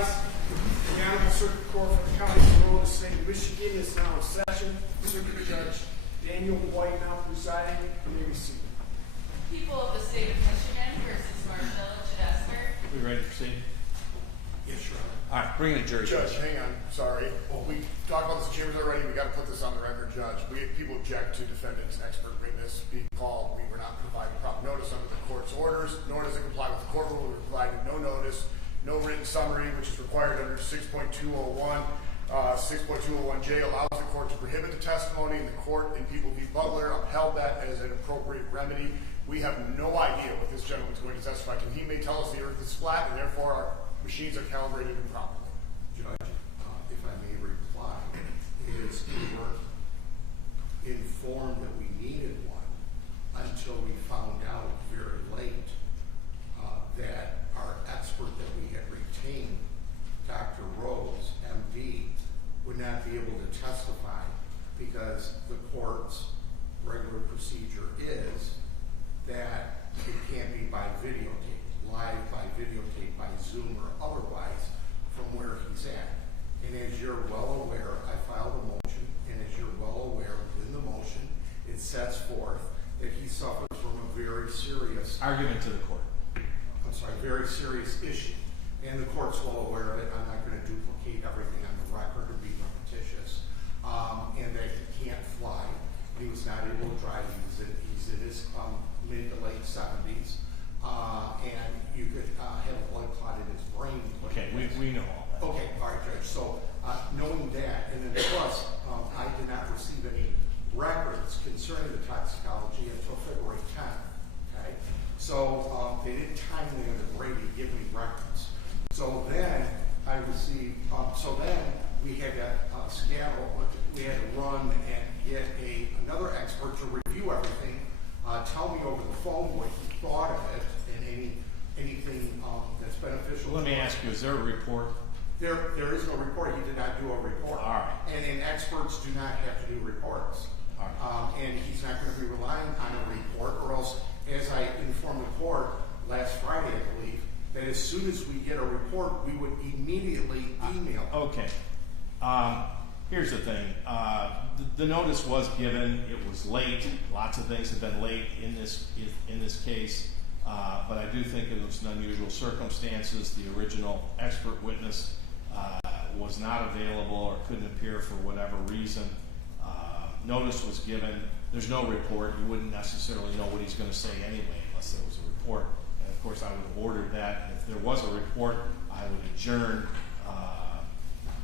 rise. The Honorable Circuit Court for the County of Monroe, the State of Michigan is now in session. Circuit Judge Daniel White now presiding. You may be seated. People of the State of Michigan versus Marshella Chidester. We ready to proceed? Yes, Your Honor. All right, bring in the jury. Judge, hang on. Sorry. Well, we talked about this in chambers already. We got to put this on the record, Judge. People object to defendant's expert witness being called. We were not providing proper notice under the court's orders, nor does it comply with the court rule. We provided no notice, no written summary, which is required under 6.201. 6.201J allows the court to prohibit the testimony, and the court in People v. Butler upheld that as an appropriate remedy. We have no idea what this gentleman is going to testify to. He may tell us the earth is flat, and therefore our machines are calibrated improperly. Judge, if I may reply, is we weren't informed that we needed one until we found out very late that our expert that we had retained, Dr. Rose, MD, would not be able to testify because the court's regular procedure is that it can't be by videotape, live by videotape, by Zoom or otherwise from where he's at. And as you're well aware, I filed a motion, and as you're well aware, in the motion, it sets forth that he suffers from a very serious Argument to the court. very serious issue. And the court's well aware of it. I'm not going to duplicate everything on the record or be repetitious. And that he can't fly. He was not able to drive. He's in his mid to late 70s. And you could have a blood clot in his brain. Okay, we know all that. Okay, all right, Judge. So knowing that, and then plus, I did not receive any records concerning the toxicology until February 10th. Okay, so they didn't timely under Brady give me records. So then I received. So then we had to scatter. We had to run and get another expert to review everything. Tell me over the phone what he thought of it and anything that's beneficial. Let me ask you: is there a report? There is no report. He did not do a report. All right. And experts do not have to do reports. All right. And he's not going to be relying on a report, or else, as I informed the court last Friday, I believe, that as soon as we get a report, we would immediately email. Okay. Here's the thing. The notice was given. It was late. Lots of things have been late in this case. But I do think it was an unusual circumstances. The original expert witness was not available or couldn't appear for whatever reason. Notice was given. There's no report. You wouldn't necessarily know what he's going to say anyway unless there was a report. And of course, I would have ordered that. And if there was a report, I would adjourn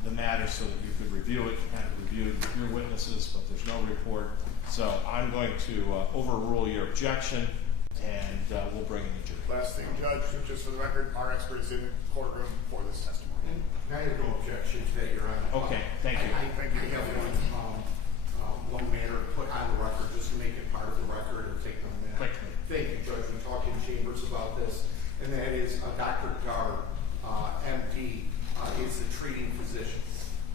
the matter so that you could review it. You kind of reviewed your witnesses, but there's no report. So I'm going to overrule your objection, and we'll bring in the jury. Last thing, Judge, just for the record, our expert is in the courtroom for this testimony. I have no objection to that, Your Honor. Okay, thank you. I have one matter to put on the record just to make it part of the record or take them in. Quickly. Thank you, Judge. We talked in chambers about this, and that is Dr. Gard, MD, is the treating physician.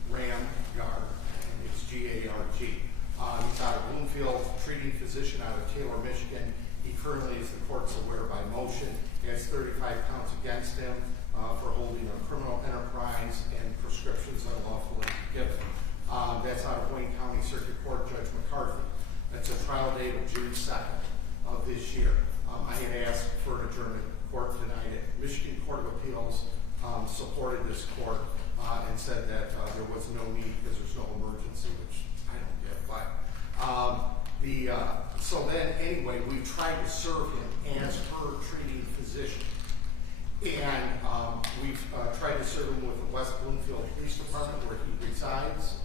Ram Gard, and it's G-A-R-G. He's out of Bloomfield, treating physician out of Taylor, Michigan. He currently, as the court's aware by motion, has 35 counts against him for holding a criminal enterprise and prescriptions unlawfully given. That's out of Wayne County Circuit Court, Judge McCarthy. That's a trial date of June 2nd of this year. I had asked for an adjournment. Court denied it. Michigan Court of Appeals supported this court and said that there was no need because there's no emergency, which I don't get. But so then anyway, we tried to serve him as her treating physician. And we've tried to serve him with the West Bloomfield Police Department where he resides.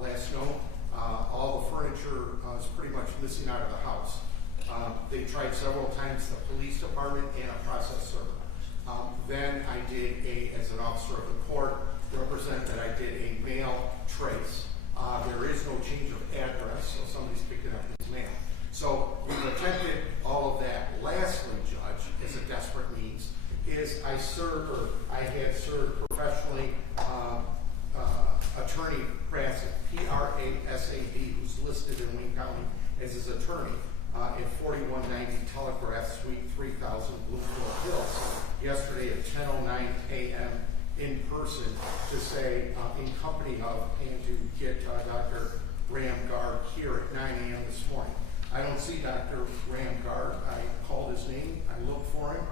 Last note, all the furniture is pretty much missing out of the house. They tried several times, the police department and a process server. Then I did as an officer of the court, represent that I did a mail trace. There is no change of address, so somebody's picking up his mail. So we've attempted all of that. Lastly, Judge, as a desperate means, is I had served professionally attorney Prasad, P-R-A-S-A-D, who's listed in Wayne County as his attorney at 4190 Telegraph Suite 3000 Bloomfield Hills yesterday at 10:09 a.m. in person to say, in company of, and to get Dr. Ramgard here at 9 a.m. this morning. I don't see Dr. Ramgard. I called his name. I looked for him.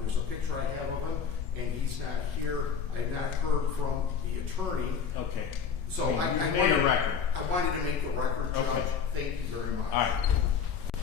There's a picture I have of him, and he's not here. I have not heard from the attorney. Okay. So You made a record. I wanted to make a record, Judge. Okay. Thank you very much. All right.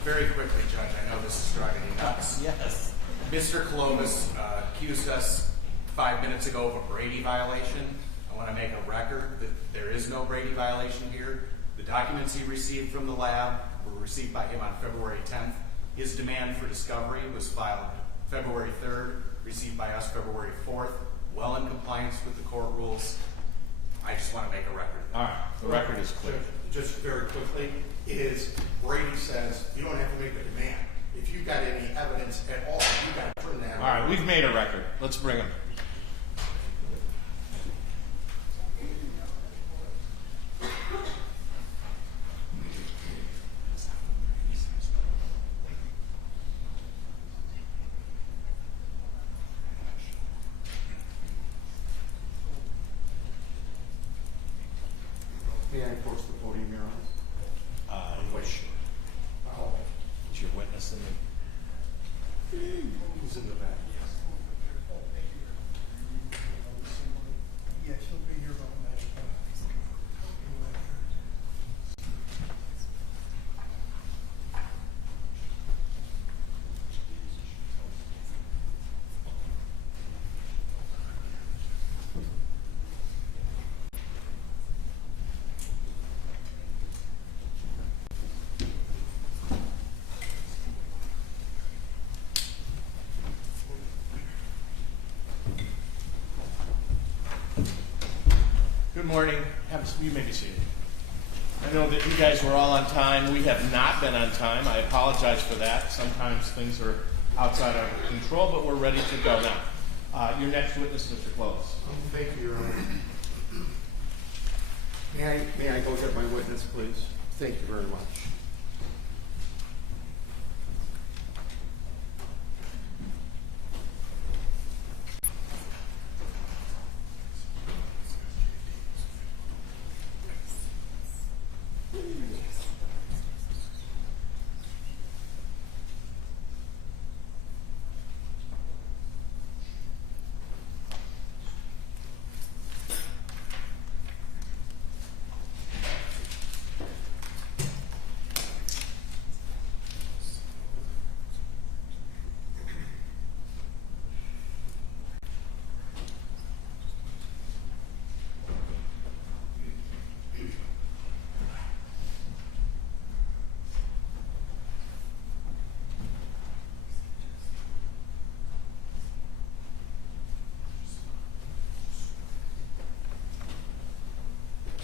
Very quickly, Judge, I know this is driving you nuts. Yes. Mr. Colomas accused us 5 minutes ago of a Brady violation. I want to make a record that there is no Brady violation here. The documents he received from the lab were received by him on February 10th. His demand for discovery was filed February 3rd, received by us February 4th, well in compliance with the court rules. I just want to make a record. All right. The record is clear. Just very quickly, is Brady says you don't have to make a demand. If you got any evidence at all, you got to turn that. All right. We've made a record. Let's bring him. May I approach the podium, Your Honor? Sure. Oh, Is your witness in the... he's in the back. Yes, he'll be here about that. Good morning. You may be seated. I know that you guys were all on time. We have not been on time. I apologize for that. Sometimes things are outside our control, but we're ready to go now. Your next witness, Mr. Close. Thank you, Your Honor. May I go get my witness, please? Thank you very much.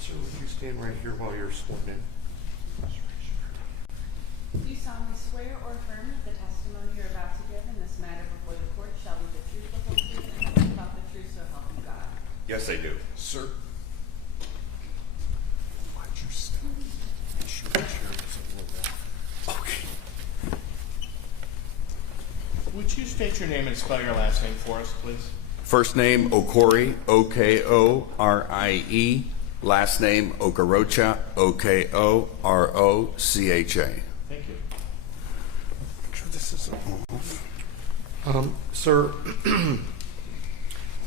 Sir, would you stand right here while you're sworn in? Do you solemnly swear or affirm that the testimony you're about to give in this matter before the court shall be the truth, the whole truth, and nothing but the truth, so help you God? Yes, I do. Sir. Why'd you stand? Make sure the chair doesn't move that. Okay. Would you state your name and spell your last name for us, please? First name Okori, O-K-O-R-I-E. Last name Okorocha, O-K-O-R-O-C-H-A. Thank you. Make sure this isn't off. Sir,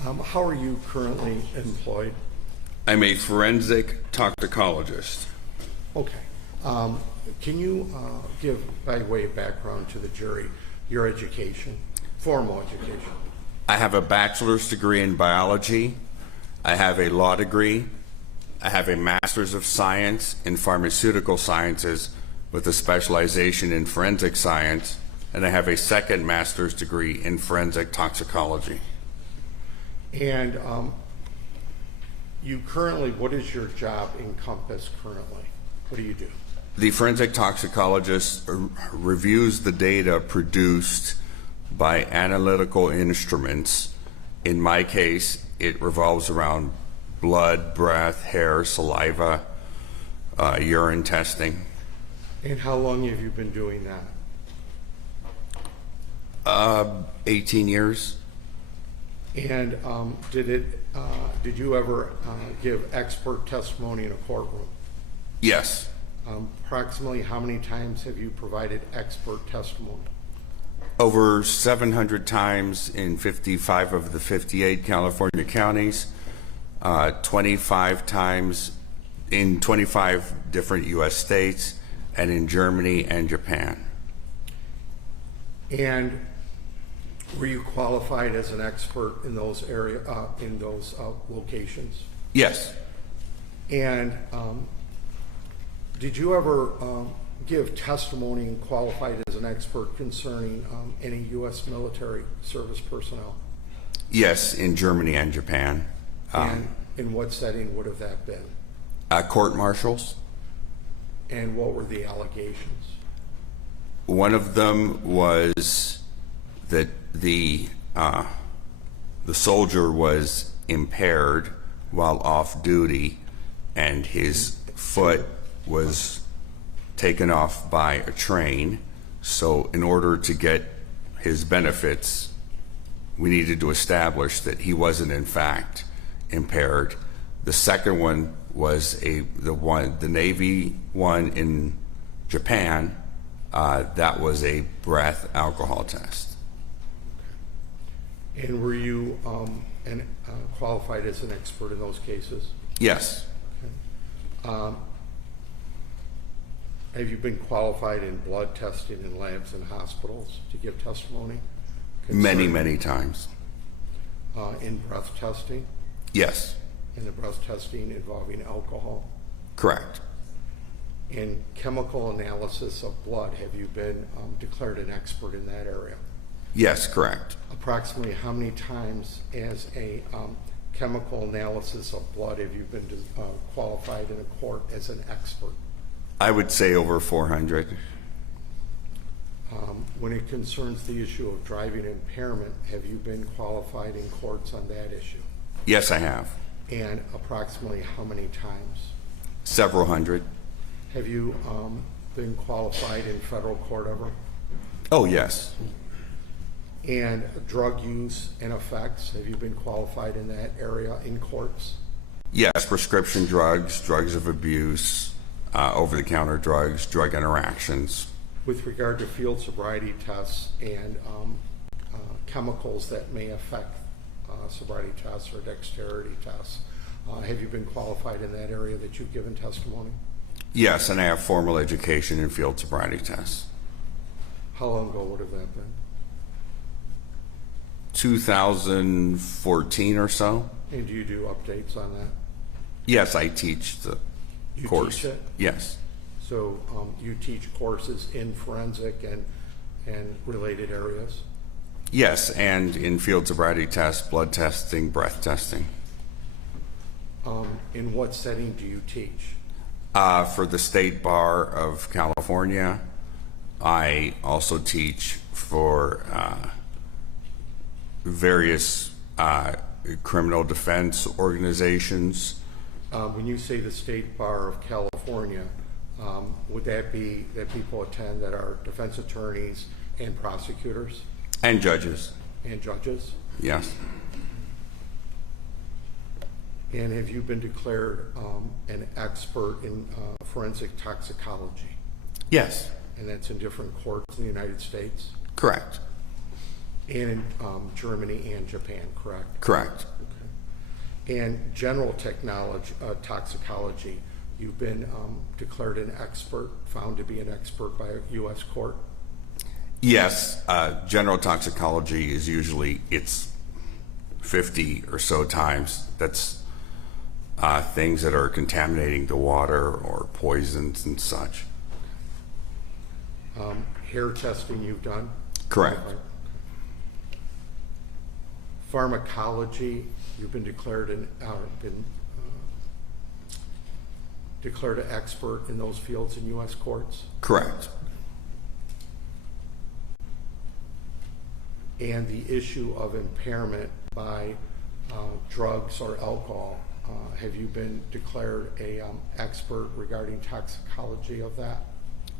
how are you currently employed? I'm a forensic toxicologist. Okay. Can you give, by way of background to the jury, your education, formal education? I have a bachelor's degree in biology. I have a law degree. I have a master's of science in pharmaceutical sciences with a specialization in forensic science, and I have a second master's degree in forensic toxicology. And you currently, what does your job encompass currently? What do you do? The forensic toxicologist reviews the data produced by analytical instruments. In my case, it revolves around blood, breath, hair, saliva, urine testing. And how long have you been doing that? 18 years. And did you ever give expert testimony in a courtroom? Yes. Approximately how many times have you provided expert testimony? Over 700 times in 55 of the 58 California counties, 25 times in 25 different U.S. states, and in Germany and Japan. And were you qualified as an expert in those locations? Yes. And did you ever give testimony and qualified as an expert concerning any U.S. military service personnel? Yes, in Germany and Japan. And in what setting would have that been? Court martials. And what were the allegations? One of them was that the soldier was impaired while off duty, and his foot was taken off by a train. So in order to get his benefits, we needed to establish that he wasn't in fact impaired. The second one was the Navy one in Japan. That was a breath alcohol test. And were you qualified as an expert in those cases? Yes. Okay. Have you been qualified in blood testing in labs and hospitals to give testimony? Many times. In breath testing? Yes. In the breath testing involving alcohol? Correct. In chemical analysis of blood, have you been declared an expert in that area? Yes, correct. Approximately how many times as a chemical analysis of blood have you been qualified in a court as an expert? I would say over 400. When it concerns the issue of driving impairment, have you been qualified in courts on that issue? Yes, I have. And approximately how many times? Several hundred. Have you been qualified in federal court ever? Oh, yes. And drug use and effects, have you been qualified in that area in courts? Yes, prescription drugs, drugs of abuse, over-the-counter drugs, drug interactions. With regard to field sobriety tests and chemicals that may affect sobriety tests or dexterity tests, have you been qualified in that area that you've given testimony? Yes, and I have formal education in field sobriety tests. How long ago would have that been? 2014 or so. And do you do updates on that? Yes, I teach the You course. teach it? Yes. So you teach courses in forensic and related areas? Yes, and in field sobriety tests, blood testing, breath testing. In what setting do you teach? For the State Bar of California, I also teach for various criminal defense organizations. When you say the State Bar of California, would that be that people attend that are defense attorneys and prosecutors? And judges. And judges? Yes. And have you been declared an expert in forensic toxicology? Yes. And that's in different courts in the United States? Correct. And in Germany and Japan, correct? Correct. Okay. And general toxicology, you've been declared an expert, found to be an expert by a U.S. court? Yes. General toxicology is usually, it's 50 or so times. That's things that are contaminating the water or poisons and such. Hair testing you've done? Correct. Pharmacology, you've been declared an expert in those fields in U.S. courts? Correct. And the issue of impairment by drugs or alcohol, have you been declared a expert regarding toxicology of that?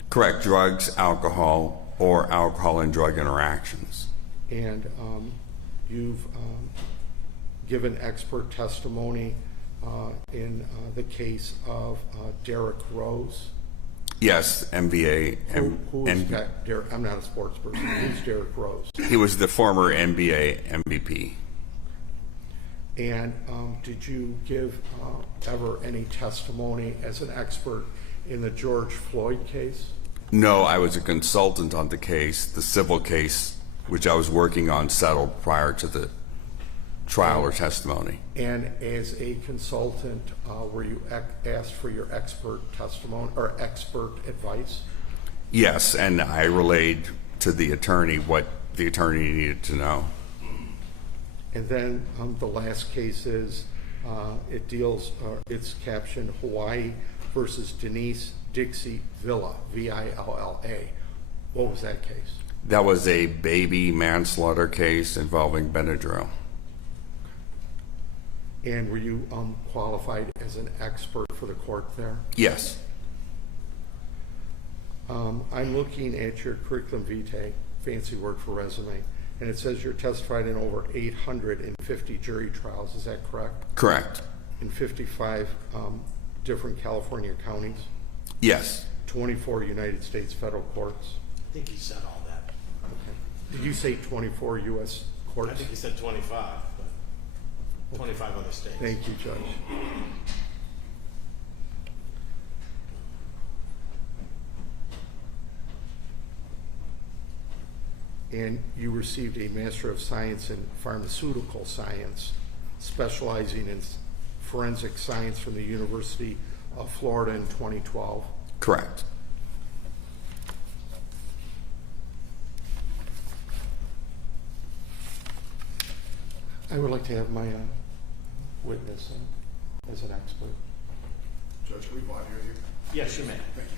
Correct. Drugs, alcohol, or alcohol and drug interactions. And you've given expert testimony in the case of Derek Rose? Yes, MBA. Who is that? Derek? I'm not a sports person. Who's Derek Rose? He was the former NBA MVP. And did you give ever any testimony as an expert in the George Floyd case? No, I was a consultant on the case. The civil case, which I was working on, settled prior to the trial or testimony. And as a consultant, were you asked for your expert testimony or expert advice? Yes, and I relayed to the attorney what the attorney needed to know. And then the last case is, it deals, it's captioned Hawaii versus Denise Dixie Villa, V-I-L-L-A. What was that case? That was a baby manslaughter case involving Benadryl. And were you qualified as an expert for the court there? Yes. I'm looking at your curriculum vitae, fancy word for resume, and it says you're testified in over 850 jury trials. Is that correct? Correct. In 55 different California counties? Yes. 24 United States federal courts? I think he said all that. Okay. Did you say 24 U.S. courts? I think he said 25, but 25 other states. Thank you, Judge. And you received a Master of Science in Pharmaceutical Science, specializing in forensic science from the University of Florida in 2012. Correct. I would like to have my witness as an expert. Judge, can we bond here with you? Yes, you may. Thank you.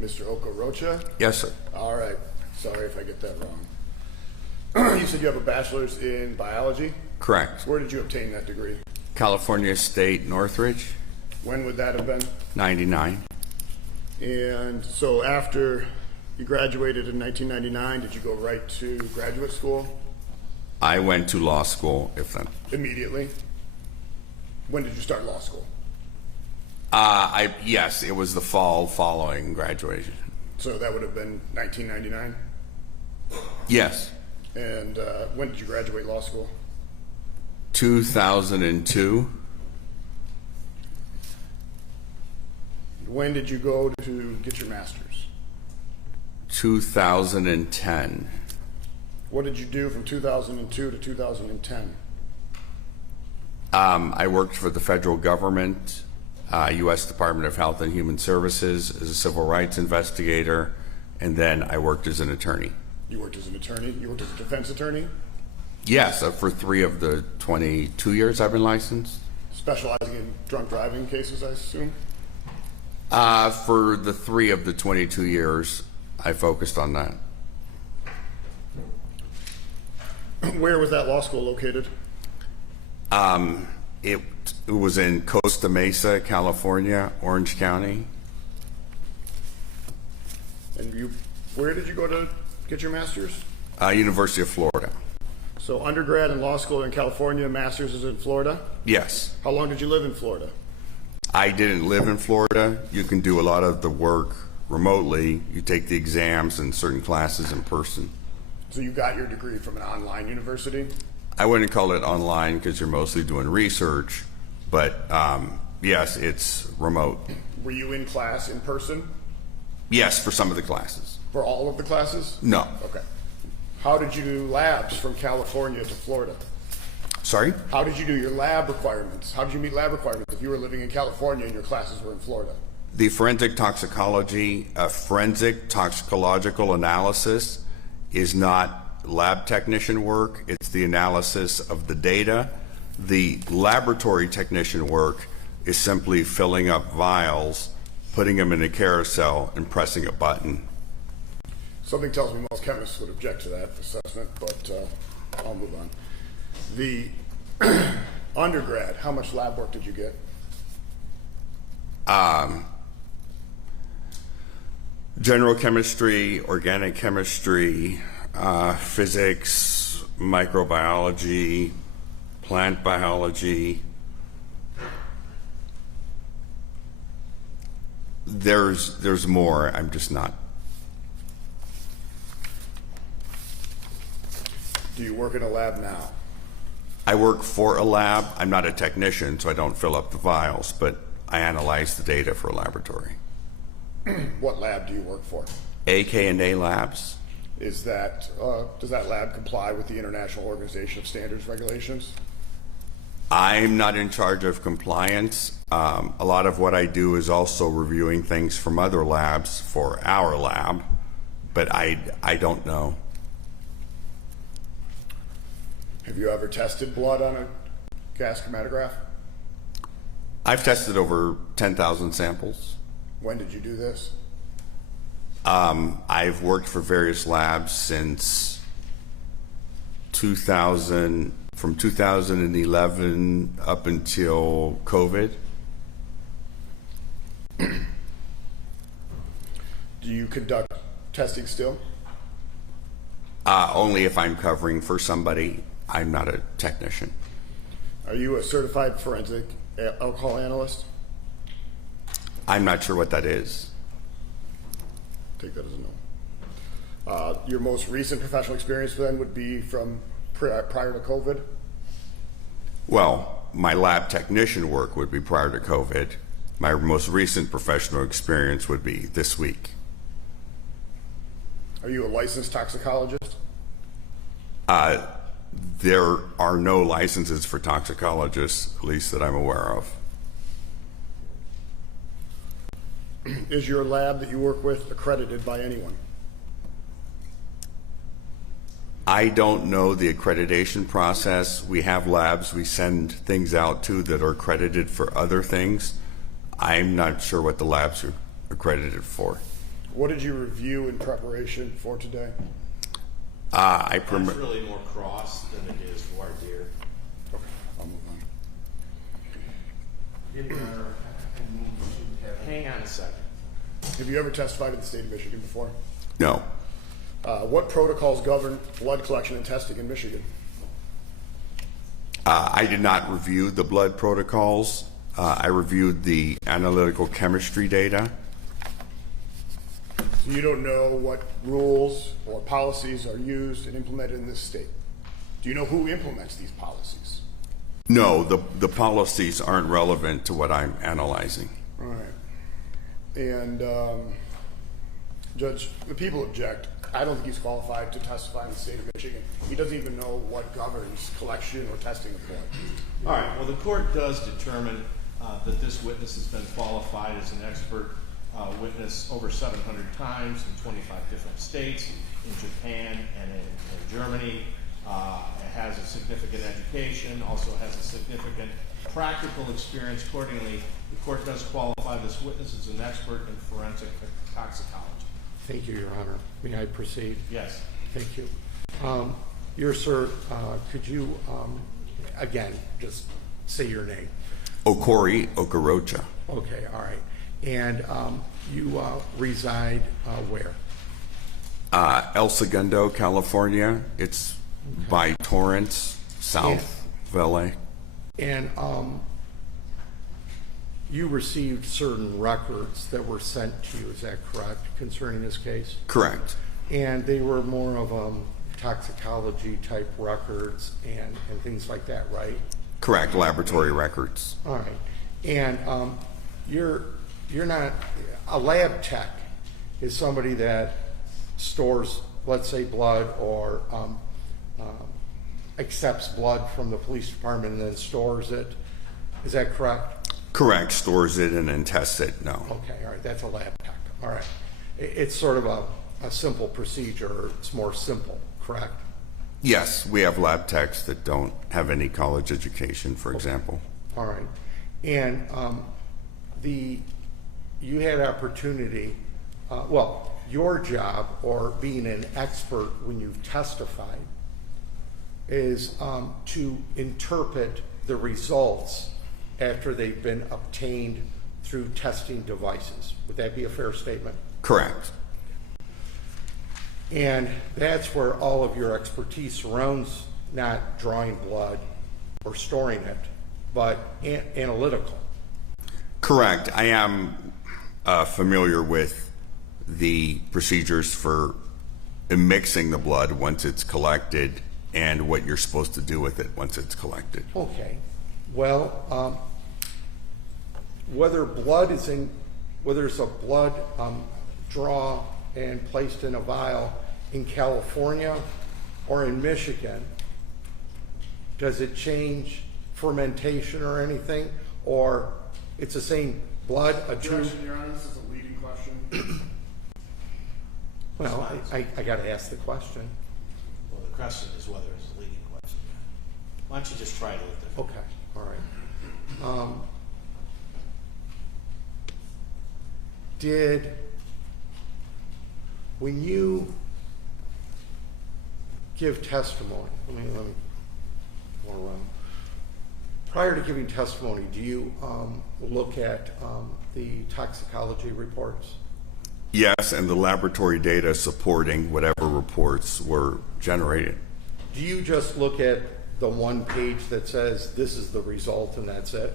Mr. Okorocha? Yes, sir. All right. Sorry if I get that wrong. You said you have a bachelor's in biology? Correct. Where did you obtain that degree? California State, Northridge, When would that have been? 99. And so after you graduated in 1999, did you go right to graduate school? I went to law school, if that. Immediately? When did you start law school? Yes, it was the fall following graduation. So that would have been 1999? Yes. And when did you graduate law school? 2002. When did you go to get your master's? 2010. What did you do from 2002 to 2010? I worked for the federal government, U.S. Department of Health and Human Services as a civil rights investigator, and then I worked as an attorney. You worked as an attorney? You worked as a defense attorney? Yes, for 3 of the 22 years I've been licensed. Specializing in drunk driving cases, I assume? For the 3 of the 22 years, I focused on that. Where was that law school located? It was in Costa Mesa, California, Orange County. And where did you go to get your master's? University of Florida. So undergrad and law school in California, master's is in Florida? Yes. How long did you live in Florida? I didn't live in Florida. You can do a lot of the work remotely. You take the exams and certain classes in person. So you got your degree from an online university? I wouldn't call it online because you're mostly doing research, but yes, it's remote. Were you in class in person? Yes, for some of the classes. For all of the classes? No. Okay. How did you do labs from California to Florida? Sorry? How did you do your lab requirements? How did you meet lab requirements if you were living in California and your classes were in Florida? The forensic toxicology, forensic toxicological analysis is not lab technician work. It's the analysis of the data. The laboratory technician work is simply filling up vials, putting them in a carousel, and pressing a button. Something tells me most chemists would object to that assessment, but I'll move on. Undergrad, how much lab work did you get? General chemistry, organic chemistry, physics, microbiology, plant biology. There's more. I'm just not. Do you work in a lab now? I work for a lab. I'm not a technician, so I don't fill up the vials, but I analyze the data for a laboratory. What lab do you work for? AK&A Labs. Is that, does that lab comply with the International Organization of Standards regulations? I'm not in charge of compliance. A lot of what I do is also reviewing things from other labs for our lab, but I don't know. Have you ever tested blood on a gas chromatograph? I've tested over 10,000 samples. When did you do this? I've worked for various labs since 2000, from 2011 up until COVID. Do you conduct testing still? Only if I'm covering for somebody. I'm not a technician. Are you a certified forensic alcohol analyst? I'm not sure what that is. Take that as a no. Your most recent professional experience then would be from prior to COVID? Well, my lab technician work would be prior to COVID. My most recent professional experience would be this week. Are you a licensed toxicologist? There are no licenses for toxicologists, at least that I'm aware of. Is your lab that you work with accredited by anyone? I don't know the accreditation process. We have labs we send things out to that are accredited for other things. I'm not sure what the labs are accredited for. What did you review in preparation for today? It's really more cross than it is voir dire. Okay, I'll move on. Hang on a second. Have you ever testified in the state of Michigan before? No. What protocols govern blood collection and testing in Michigan? I did not review the blood protocols. I reviewed the analytical chemistry data. So you don't know what rules or policies are used and implemented in this state. Do you know who implements these policies? No, the policies aren't relevant to what I'm analyzing. All right. And Judge, the people object. I don't think he's qualified to testify in the state of Michigan. He doesn't even know what governs collection or testing of blood. All right, well, the court does determine that this witness has been qualified as an expert witness over 700 times in 25 different states, in Japan and in Germany. Has a significant education, also has a significant practical experience. Accordingly, the court does qualify this witness as an expert in forensic toxicology. Thank you, Your Honor. May I proceed? Yes. Thank you. Sir, could you, again, just say your name? Okori Okorocha. Okay, all right. And you reside where? El Segundo, California. It's by Torrance, south of LA. And you received certain records that were sent to you, is that correct, concerning this case? Correct. And they were more of toxicology type records and things like that, right? Correct, laboratory records. All right. And you're not, a lab tech is somebody that stores, let's say, blood or accepts blood from the police department and then stores it. Is that correct? Correct, stores it and then tests it, no. Okay, all right, that's a lab tech. All right. It's sort of a simple procedure. It's more simple, correct? Yes, we have lab techs that don't have any college education, for example. All right. And you had opportunity, your job or being an expert when you've testified is to interpret the results after they've been obtained through testing devices. Would that be a fair statement? Correct. And that's where all of your expertise surrounds, not drawing blood or storing it, but analytical. Correct. I am familiar with the procedures for mixing the blood once it's collected and what you're supposed to do with it once it's collected. Okay. Well, whether it's a blood draw and placed in a vial in California or in Michigan, does it change fermentation or anything? Or it's the same blood, a tube? Objection, Your Honor, this is a leading question. Well, I got to ask the question. Well, the question is whether it's a leading question. Why don't you just try it a little different? Okay, all right. When you give testimony, prior to giving testimony, do you look at the toxicology reports? Yes, and the laboratory data supporting whatever reports were generated. Do you just look at the one page that says this is the result and that's it?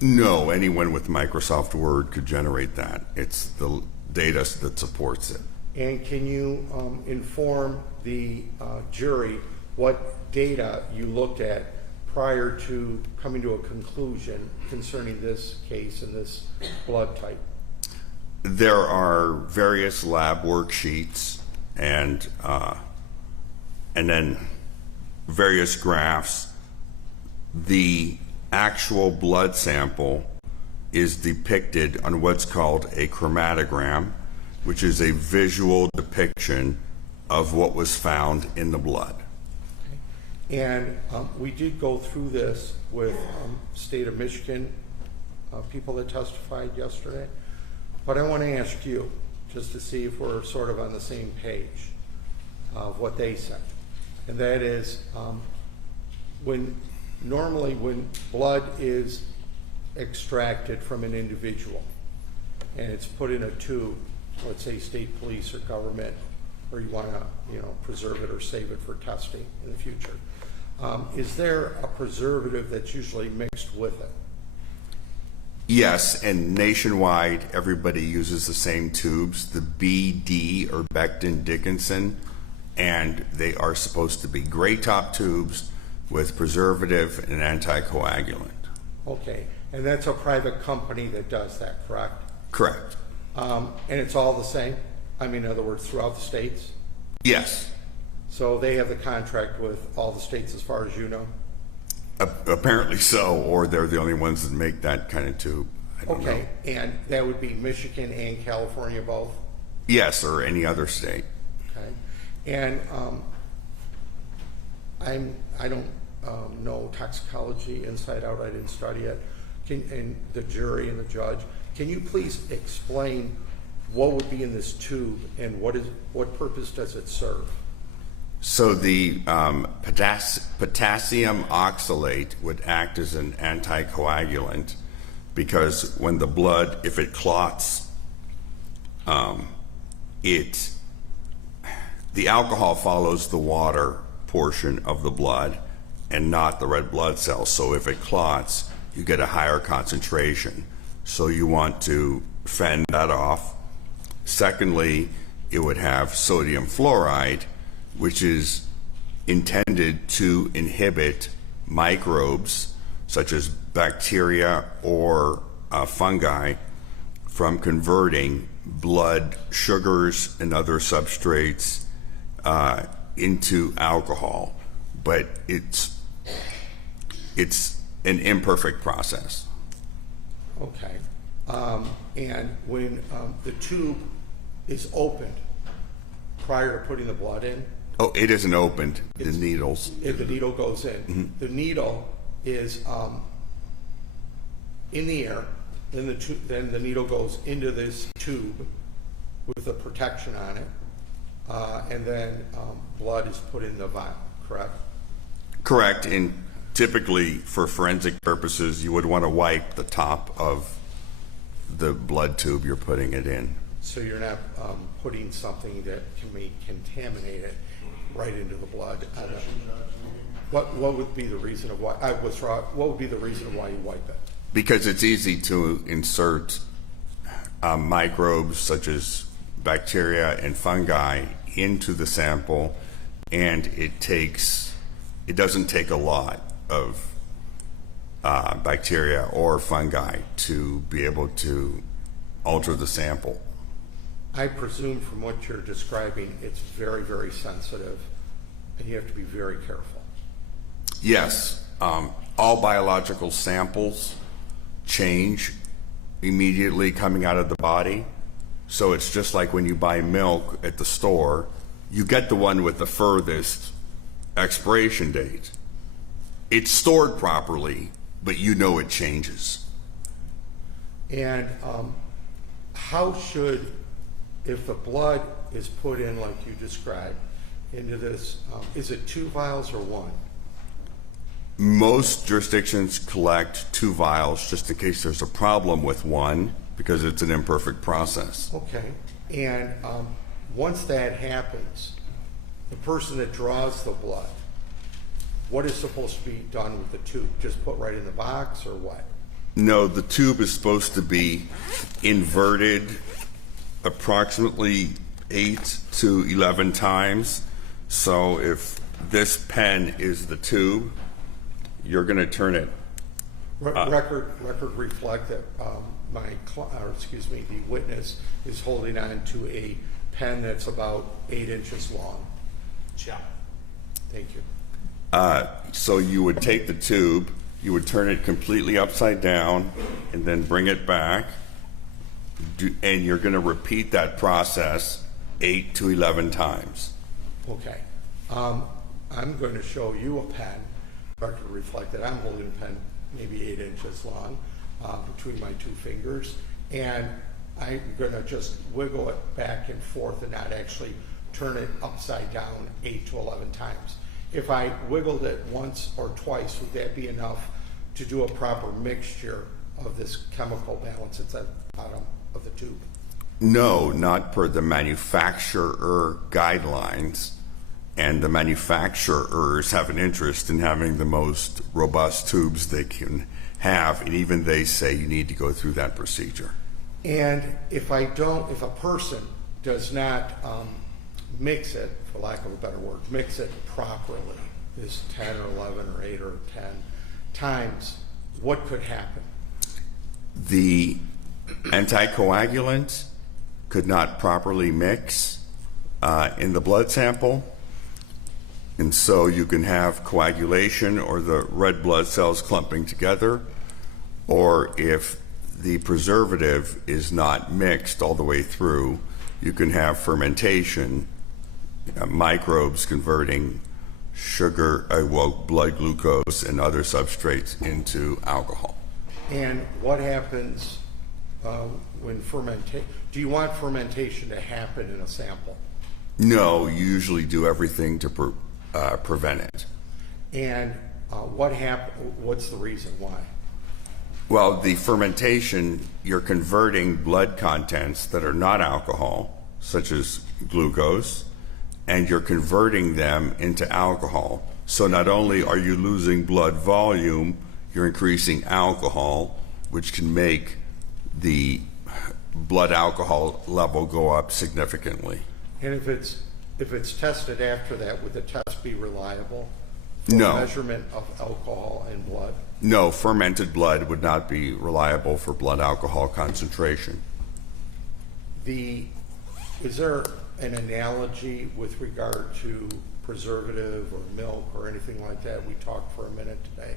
No, anyone with Microsoft Word could generate that. It's the data that supports it. And can you inform the jury what data you looked at prior to coming to a conclusion concerning this case and this blood type? There are various lab worksheets and then various graphs. The actual blood sample is depicted on what's called a chromatogram, which is a visual depiction of what was found in the blood. And we did go through this with state of Michigan people that testified yesterday. But I want to ask you, just to see if we're sort of on the same page of what they said. And that is, when blood is extracted from an individual and it's put in a tube, let's say state police or government, or you want to preserve it or save it for testing in the future, is there a preservative that's usually mixed with it? Yes, and nationwide, everybody uses the same tubes, the BD or Becton Dickinson, and they are supposed to be gray top tubes with preservative and anticoagulant. Okay, and that's a private company that does that, correct? Correct. And it's all the same? I mean, in other words, throughout the states? Yes. So they have the contract with all the states as far as you know? Apparently so, or they're the only ones that make that kind of tube. I don't know. And that would be Michigan and California both? Yes, or any other state. Okay, and I don't know toxicology inside out. I didn't study it. And the jury and the judge, can you please explain what would be in this tube and what purpose does it serve? So the potassium oxalate would act as an anticoagulant because when the blood, if it clots, the alcohol follows the water portion of the blood and not the red blood cells. So if it clots, you get a higher concentration. So you want to fend that off. Secondly, it would have sodium fluoride, which is intended to inhibit microbes such as bacteria or fungi from converting blood sugars and other substrates into alcohol. But it's an imperfect process. Okay. And when the tube is opened prior to putting the blood in? Oh, it isn't opened. The needles. If the needle goes in. Mm-hmm. The needle is in the air. Then the needle goes into this tube with a protection on it. And then blood is put in the vial, correct? Correct. And typically, for forensic purposes, you would want to wipe the top of the blood tube you're putting it in. So you're not putting something that can be contaminated right into the blood. What would be the reason of why? What would be the reason of why you wipe it? Because it's easy to insert microbes such as bacteria and fungi into the sample, and it doesn't take a lot of bacteria or fungi to be able to alter the sample. I presume from what you're describing, it's very, very sensitive, and you have to be very careful. Yes, all biological samples change immediately coming out of the body. So it's just like when you buy milk at the store, you get the one with the furthest expiration date. It's stored properly, but you know it changes. And how should, if the blood is put in like you described into this, is it 2 vials or 1? Most jurisdictions collect 2 vials just in case there's a problem with 1, because it's an imperfect process. Okay. And once that happens, the person that draws the blood, what is supposed to be done with the tube? Just put right in the box or what? No, the tube is supposed to be inverted approximately 8 to 11 times. So if this pen is the tube, you're going to turn it. Record reflect that the witness is holding on to a pen that's about 8 inches long. Yeah. Thank you. So you would take the tube, you would turn it completely upside down, and then bring it back. And you're going to repeat that process 8 to 11 times. Okay. I'm going to show you a pen. Record reflect that I'm holding a pen maybe 8 inches long between my 2 fingers, and I'm going to just wiggle it back and forth and not actually turn it upside down 8 to 11 times. If I wiggled it once or twice, would that be enough to do a proper mixture of this chemical balance at the bottom of the tube? No, not per the manufacturer guidelines. And the manufacturers have an interest in having the most robust tubes they can have, and even they say you need to go through that procedure. And if a person does not mix it, for lack of a better word, mix it properly, is 10 or 11 or 8 or 10 times, what could happen? The anticoagulant could not properly mix in the blood sample, and so you can have coagulation or the red blood cells clumping together, or if the preservative is not mixed all the way through, you can have fermentation, microbes converting sugar, blood glucose and other substrates into alcohol. And what happens when fermentation? Do you want fermentation to happen in a sample? No, you usually do everything to prevent it. And what's the reason why? Well, the fermentation, you're converting blood contents that are not alcohol, such as glucose, and you're converting them into alcohol. So not only are you losing blood volume, you're increasing alcohol, which can make the blood alcohol level go up significantly. And if it's tested after that, would the test be reliable for No. measurement of alcohol in blood? No, fermented blood would not be reliable for blood alcohol concentration. Is there an analogy with regard to preservative or milk or anything like that? We talked for a minute today.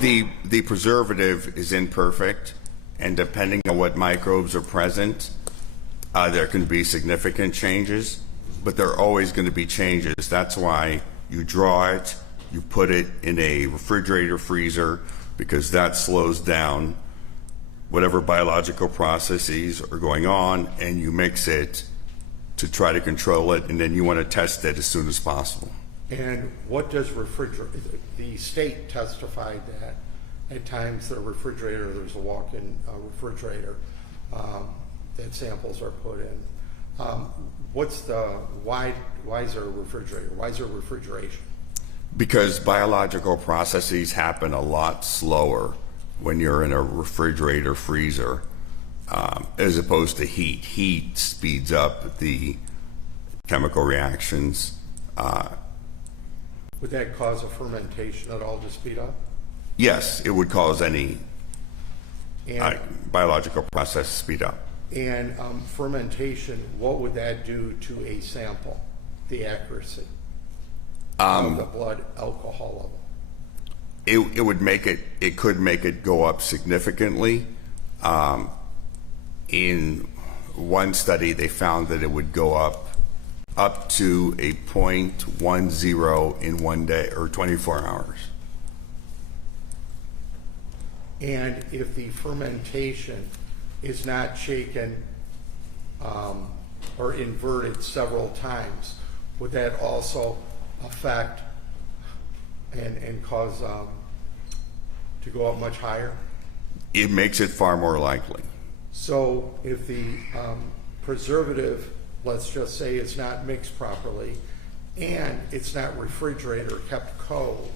The preservative is imperfect, and depending on what microbes are present, there can be significant changes, but there are always going to be changes. That's why you draw it, you put it in a refrigerator freezer, because that slows down whatever biological processes are going on, and you mix it to try to control it, and then you want to test it as soon as possible. And what does the state testified that at times the refrigerator, there's a walk-in refrigerator that samples are put in. Why is there a refrigerator? Why is there refrigeration? Because biological processes happen a lot slower when you're in a refrigerator freezer as opposed to heat. Heat speeds up the chemical reactions. Would that cause a fermentation at all to speed up? Yes, it would cause any And, biological process to speed up. and fermentation, what would that do to a sample, the accuracy of the blood alcohol level? It could make it go up significantly. In one study, they found that it would go up to a 0.10 in 1 day or 24 hours. And if the fermentation is not shaken or inverted several times, would that also affect and cause to go up much higher? It makes it far more likely. So if the preservative, let's just say, is not mixed properly and it's not refrigerated or kept cold,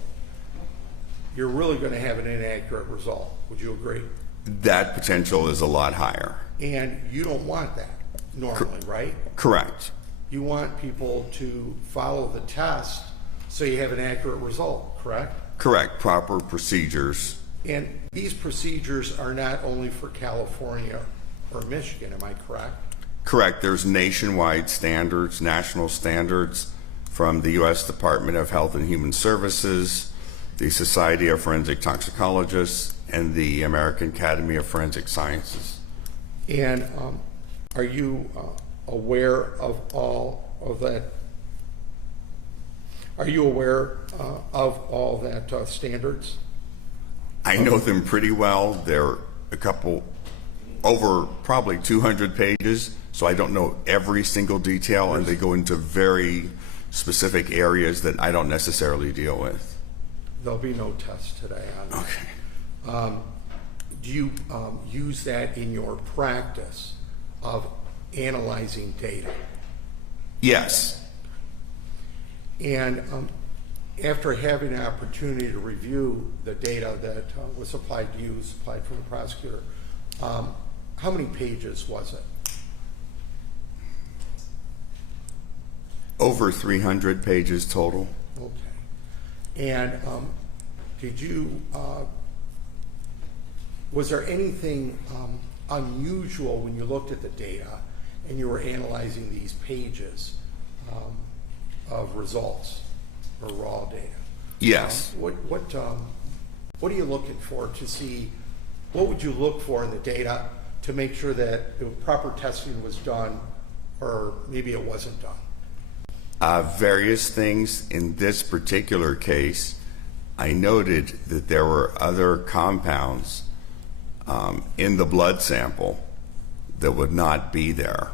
you're really going to have an inaccurate result. Would you agree? That potential is a lot higher. And you don't want that normally, right? Correct. You want people to follow the test so you have an accurate result, correct? Correct. Proper procedures. And these procedures are not only for California or Michigan, am I correct? Correct. There's nationwide standards, national standards from the U.S. Department of Health and Human Services, the Society of Forensic Toxicologists, and the American Academy of Forensic Sciences. And are you aware of all of that? Are you aware of all that standards? I know them pretty well. They're over probably 200 pages, so I don't know every single detail, and they go into very specific areas that I don't necessarily deal with. There'll be no test today on that. Okay. Do you use that in your practice of analyzing data? Yes. And after having an opportunity to review the data that was supplied to you, supplied from the prosecutor, how many pages was it? Over 300 pages total. Okay. And did you, was there anything unusual when you looked at the data and you were analyzing these pages of results or raw data? Yes. What are you looking for to see? What would you look for in the data to make sure that the proper testing was done, or maybe it wasn't done? Various things. In this particular case, I noted that there were other compounds in the blood sample that would not be there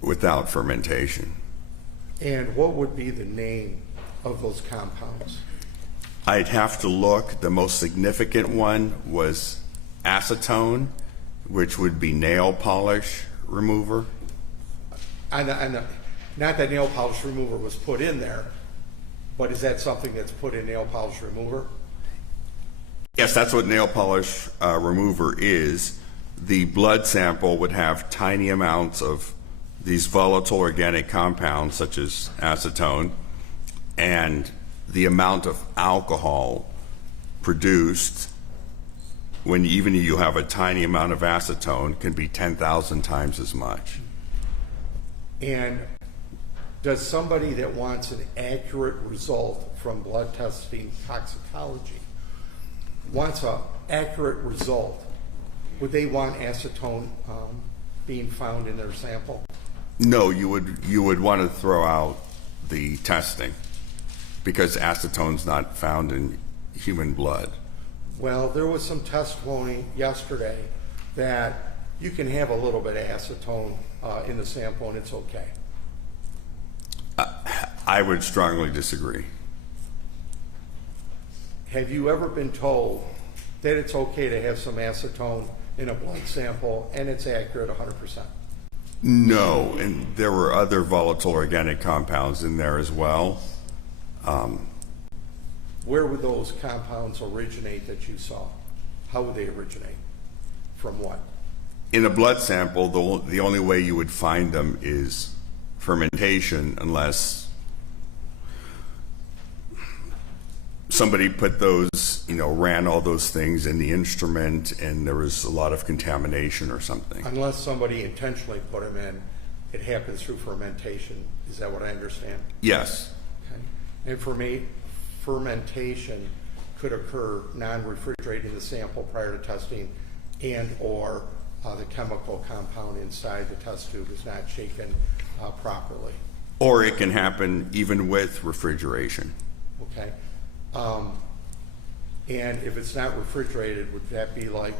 without fermentation. And what would be the name of those compounds? I'd have to look. The most significant one was acetone, which would be nail polish remover. I know, not that nail polish remover was put in there, but is that something that's put in nail polish remover? Yes, that's what nail polish remover is. The blood sample would have tiny amounts of these volatile organic compounds such as acetone, and the amount of alcohol produced when even you have a tiny amount of acetone can be 10,000 times as much. And does somebody that wants an accurate result from blood testing toxicology wants an accurate result, would they want acetone being found in their sample? No, you would want to throw out the testing because acetone's not found in human blood. Well, there was some testimony yesterday that you can have a little bit of acetone in the sample and it's okay. I would strongly disagree. Have you ever been told that it's okay to have some acetone in a blood sample and it's accurate 100%? No, and there were other volatile organic compounds in there as well. Where would those compounds originate that you saw? How would they originate? From what? In a blood sample, the only way you would find them is fermentation, unless somebody put those, ran all those things in the instrument and there was a lot of contamination or something. Unless somebody intentionally put them in, it happens through fermentation. Is that what I understand? Yes. Okay. And for me, fermentation could occur non-refrigerating the sample prior to testing, and or the chemical compound inside the test tube is not shaken properly. Or it can happen even with refrigeration. Okay. And if it's not refrigerated, would that be like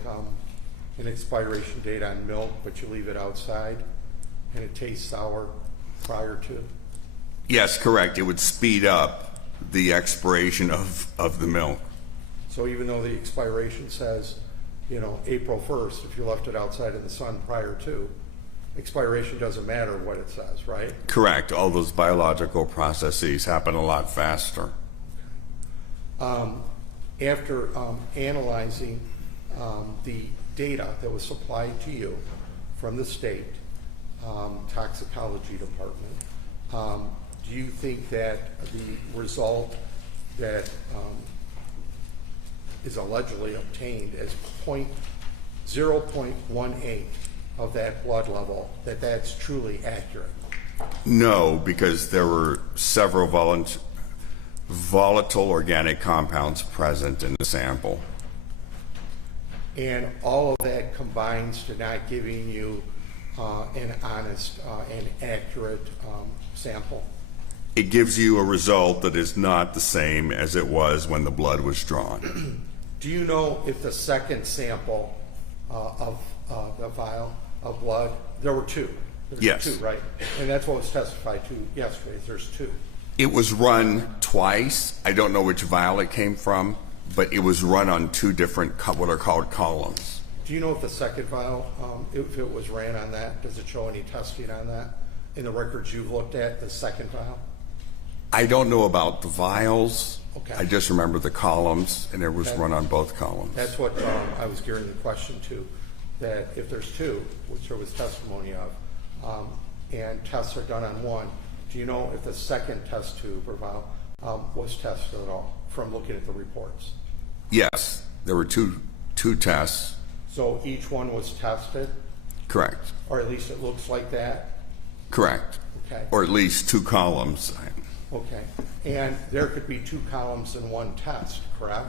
an expiration date on milk, but you leave it outside and it tastes sour prior to? Yes, correct. It would speed up the expiration of the milk. So even though the expiration says, April 1st, if you left it outside in the sun prior to, expiration doesn't matter what it says, right? Correct. All those biological processes happen a lot faster. After analyzing the data that was supplied to you from the state toxicology department, do you think that the result that is allegedly obtained as 0.18 of that blood level, that's truly accurate? No, because there were several volatile organic compounds present in the sample. And all of that combines to not giving you an honest and accurate sample? It gives you a result that is not the same as it was when the blood was drawn. Do you know if the second sample of the vial of blood, there were two? There's Yes. two, right? And that's what was testified to yesterday, there's two. It was run twice. I don't know which vial it came from, but it was run on two different, what are called columns. Do you know if the second vial, if it was ran on that, does it show any testing on that? In the records you've looked at, the second vial? I don't know about the vials. Okay. I just remember the columns, and it was Okay. run on both columns. That's what I was gearing the question to, that if there's two, which there was testimony of, and tests are done on one, do you know if the second test tube or vial was tested at all from looking at the reports? Yes, there were two tests. So each one was tested, Correct. or at least it looks like that? Correct. Okay. Or at least two columns. Okay. And there could be two columns in one test, correct?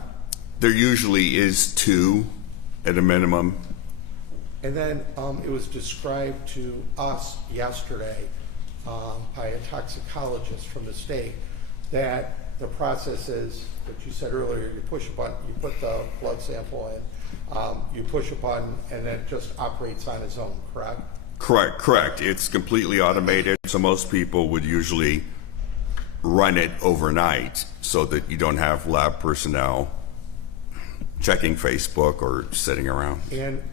There usually is two at a minimum. And then it was described to us yesterday by a toxicologist from the state that the process is, that you said earlier, you push a button, you put the blood sample in, you push a button, and then it just operates on its own, correct? Correct. It's completely automated, so most people would usually run it overnight so that you don't have lab personnel checking Facebook or sitting around. And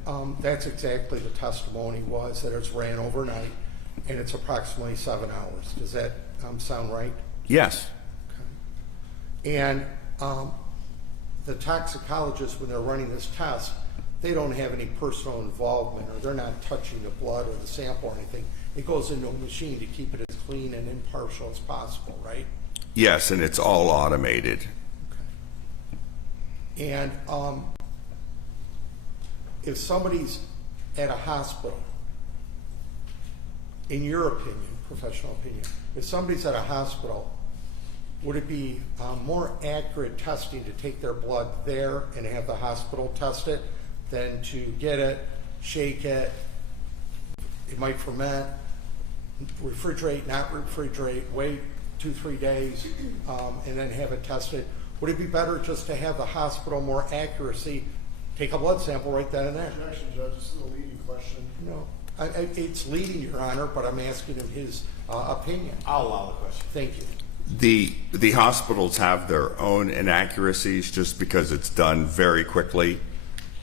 that's exactly the testimony was, that it's ran overnight, and it's approximately 7 hours. Does that sound right? Yes. Okay. And the toxicologists, when they're running this test, they don't have any personal involvement, or they're not touching the blood or the sample or anything. It goes into a machine to keep it as clean and impartial as possible, right? Yes, and it's all automated. Okay. And if somebody's at a hospital, in your opinion, professional opinion, if somebody's at a hospital, would it be more accurate testing to take their blood there and have the hospital test it than to get it, shake it, it might ferment, refrigerate, not refrigerate, wait 2-3 days, and then have it tested? Would it be better just to have the hospital more accuracy, take a blood sample right then and there? Objection, Judge, this is a leading question. No, it's leading, Your Honor, but I'm asking him his opinion. I'll allow the question. Thank you. The hospitals have their own inaccuracies just because it's done very quickly.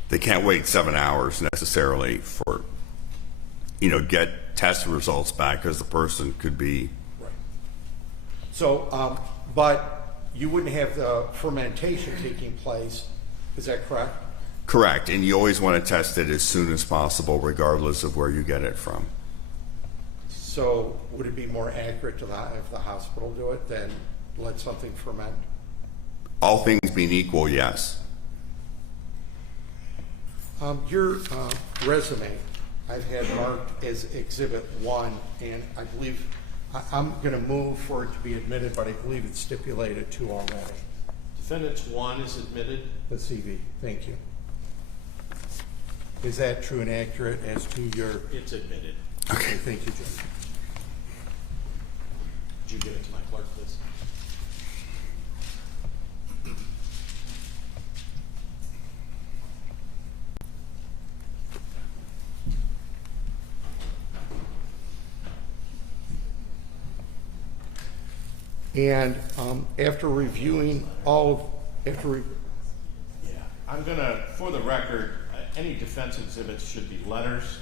They can't wait 7 hours necessarily for, get test results back because the person could be. Right. So, but you wouldn't have the fermentation taking place, is that correct? Correct, and you always want to test it as soon as possible regardless of where you get it from. So would it be more accurate to if the hospital do it than let something ferment? All things being equal, yes. Your resume, I've had marked as Exhibit 1, and I believe, I'm going to move for it to be admitted, but I believe it's stipulated 2 already. Defendant 1 is admitted. The CV, thank you. Is that true and accurate as to your? It's admitted. Okay, thank you, Judge. Did you give it to my clerk, please? And after reviewing all, Yeah, I'm gonna, for the record, any defense exhibits should be letters.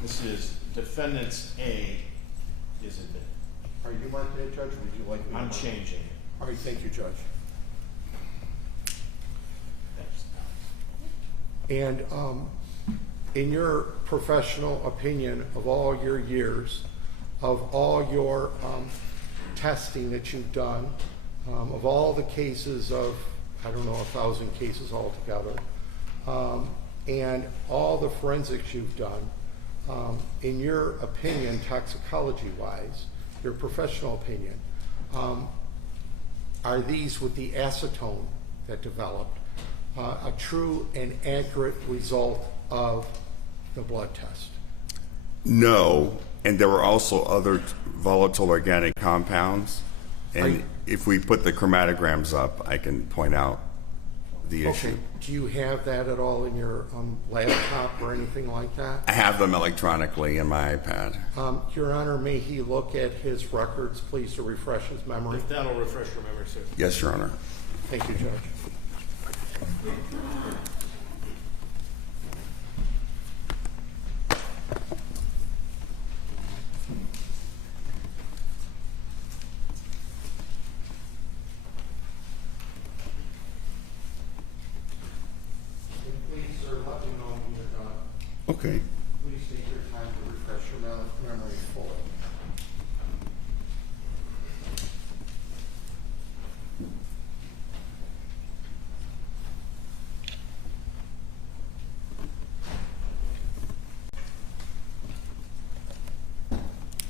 This is defendant's A is admitted. are you marking it, Judge? Would you like me to? I'm mark it? changing it. All right, thank you, Judge. Thanks. And in your professional opinion of all your years, of all your testing that you've done, of all the cases of, I don't know, 1,000 cases altogether, and all the forensics you've done, in your opinion, toxicology-wise, your professional opinion, are these with the acetone that developed a true and accurate result of the blood test? No, and there were also other volatile organic compounds. And if we put the chromatograms up, I can point out the issue. Okay. Do you have that at all in your laptop or anything like that? I have them electronically in my iPad. Your Honor, may he look at his records, please, to refresh his memory? If that'll refresh your memory, sir. Yes, Your Honor. Thank you, Judge. Please, sir, let me know when you're done. Okay. Please take your time to refresh your memory fully.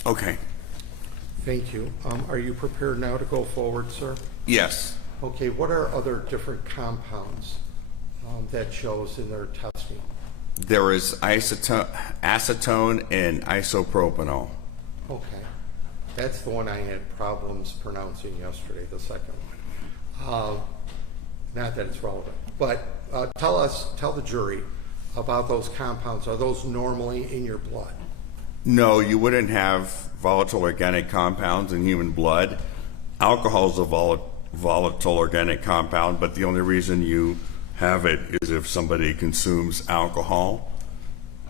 Okay. Thank you. Are you prepared now to go forward, sir? Yes. Okay, what are other different compounds that shows in their testing? There is acetone and isopropanol. Okay, that's the one I had problems pronouncing yesterday, the second one. Not that it's relevant, but tell the jury about those compounds. Are those normally in your blood? No, you wouldn't have volatile organic compounds in human blood. Alcohol is a volatile organic compound, but the only reason you have it is if somebody consumes alcohol.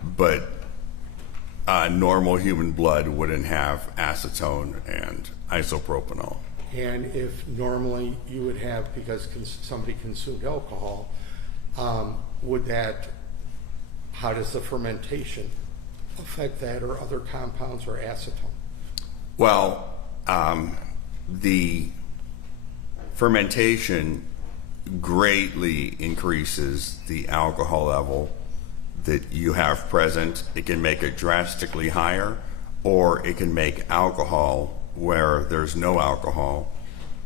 But normal human blood wouldn't have acetone and isopropanol. And if normally you would have, because somebody consumed alcohol, would that, how does the fermentation affect that, or other compounds, or acetone? Well, the fermentation greatly increases the alcohol level that you have present. It can make it drastically higher, or it can make alcohol where there's no alcohol.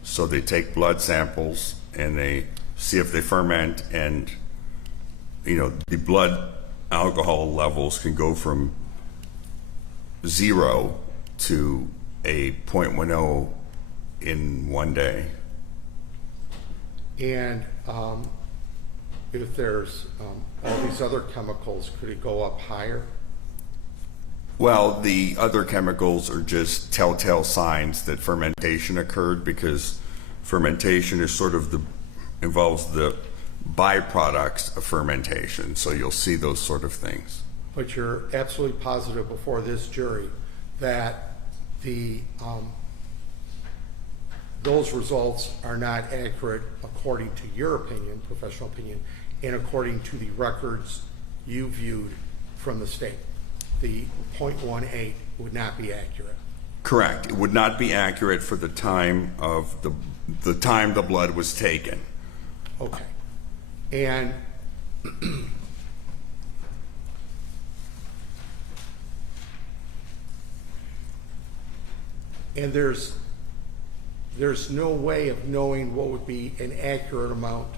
So they take blood samples and they see if they ferment, and the blood alcohol levels can go from 0 to a 0.10 in one day. And if there's all these other chemicals, could it go up higher? Well, the other chemicals are just telltale signs that fermentation occurred, because fermentation is sort of involves the byproducts of fermentation. So you'll see those sort of things. But you're absolutely positive before this jury that those results are not accurate according to your opinion, professional opinion, and according to the records you viewed from the state. The .18 would not be accurate. Correct. It would not be accurate for the time of the time the blood was taken. Okay. And and there's no way of knowing what would be an accurate amount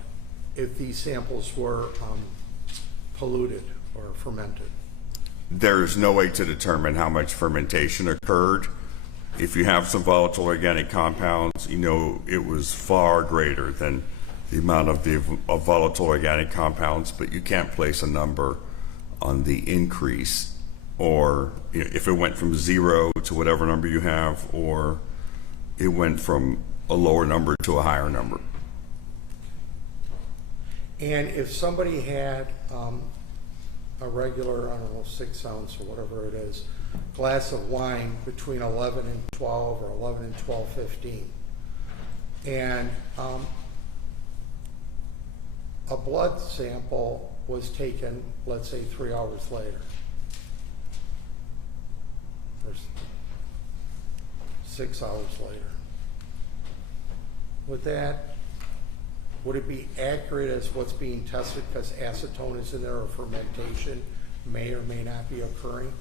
if these samples were polluted or fermented. There's no way to determine how much fermentation occurred. If you have some volatile organic compounds, you know it was far greater than the amount of volatile organic compounds, but you can't place a number on the increase, or if it went from 0 to whatever number you have, or it went from a lower number to a higher number. And if somebody had a regular, I don't know, 6 ounce or whatever it is, glass of wine between 11 and 12 or 11 and 12:15, and a blood sample was taken, let's say 3 hours later, or 6 hours later, would it be accurate as what's being tested because acetone is in there, or fermentation may or may not be occurring?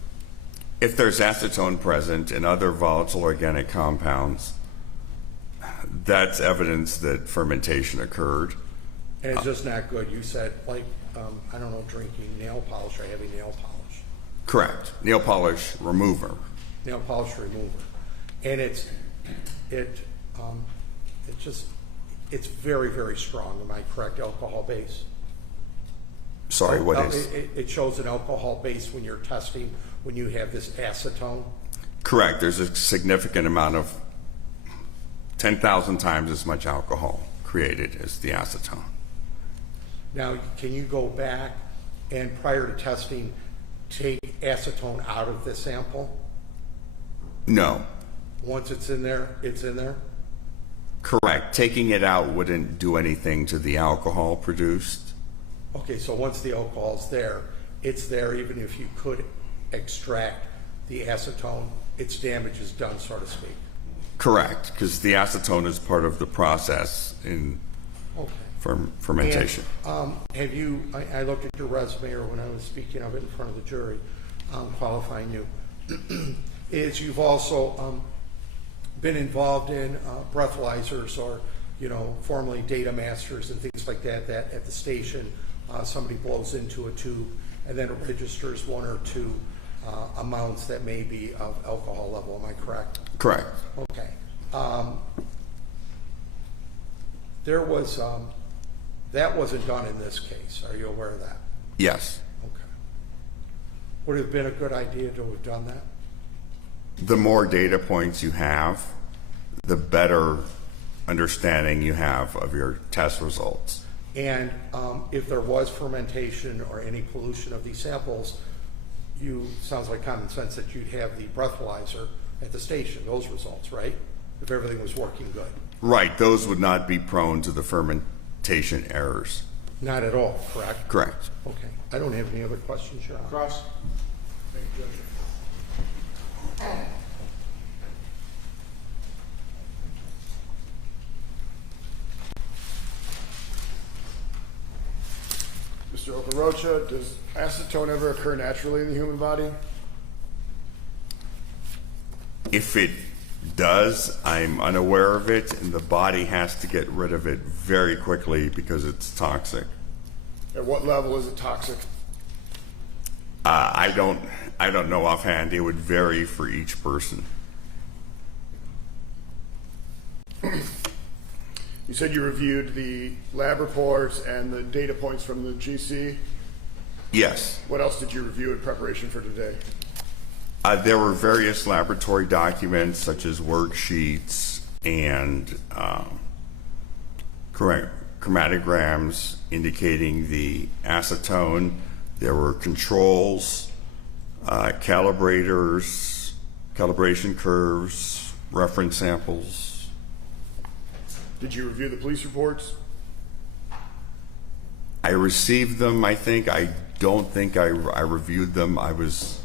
If there's acetone present in other volatile organic compounds, that's evidence that fermentation occurred. And it's just not good. You said, like, I don't know, drinking nail polish or heavy nail polish. Correct. Nail polish remover. Nail polish remover. And it's very, very strong. Am I correct? Alcohol base. Sorry, what is? It shows an alcohol base when you're testing, when you have this acetone. Correct. There's a significant amount of 10,000 times as much alcohol created as the acetone. Now, can you go back and prior to testing, take acetone out of the sample? No. Once it's in there, it's in there? Correct. Taking it out wouldn't do anything to the alcohol produced. Okay, so once the alcohol's there, it's there even if you could extract the acetone, its damage is done, so to speak. Correct, because the acetone is part of the process in fermentation. And, have you, I looked at your resume, or when I was speaking of it in front of the jury, qualifying you, is you've also been involved in breathalyzers, or, formerly data masters and things like that at the station, somebody blows into a tube and then it registers 1 or 2 amounts that may be of alcohol level. Am I correct? Correct. Okay. There was, that wasn't done in this case. Are you aware of that? Yes. Okay. Would it have been a good idea to have done that? The more data points you have, the better understanding you have of your test results. And if there was fermentation or any pollution of these samples, sounds like common sense that you'd have the breathalyzer at the station, those results, right? If everything was working good. Right. Those would not be prone to the fermentation errors. Not at all, correct? Correct. Okay. I don't have any other questions, Your Honor. Cross. Thank you, Judge. Mr. Okarocha, does acetone ever occur naturally in the human body? If it does, I'm unaware of it, and the body has to get rid of it very quickly because it's toxic. At what level is it toxic? I don't know offhand. It would vary for each person. You said you reviewed the lab reports and the data points from the GC. Yes. What else did you review in preparation for today? There were various laboratory documents such as worksheets and chromatograms indicating the acetone. There were controls, calibrators, calibration curves, reference samples. Did you review the police reports? I received them, I think. I don't think I reviewed them. I was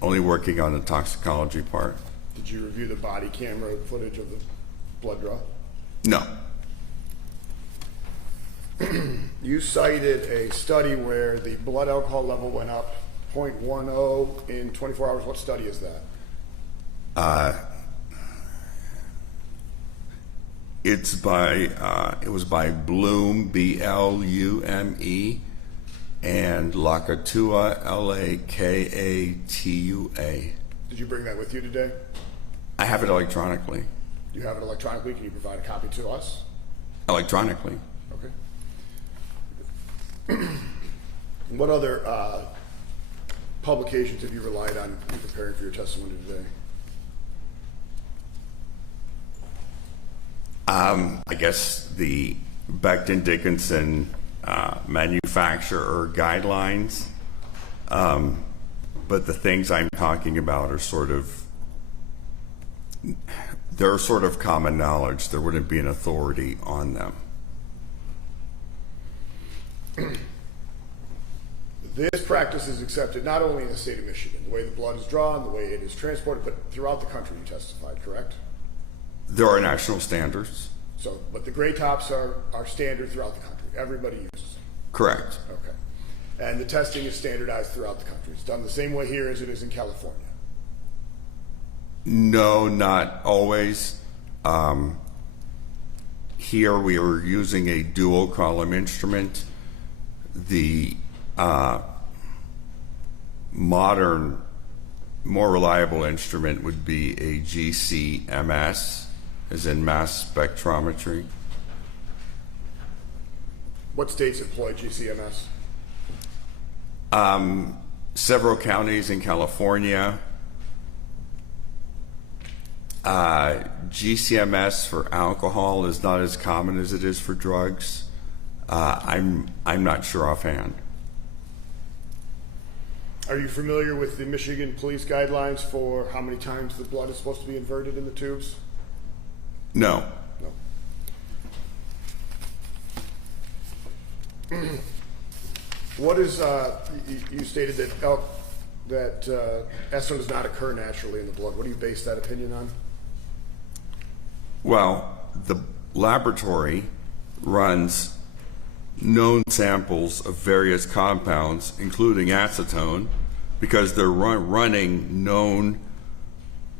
only working on the toxicology part. Did you review the body camera footage of the blood draw? No. You cited a study where the blood alcohol level went up 0.10 in 24 hours. What study is that? It was by Bloom, B-L-U-M-E, and Lakatua, L-A-K-A-T-U-A. Did you bring that with you today? I have it electronically. You have it electronically. Can you provide a copy to us? Electronically. Okay. What other publications have you relied on in preparing for your testimony today? I guess the Becton Dickinson manufacturer guidelines, but the things I'm talking about are they're sort of common knowledge. There wouldn't be an authority on them. This practice is accepted not only in the state of Michigan, the way the blood is drawn, the way it is transported, but throughout the country. You testified, correct? There are national standards. So, but the gray tops are standard throughout the country. Everybody uses them. Correct. Okay. And the testing is standardized throughout the country. It's done the same way here as it is in California. No, not always. Here we are using a dual column instrument. The modern, more reliable instrument would be a GCMS, as in mass spectrometry. What states employ GCMS? Several counties in California. GCMS for alcohol is not as common as it is for drugs. I'm not sure offhand. Are you familiar with the Michigan police guidelines for how many times the blood is supposed to be inverted in the tubes? No. No. What is, you stated that estrogen does not occur naturally in the blood. What do you base that opinion on? Well, the laboratory runs known samples of various compounds, including acetone, because they're running known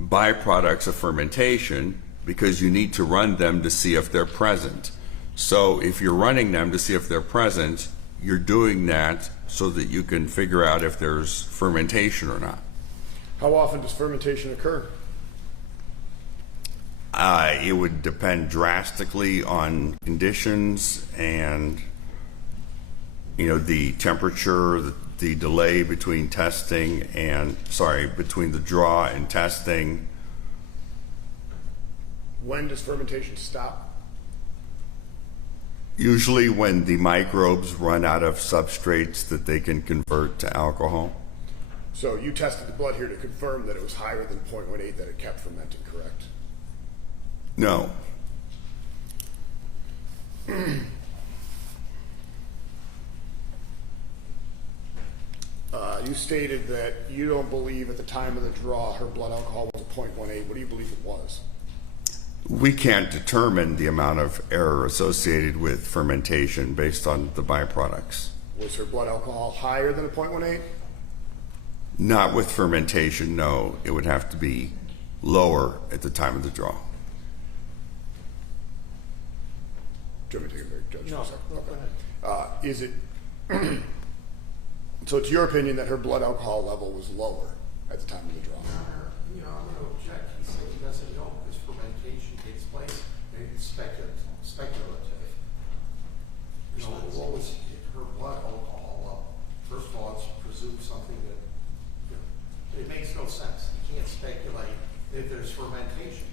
byproducts of fermentation, because you need to run them to see if they're present. So if you're running them to see if they're present, you're doing that so that you can figure out if there's fermentation or not. How often does fermentation occur? It would depend drastically on conditions and, the temperature, the delay between testing and, between the draw and testing. When does fermentation stop? Usually when the microbes run out of substrates that they can convert to alcohol. So you tested the blood here to confirm that it was higher than 0.18 that it kept fermenting, correct? No. You stated that you don't believe at the time of the draw her blood alcohol was a 0.18. What do you believe it was? We can't determine the amount of error associated with fermentation based on the byproducts. Was her blood alcohol higher than a 0.18? Not with fermentation, no. It would have to be lower at the time of the draw. Do you want me to take a break, Judge? No, for a second? go Okay. Is it so it's your opinion that her blood alcohol level was lower at the time of the draw? I'm going to object. He said he doesn't know because fermentation takes place. Maybe it's speculative. What was her blood alcohol level? First of all, it's presumed something that it makes no no sense. You can't speculate if there's fermentation.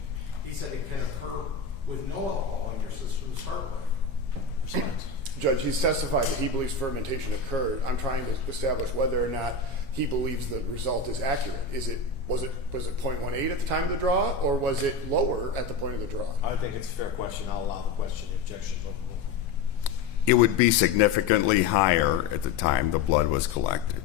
He said it can occur with no alcohol in your system to start with. Response. Judge, he's testified that he believes fermentation occurred. I'm trying to establish whether or not he believes the result is accurate. Was it 0.18 at the time of the draw, or was it lower at the point of the draw? I think it's a fair question. I'll allow the question. The objection's overruled. It would be significantly higher at the time the blood was collected.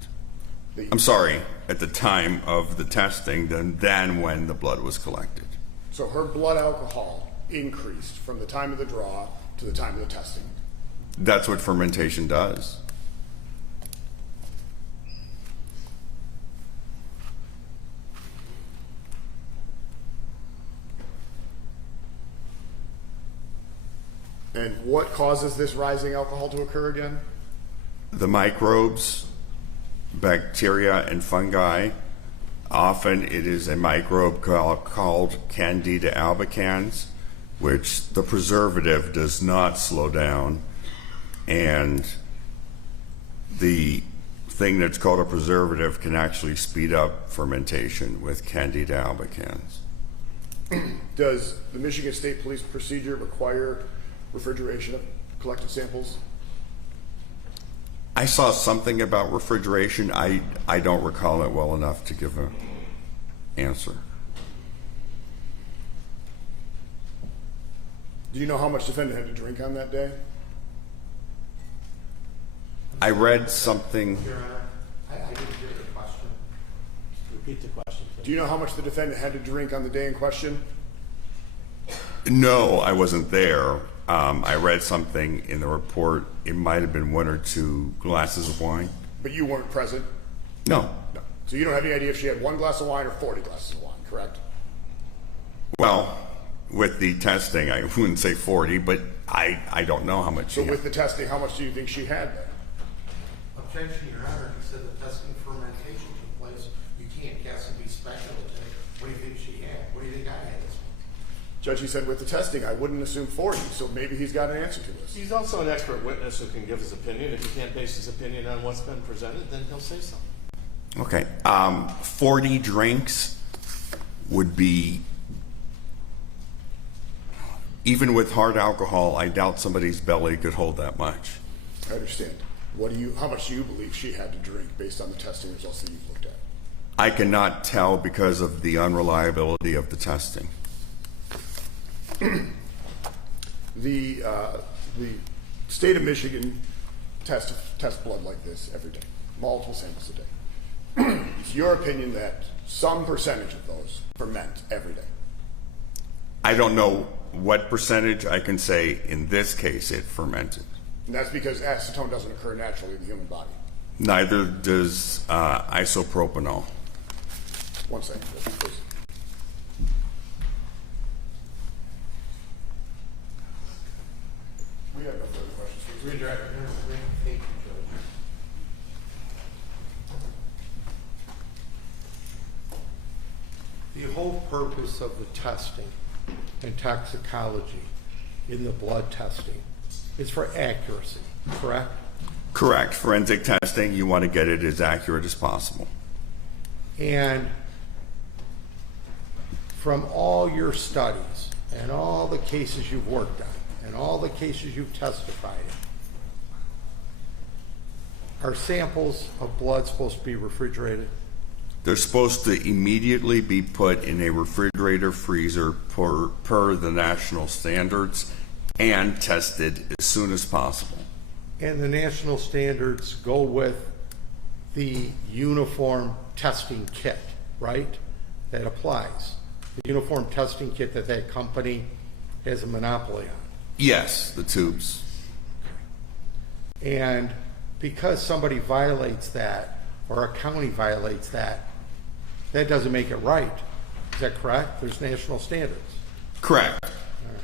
I'm sorry, at the time of the testing than when the blood was collected. So her blood alcohol increased from the time of the draw to the time of the testing. That's what fermentation does. And what causes this rising alcohol to occur again? The microbes, bacteria, and fungi. Often it is a microbe called Candida albicans, which the preservative does not slow down. And the thing that's called a preservative can actually speed up fermentation with Candida albicans. Does the Michigan State Police procedure require refrigeration of collected samples? I saw something about refrigeration. I don't recall it well enough to give an answer. Do you know how much defendant had to drink on that day? I read something. Your Honor, I didn't hear the question. Repeat the question, please. Do you know how much the defendant had to drink on the day in question? No, I wasn't there. I read something in the report. It might have been 1 or 2 glasses of wine. But you weren't present? No. No. So you don't have any idea if she had 1 glass of wine or 40 glasses of wine, correct? Well, with the testing, I wouldn't say 40, but I don't know how much she So had. with the testing, how much do you think she had then? Objection, Your Honor. He said the testing fermentation took place. You can't guess and be speculative. What do you think she had? What do you think I had this one? Judge, he said with the testing, I wouldn't assume 40, so maybe he's got an answer to this. He's also an expert witness who can give his opinion. If he can't base his opinion on what's been presented, then he'll say something. Okay. 40 drinks would be, even with hard alcohol, I doubt somebody's belly could hold that much. I understand. How much do you believe she had to drink based on the testing results that you've looked at? I cannot tell because of the unreliability of the testing. The state of Michigan tests blood like this every day, multiple samples a day. It's your opinion that some percentage of those ferment every day? I don't know what percentage. I can say in this case it fermented. And that's because acetone doesn't occur naturally in the human body. Neither does isopropanol. 1 second, please. We have no further questions. Please. Redirect. Thank you, Judge. The whole purpose of the testing and toxicology in the blood testing is for accuracy, correct? Correct. Forensic testing, you want to get it as accurate as possible. And from all your studies and all the cases you've worked on and all the cases you've testified in, are samples of blood supposed to be refrigerated? They're supposed to immediately be put in a refrigerator freezer per the national standards and tested as soon as possible. And the national standards go with the uniform testing kit, right? That applies. The uniform testing kit that company has a monopoly on. Yes, the tubes. And because somebody violates that, or a county violates that, that doesn't make it right. Is that correct? There's national standards. Correct. All right.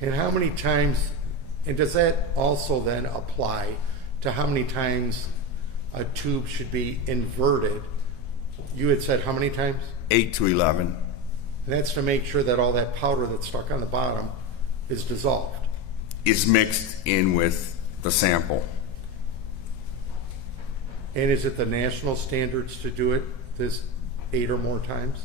And how many times, and does that also then apply to how many times a tube should be inverted? You had said how many times? 8 to 11. And that's to make sure that all that powder that's stuck on the bottom is dissolved. Is mixed in with the sample. And is it the national standards to do it this 8 or more times?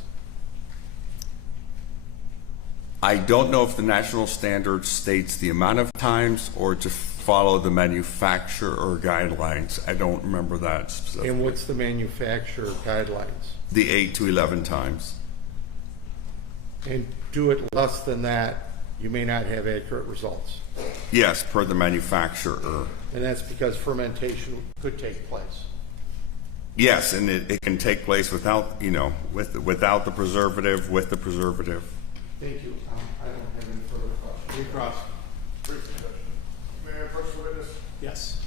I don't know if the national standard states the amount of times or to follow the manufacturer guidelines. I don't remember that specifically. And what's the manufacturer guidelines? The 8 to 11 times. And do it less than that, you may not have accurate results. Yes, per the manufacturer. And that's because fermentation could take place. Yes, and it can take place without, without the preservative, with the preservative. Thank you. I don't have any further questions. Recross. Briefly, Judge. May I approach the witness? Yes.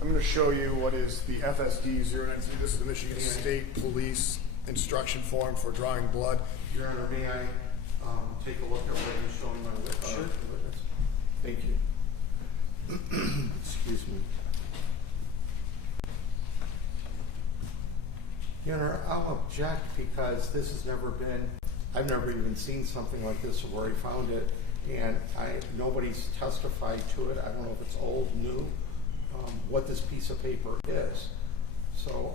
I'm going to show you what is the FSD 093. This is the Michigan State Police instruction form for drawing blood. Your Honor, may I take a look at what you're showing my witness? Sure. Thank you. Excuse me. Your Honor, I'll object because this has never been, I've never even seen something like this or where I found it, and nobody's testified to it. I don't know if it's old, new, what this piece of paper is. So,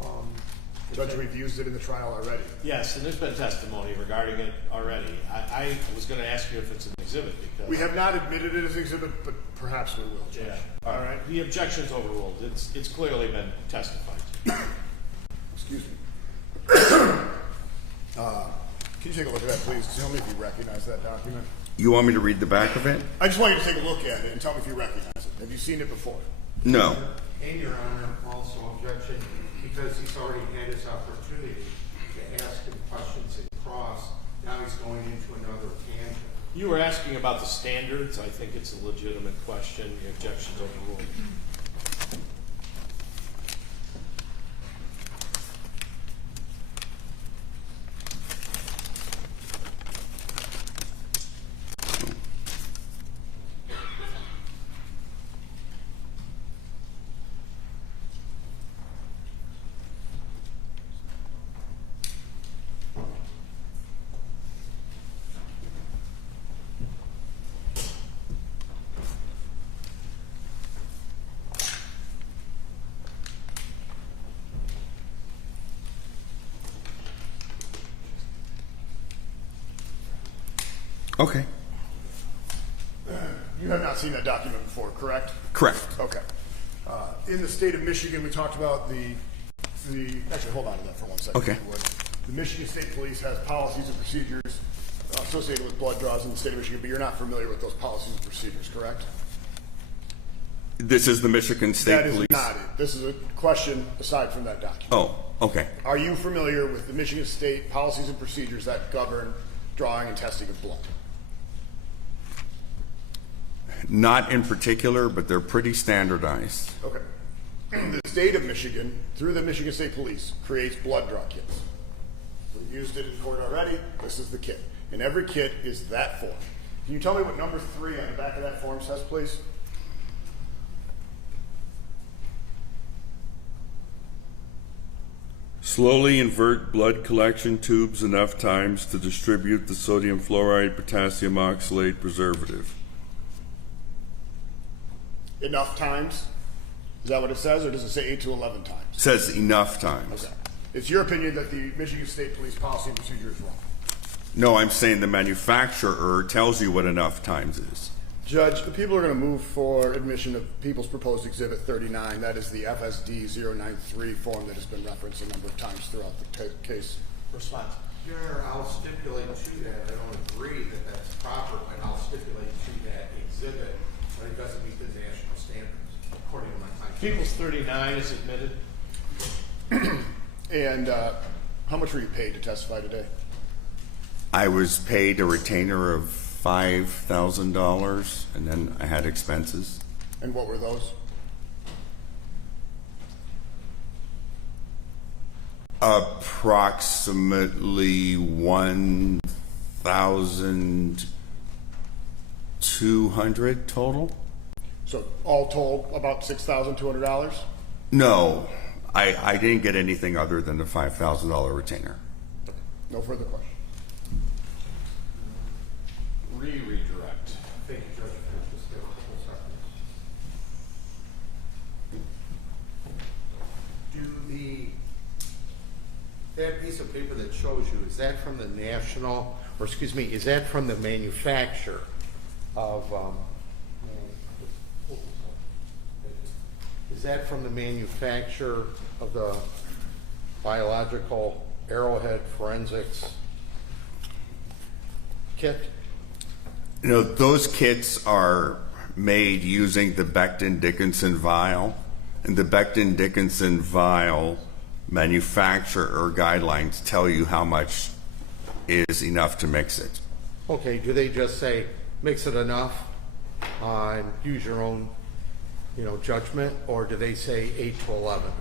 Judge, we've used it in the trial already. Yes, and there's been testimony regarding it already. I was going to ask you if it's an exhibit because We have not admitted it as an exhibit, but perhaps we will, Judge. Yeah. All right. The objection's overruled. It's clearly been testified to. Excuse me. Can you take a look at that, please? Tell me if you recognize that document. You want me to read the back of it? I just want you to take a look at it and tell me if you recognize it. Have you seen it before? No. and Your Honor, also objection because he's already had his opportunity to ask him questions in cross. Now he's going into another tangent. You were asking about the standards. I think it's a legitimate question. The objection's overruled. Okay. You have not seen that document before, correct? Correct. Okay. In the state of Michigan, we talked about the actually, hold on to that for 1 second. Okay. If you would. The Michigan State Police has policies and procedures associated with blood draws in the state of Michigan, but you're not familiar with those policies and procedures, correct? This is the Michigan State That is Police. not it. This is a question aside from that document. Oh, okay. Are you familiar with the Michigan State policies and procedures that govern drawing and testing of blood? Not in particular, but they're pretty standardized. Okay. The state of Michigan, through the Michigan State Police, creates blood draw kits. We've used it in court already. This is the kit. And every kit is that form. Can you tell me what number 3 on the back of that form says, please? Slowly invert blood collection tubes enough times to distribute the sodium fluoride potassium oxalate preservative. Enough times? Is that what it says, or does it say 8 to 11 times? Says enough times. Okay. It's your opinion that the Michigan State Police policy and procedure is wrong. No, I'm saying the manufacturer tells you what enough times is. Judge, the people are going to move for admission of People's Proposed Exhibit 39. That is the FSD 093 form that has been referenced a number of times throughout the case. Response. Your Honor, I'll stipulate to that. I don't agree that that's proper, but I'll stipulate to that exhibit that it doesn't meet the national standards, according to my client. People's 39 is admitted. And how much were you paid to testify today? I was paid a retainer of $5,000, and then I had expenses. And what were those? Approximately $1,200 total. So all told, about $6,200? No, I didn't get anything other than the $5,000 retainer. No further questions. Redirect. Thank you, Judge. Just give a couple seconds. That piece of paper that shows you, is that from the national, or excuse me, is that from the manufacturer of, is that from the manufacturer of the biological arrowhead forensics kit? You know, those kits are made using the Becton-Dickinson vial, and the Becton-Dickinson vial manufacturer guidelines tell you how much is enough to mix it. Okay, do they just say, mix it enough, and use your own, judgment, or do they say 8 to 11?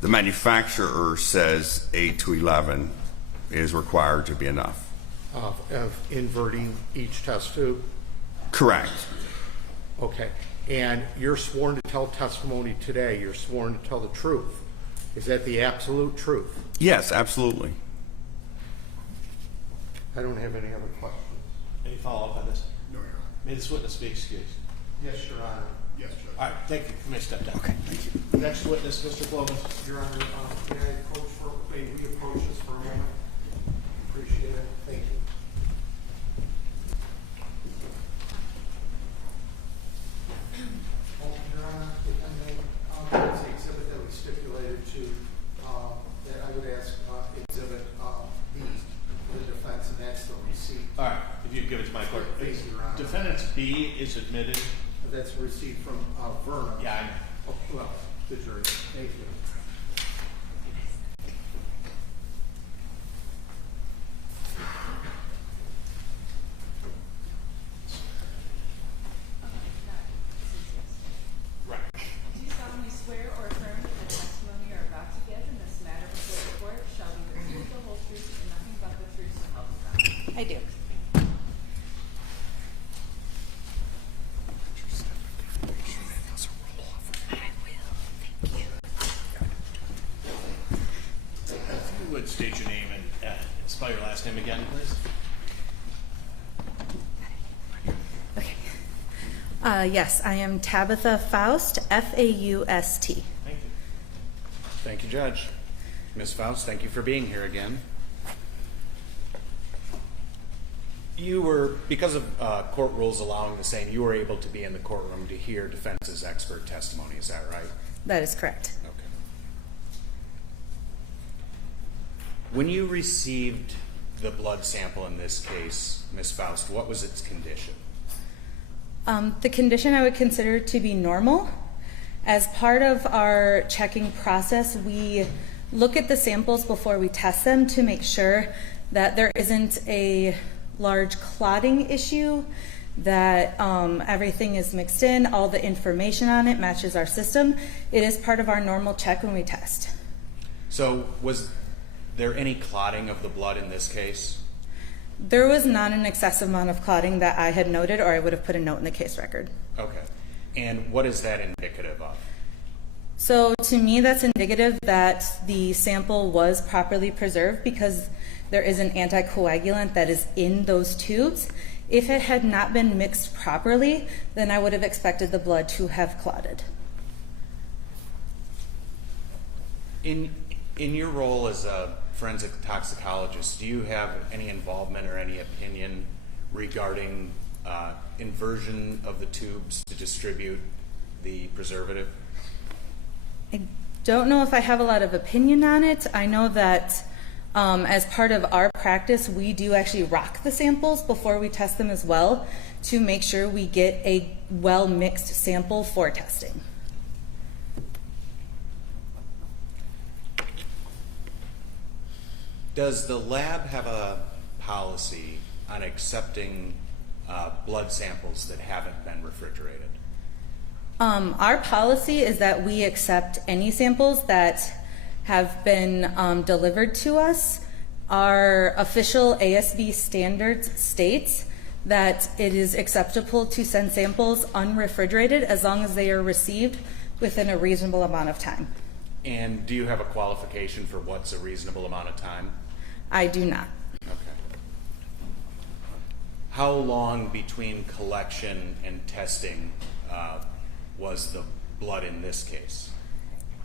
The manufacturer says 8 to 11 is required to be enough. Of inverting each test tube? Correct. Okay, and you're sworn to tell testimony today, you're sworn to tell the truth. Is that the absolute truth? Yes, absolutely. I don't have any other questions. Any follow-up on this? No, Your Honor. May this witness be excused. Yes, Your Honor. Yes, Judge. All right, thank you. You may step down. Okay, thank you. Next witness, Mr. Clovis. Your Honor, may we approach this for a moment? Appreciate it. Thank you. Your Honor, if I may, that's the exhibit that we stipulated to, that I would ask exhibit B for the defense, and that's the receipt. All right, if you give it to my clerk. Thank you, Your Honor. Defendant's B is admitted. That's a receipt from Verna. Yeah, I know. Oh, well, the jury. Thank you. Right. Do you solemnly swear or affirm that the testimony you are about to give in this matter before the court shall be the truth, the whole truth, and nothing but the truth, so help you God? I do. If you would state your name and spell your last name again, please. Okay. Yes, I am Tabitha Faust, F-A-U-S-T. Thank you. Thank you, Judge. Ms. Faust, thank you for being here again. You were, because of court rules allowing the same, you were able to be in the courtroom to hear defense's expert testimony. Is that right? That is correct. Okay. When you received the blood sample in this case, Ms. Faust, what was its condition? The condition I would consider to be normal. As part of our checking process, we look at the samples before we test them to make sure that there isn't a large clotting issue, that everything is mixed in, all the information on it matches our system. It is part of our normal check when we test. So was there any clotting of the blood in this case? There was not an excessive amount of clotting that I had noted, or I would have put a note in the case record. Okay. And what is that indicative of? So to me, that's indicative that the sample was properly preserved because there is an anticoagulant that is in those tubes. If it had not been mixed properly, then I would have expected the blood to have clotted. In your role as a forensic toxicologist, do you have any involvement or any opinion regarding inversion of the tubes to distribute the preservative? I don't know if I have a lot of opinion on it. I know that as part of our practice, we do actually rock the samples before we test them as well to make sure we get a well-mixed sample for testing. Does the lab have a policy on accepting blood samples that haven't been refrigerated? Our policy is that we accept any samples that have been delivered to us. Our official ASB standards states that it is acceptable to send samples unrefrigerated as long as they are received within a reasonable amount of time. And do you have a qualification for what's a reasonable amount of time? I do not. Okay. How long between collection and testing was the blood in this case?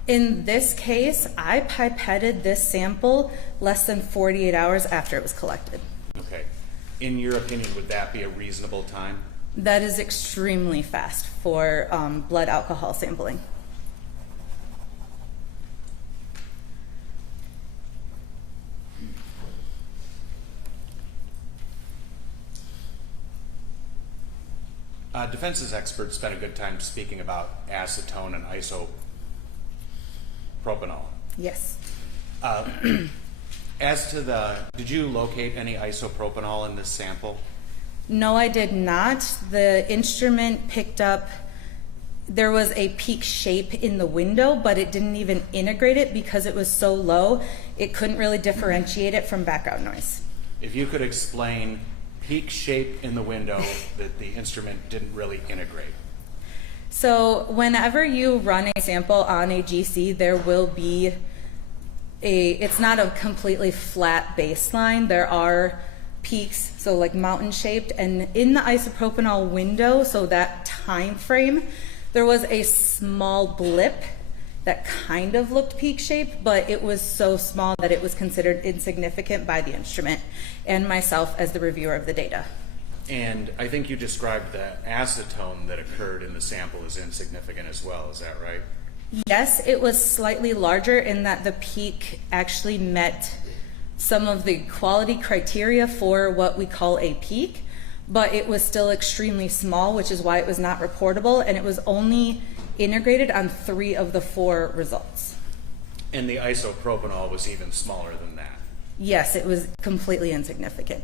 In this case, I pipetted this sample less than 48 hours after it was collected. Okay. In your opinion, would that be a reasonable time? That is extremely fast for blood alcohol sampling. Defense's experts spent a good time speaking about acetone and isopropanol. Yes. As to did you locate any isopropanol in this sample? No, I did not. The instrument picked up, there was a peak shape in the window, but it didn't even integrate it because it was so low, it couldn't really differentiate it from background noise. If you could explain peak shape in the window that the instrument didn't really integrate. So whenever you run a sample on a GC, there will be it's not a completely flat baseline. There are peaks, so like mountain shaped, and in the isopropanol window, so that time frame, there was a small blip that kind of looked peak shaped, but it was so small that it was considered insignificant by the instrument and myself as the reviewer of the data. And I think you described the acetone that occurred in the sample as insignificant as well, is that right? Yes, it was slightly larger in that the peak actually met some of the quality criteria for what we call a peak, but it was still extremely small, which is why it was not reportable, and it was only integrated on 3 of the 4 results. And the isopropanol was even smaller than that? Yes, it was completely insignificant.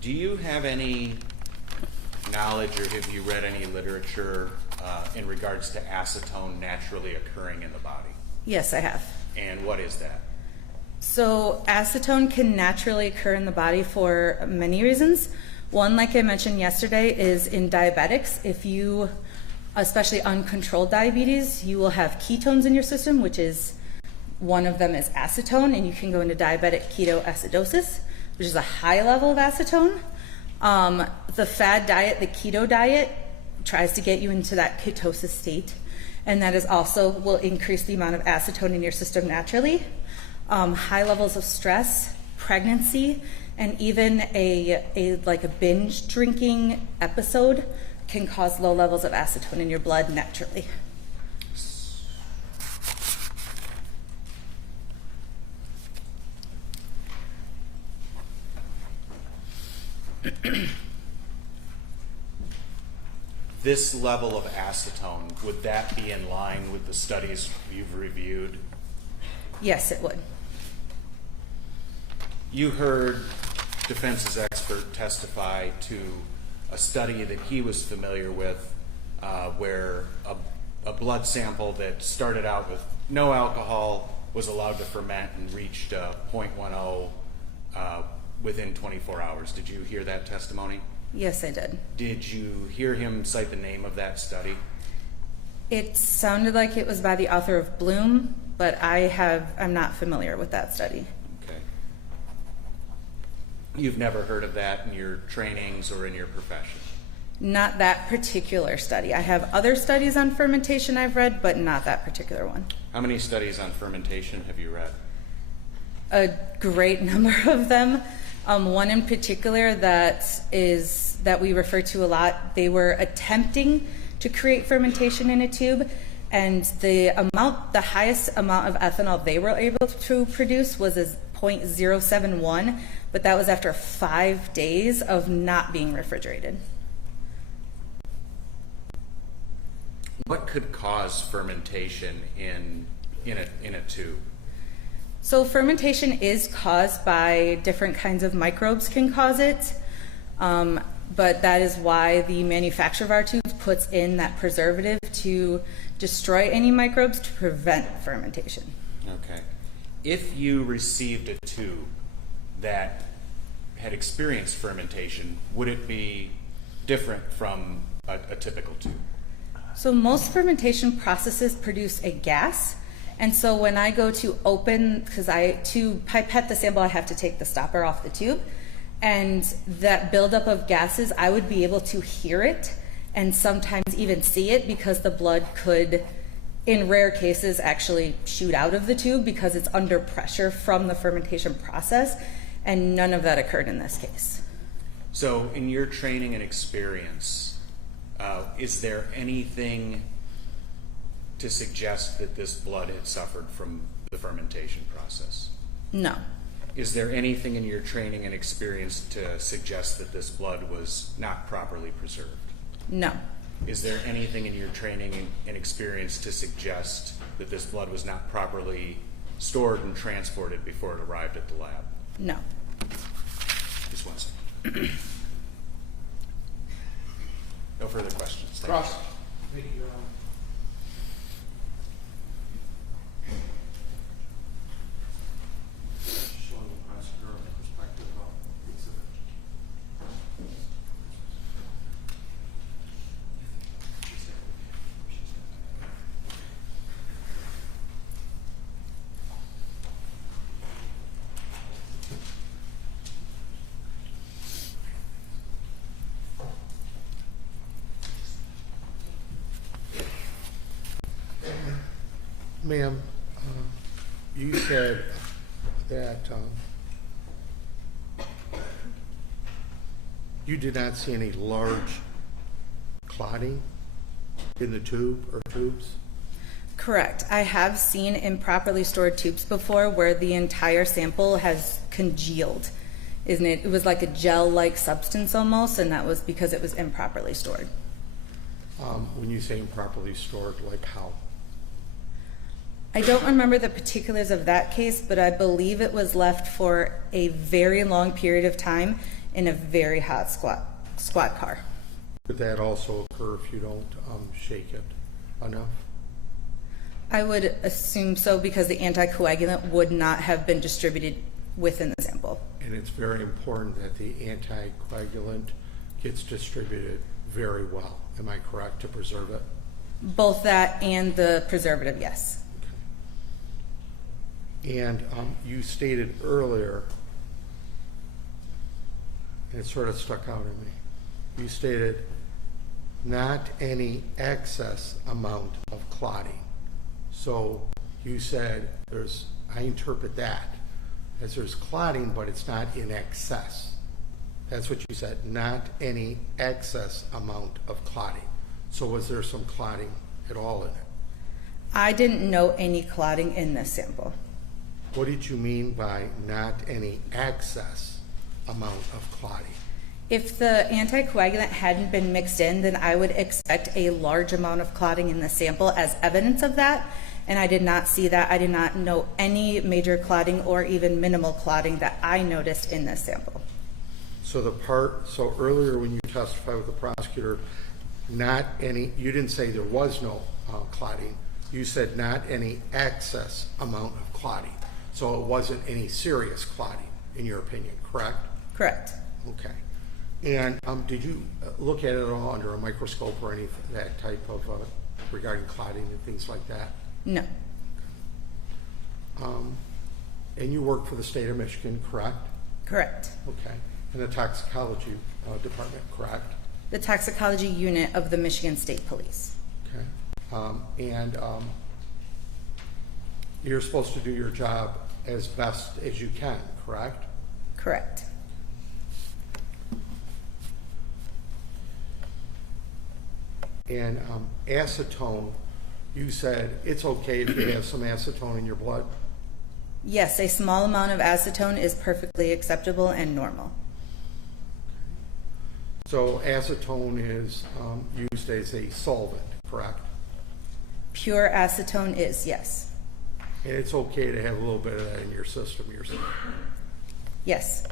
Do you have any knowledge or have you read any literature in regards to acetone naturally occurring in the body? Yes, I have. And what is that? So acetone can naturally occur in the body for many reasons. One, like I mentioned yesterday, is in diabetics. If you, especially uncontrolled diabetes, you will have ketones in your system, which is, one of them is acetone, and you can go into diabetic ketoacidosis, which is a high level of acetone. The fad diet, the keto diet, tries to get you into that ketosis state, and that is also will increase the amount of acetone in your system naturally. High levels of stress, pregnancy, and even a binge drinking episode can cause low levels of acetone in your blood naturally. This level of acetone, would that be in line with the studies you've reviewed? Yes, it would. You heard defense's expert testify to a study that he was familiar with where a blood sample that started out with no alcohol was allowed to ferment and reached 0.10 within 24 hours. Did you hear that testimony? Yes, I did. Did you hear him cite the name of that study? It sounded like it was by the author of Bloom, but I'm not familiar with that study. Okay. You've never heard of that in your trainings or in your profession? Not that particular study. I have other studies on fermentation I've read, but not that particular one. How many studies on fermentation have you read? A great number of them. One in particular that we refer to a lot, they were attempting to create fermentation in a tube, and the highest amount of ethanol they were able to produce was as 0.071, but that was after 5 days of not being refrigerated. What could cause fermentation in a tube? So fermentation is caused by different kinds of microbes can cause it, but that is why the manufacturer of our tubes puts in that preservative to destroy any microbes to prevent fermentation. Okay. If you received a tube that had experienced fermentation, would it be different from a typical tube? So most fermentation processes produce a gas. And so when I go to open, to pipette the sample, I have to take the stopper off the tube. And that buildup of gases, I would be able to hear it and sometimes even see it, because the blood could, in rare cases, actually shoot out of the tube because it's under pressure from the fermentation process. And none of that occurred in this case. So in your training and experience, is there anything to suggest that this blood had suffered from the fermentation process? No. Is there anything in your training and experience to suggest that this blood was not properly preserved? No. Is there anything in your training and experience to suggest that this blood was not properly stored and transported before it arrived at the lab? No. Just one second. No further questions. Thank you. Cross. Thank you, Your Honor. Showing the prosecutor the perspective of the exhibit. Ma'am, you said that you did not see any large clotting in the tube or tubes? Correct. I have seen improperly stored tubes before where the entire sample has congealed. Isn't it? It was like a gel-like substance almost, and that was because it was improperly stored. When you say improperly stored, like how? I don't remember the particulars of that case, but I believe it was left for a very long period of time in a very hot squat car. Could that also occur if you don't shake it enough? I would assume so, because the anticoagulant would not have been distributed within the sample. And it's very important that the anticoagulant gets distributed very well. Am I correct, to preserve it? Both that and the preservative, yes. And you stated earlier, and it sort of stuck out at me, you stated not any excess amount of clotting. So you said I interpret that as there's clotting, but it's not in excess. That's what you said, not any excess amount of clotting. So was there some clotting at all in it? I didn't know any clotting in this sample. What did you mean by not any excess amount of clotting? If the anticoagulant hadn't been mixed in, then I would expect a large amount of clotting in the sample as evidence of that, and I did not see that. I did not know any major clotting or even minimal clotting that I noticed in this sample. So earlier when you testified with the prosecutor, you didn't say there was no clotting. You said not any excess amount of clotting. So it wasn't any serious clotting, in your opinion, correct? Correct. Okay. And did you look at it at all under a microscope or any that type of regarding clotting and things like that? No. And you work for the state of Michigan, correct? Correct. Okay. In the toxicology department, correct? The toxicology unit of the Michigan State Police. Okay. You're supposed to do your job as best as you can, correct? Correct. And acetone, you said it's okay if you have some acetone in your blood? Yes, a small amount of acetone is perfectly acceptable and normal. So acetone is used as a solvent, correct? Pure acetone is, yes. And it's okay to have a little bit of that in your system, you're saying? Yes.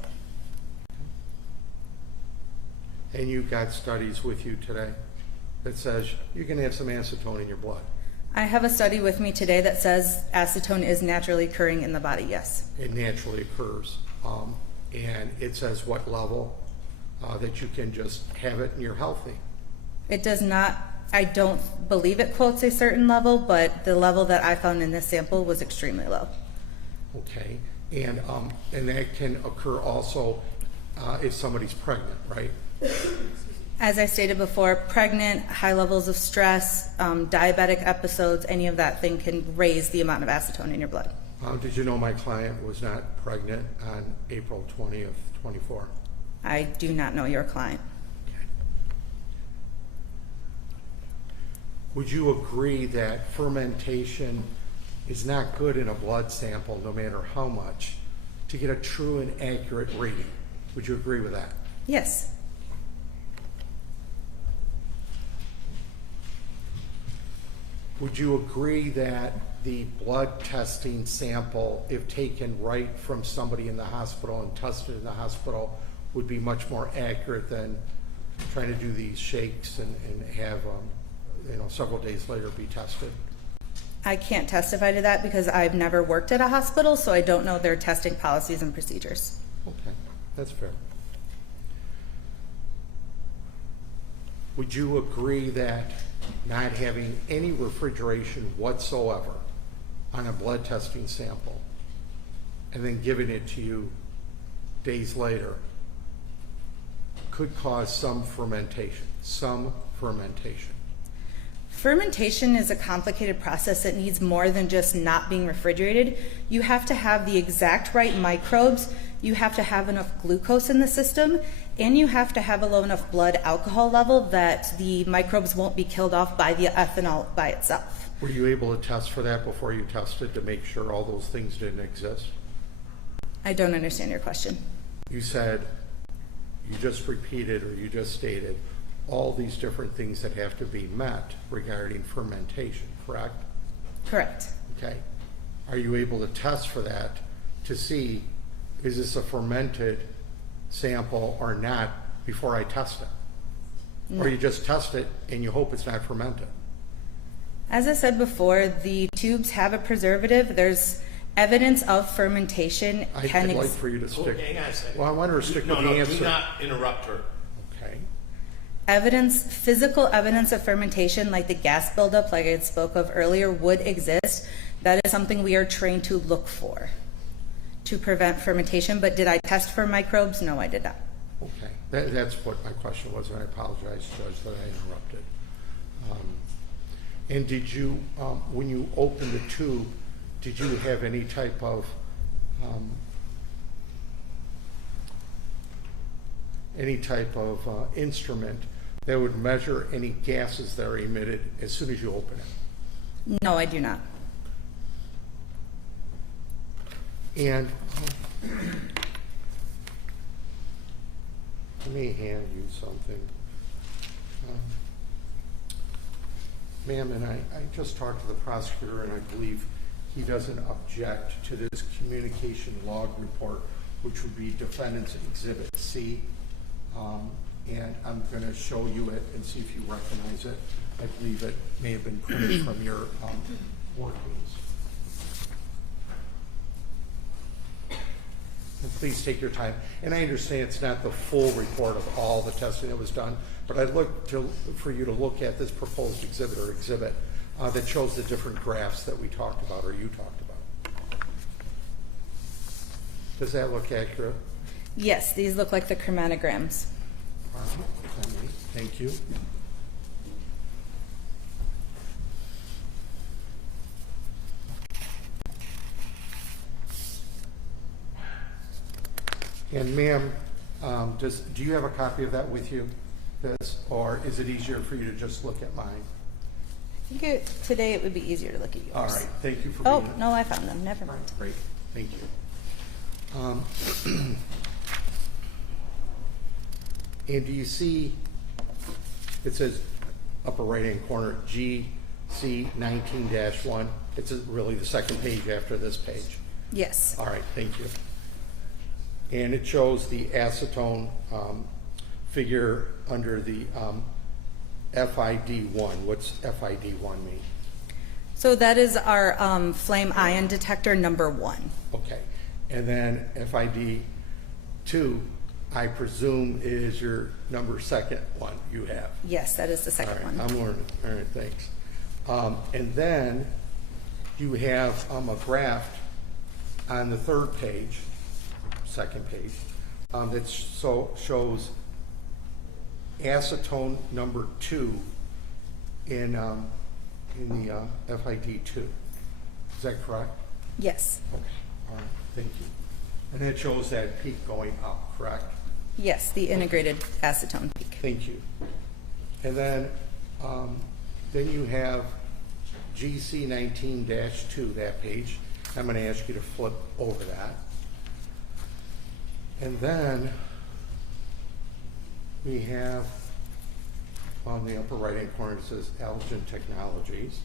And you've got studies with you today that says you can have some acetone in your blood? I have a study with me today that says acetone is naturally occurring in the body, yes. It naturally occurs. And it says what level that you can just have it and you're healthy? It does not, I don't believe it quotes a certain level, but the level that I found in this sample was extremely low. Okay, and that can occur also if somebody's pregnant, right? As I stated before, pregnant, high levels of stress, diabetic episodes, any of that thing can raise the amount of acetone in your blood. Did you know my client was not pregnant on April 20th, 24? I do not know your client. Okay. Would you agree that fermentation is not good in a blood sample, no matter how much, to get a true and accurate reading? Would you agree with that? Yes. Would you agree that the blood testing sample, if taken right from somebody in the hospital and tested in the hospital, would be much more accurate than trying to do these shakes and have several days later be tested? I can't testify to that because I've never worked at a hospital, so I don't know their testing policies and procedures. Okay, that's fair. Would you agree that not having any refrigeration whatsoever on a blood testing sample and then giving it to you days later could cause some fermentation? Fermentation is a complicated process that needs more than just not being refrigerated. You have to have the exact right microbes, you have to have enough glucose in the system, and you have to have a low enough blood alcohol level that the microbes won't be killed off by the ethanol by itself. Were you able to test for that before you tested to make sure all those things didn't exist? I don't understand your question. You said, you just repeated or you just stated all these different things that have to be met regarding fermentation, correct? Correct. Okay. Are you able to test for that to see, is this a fermented sample or not before I test it? No. Or you just test it and you hope it's not fermented? As I said before, the tubes have a preservative. There's evidence of fermentation. I'd like for you to stick. Hang on a second. Well, I want her to stick with the answer. Do not interrupt her. Okay. Physical evidence of fermentation, like the gas buildup, like I spoke of earlier, would exist. That is something we are trained to look for to prevent fermentation. But did I test for microbes? No, I did not. Okay. That's what my question was, and I apologize, Judge, that I interrupted. And did you, when you opened the tube, did you have any type of instrument that would measure any gases that are emitted as soon as you open it? No, I do not. And let me hand you something. Ma'am, and I just talked to the prosecutor, and I believe he doesn't object to this communication log report, which would be Defendant's Exhibit C. And I'm going to show you it and see if you recognize it. I believe it may have been printed from your workings. And please take your time. And I understand it's not the full report of all the testing that was done, but I'd look for you to look at this proposed exhibit or exhibit that shows the different graphs that we talked about or you talked about. Does that look accurate? Yes, these look like the chromatograms. Thank you. And ma'am, do you have a copy of that with you? Or is it easier for you to just look at mine? I think today it would be easier to look at yours. All right, thank you for Oh, being no, I found them. Never mind. Great, thank you. And do you see, it says upper right-hand corner, GC19-1. It's really the second page after this page. Yes. All right, thank you. And it shows the acetone figure under the FID1. What's FID1 mean? So that is our flame ion detector number 1. Okay. And then FID2 I presume is your second one you have. Yes, that is the All second right, one. I'm learning. All right, thanks. And then you have a graph on the third page, second page, that shows acetone number 2 in the FID 2. Is that correct? Yes. Okay. All right. Thank you. And it shows that peak going up, correct? Yes, the integrated acetone peak. Thank you. And then you have GC 19-2, that page. I'm going to ask you to flip over that. And then we have on the upper right-hand corner, it says Allergen Technologies.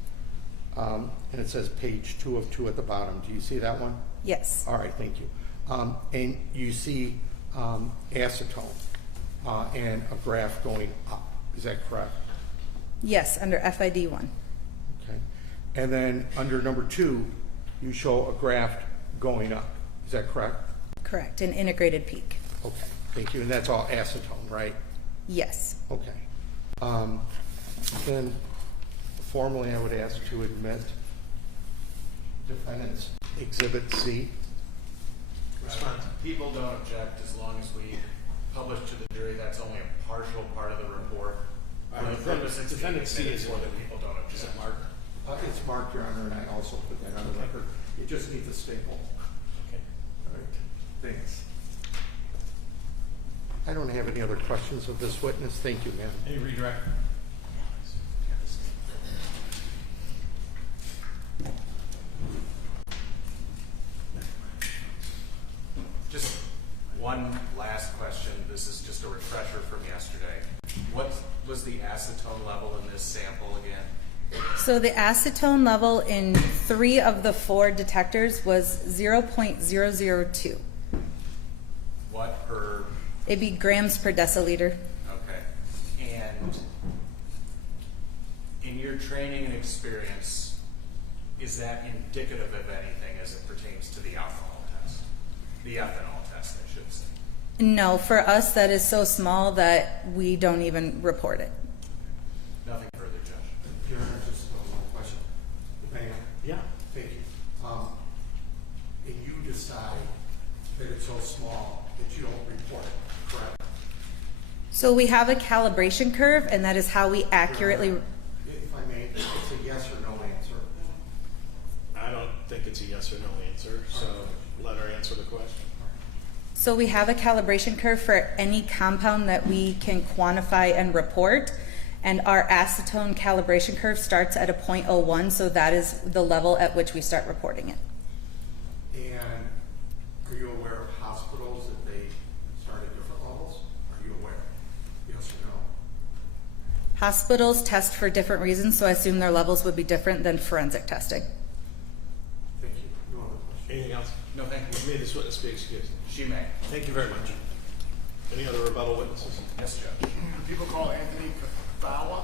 And it says page 2 of 2 at the bottom. Do you see that one? Yes. All right, thank you. And you see acetone and a graph going up. Is that correct? Yes, under FID 1. Okay. And then under number 2, you show a graph going up. Is that correct? Correct, an integrated peak. Okay, thank you. And that's all acetone, right? Yes. Okay. Then formally, I would ask to admit defendant's Exhibit C. People don't object as long as we publish to the jury. That's only a partial part of the report. For the purpose of Defendant C is what the people don't object. Is it marked? It's marked, Your Honor, and I also put that on the record. You just need the staple. Okay. All right, thanks. I don't have any other questions of this witness. Thank you, ma'am. Any redirect? Just one last question. This is just a refresher from yesterday. What was the acetone level in this sample again? So the acetone level in 3 of the 4 detectors was 0.002. What per? It'd be grams per deciliter. Okay. And in your training and experience, is that indicative of anything as it pertains to the alcohol test? The ethanol test, I should say. No, for us that is so small that we don't even report it. Nothing further, Judge. Your Honor, just one question. Ma'am? Yeah. Thank you. And you decide that it's so small that you don't report it, correct? So we have a calibration curve, and that is how we accurately. If I may, it's a yes or no answer. I don't think it's a yes or no answer, so let her answer the question. So we have a calibration curve for any compound that we can quantify and report, and our acetone calibration curve starts at a 0.01, so that is the level at which we start reporting it. And are you aware of hospitals that they start at different levels? Are you aware? Yes or no? Hospitals test for different reasons, so I assume their levels would be different than forensic testing. Thank you. No other questions? Anything else? No, thank you. May this witness be excused. She may. Thank you very much. Any other rebuttal witnesses? Yes, Judge. People call Anthony Cathawa.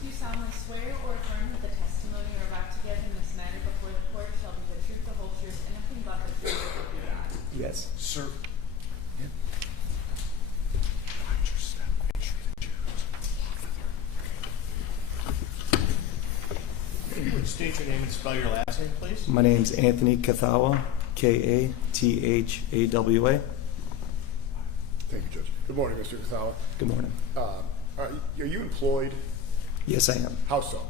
Do you solemnly swear or affirm that the testimony you're about to give in this matter before the court shall be the truth, the whole truth, and nothing but the truth, so help you God? Yes. Sir. If you would state your name and spell your last name, please. My name's Anthony Cathawa, Kathawa. Thank you, Judge. Good morning, Mr. Cathawa. Good morning. Are you employed? Yes, I am. How so?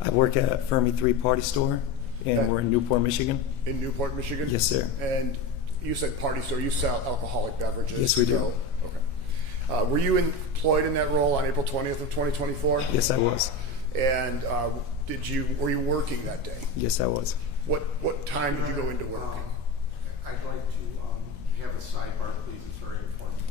I work at Fermi 3 Party Store, and we're in Newport, Michigan. In Newport, Michigan? Yes, sir. And you said party store. You sell alcoholic beverages? Yes, we do. still? Okay. Were you employed in that role on April 20th of 2024? Yes, I was. And were you working that day? Yes, I was. What time did you go into work? I'd like to have a sidebar, please. It's very important.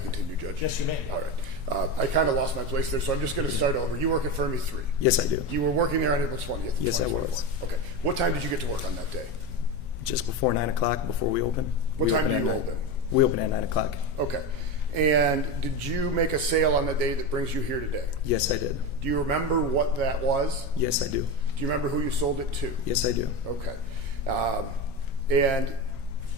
I continue, Judge? Yes, you may. All right. I kind of lost my place there, so I'm just going to start over. You work at Fermi 3. Yes, I do. You were working there on April 20th. Yes, I 2024. was. Okay. What time did you get to work on that day? Just before 9 o'clock, before we open. What We time open do at you 9. open? We open at 9 o'clock. Okay. And did you make a sale on the day that brings you here today? Yes, I did. Do you remember what that was? Yes, I do. Do you remember who you sold it to? Yes, I do. Okay. And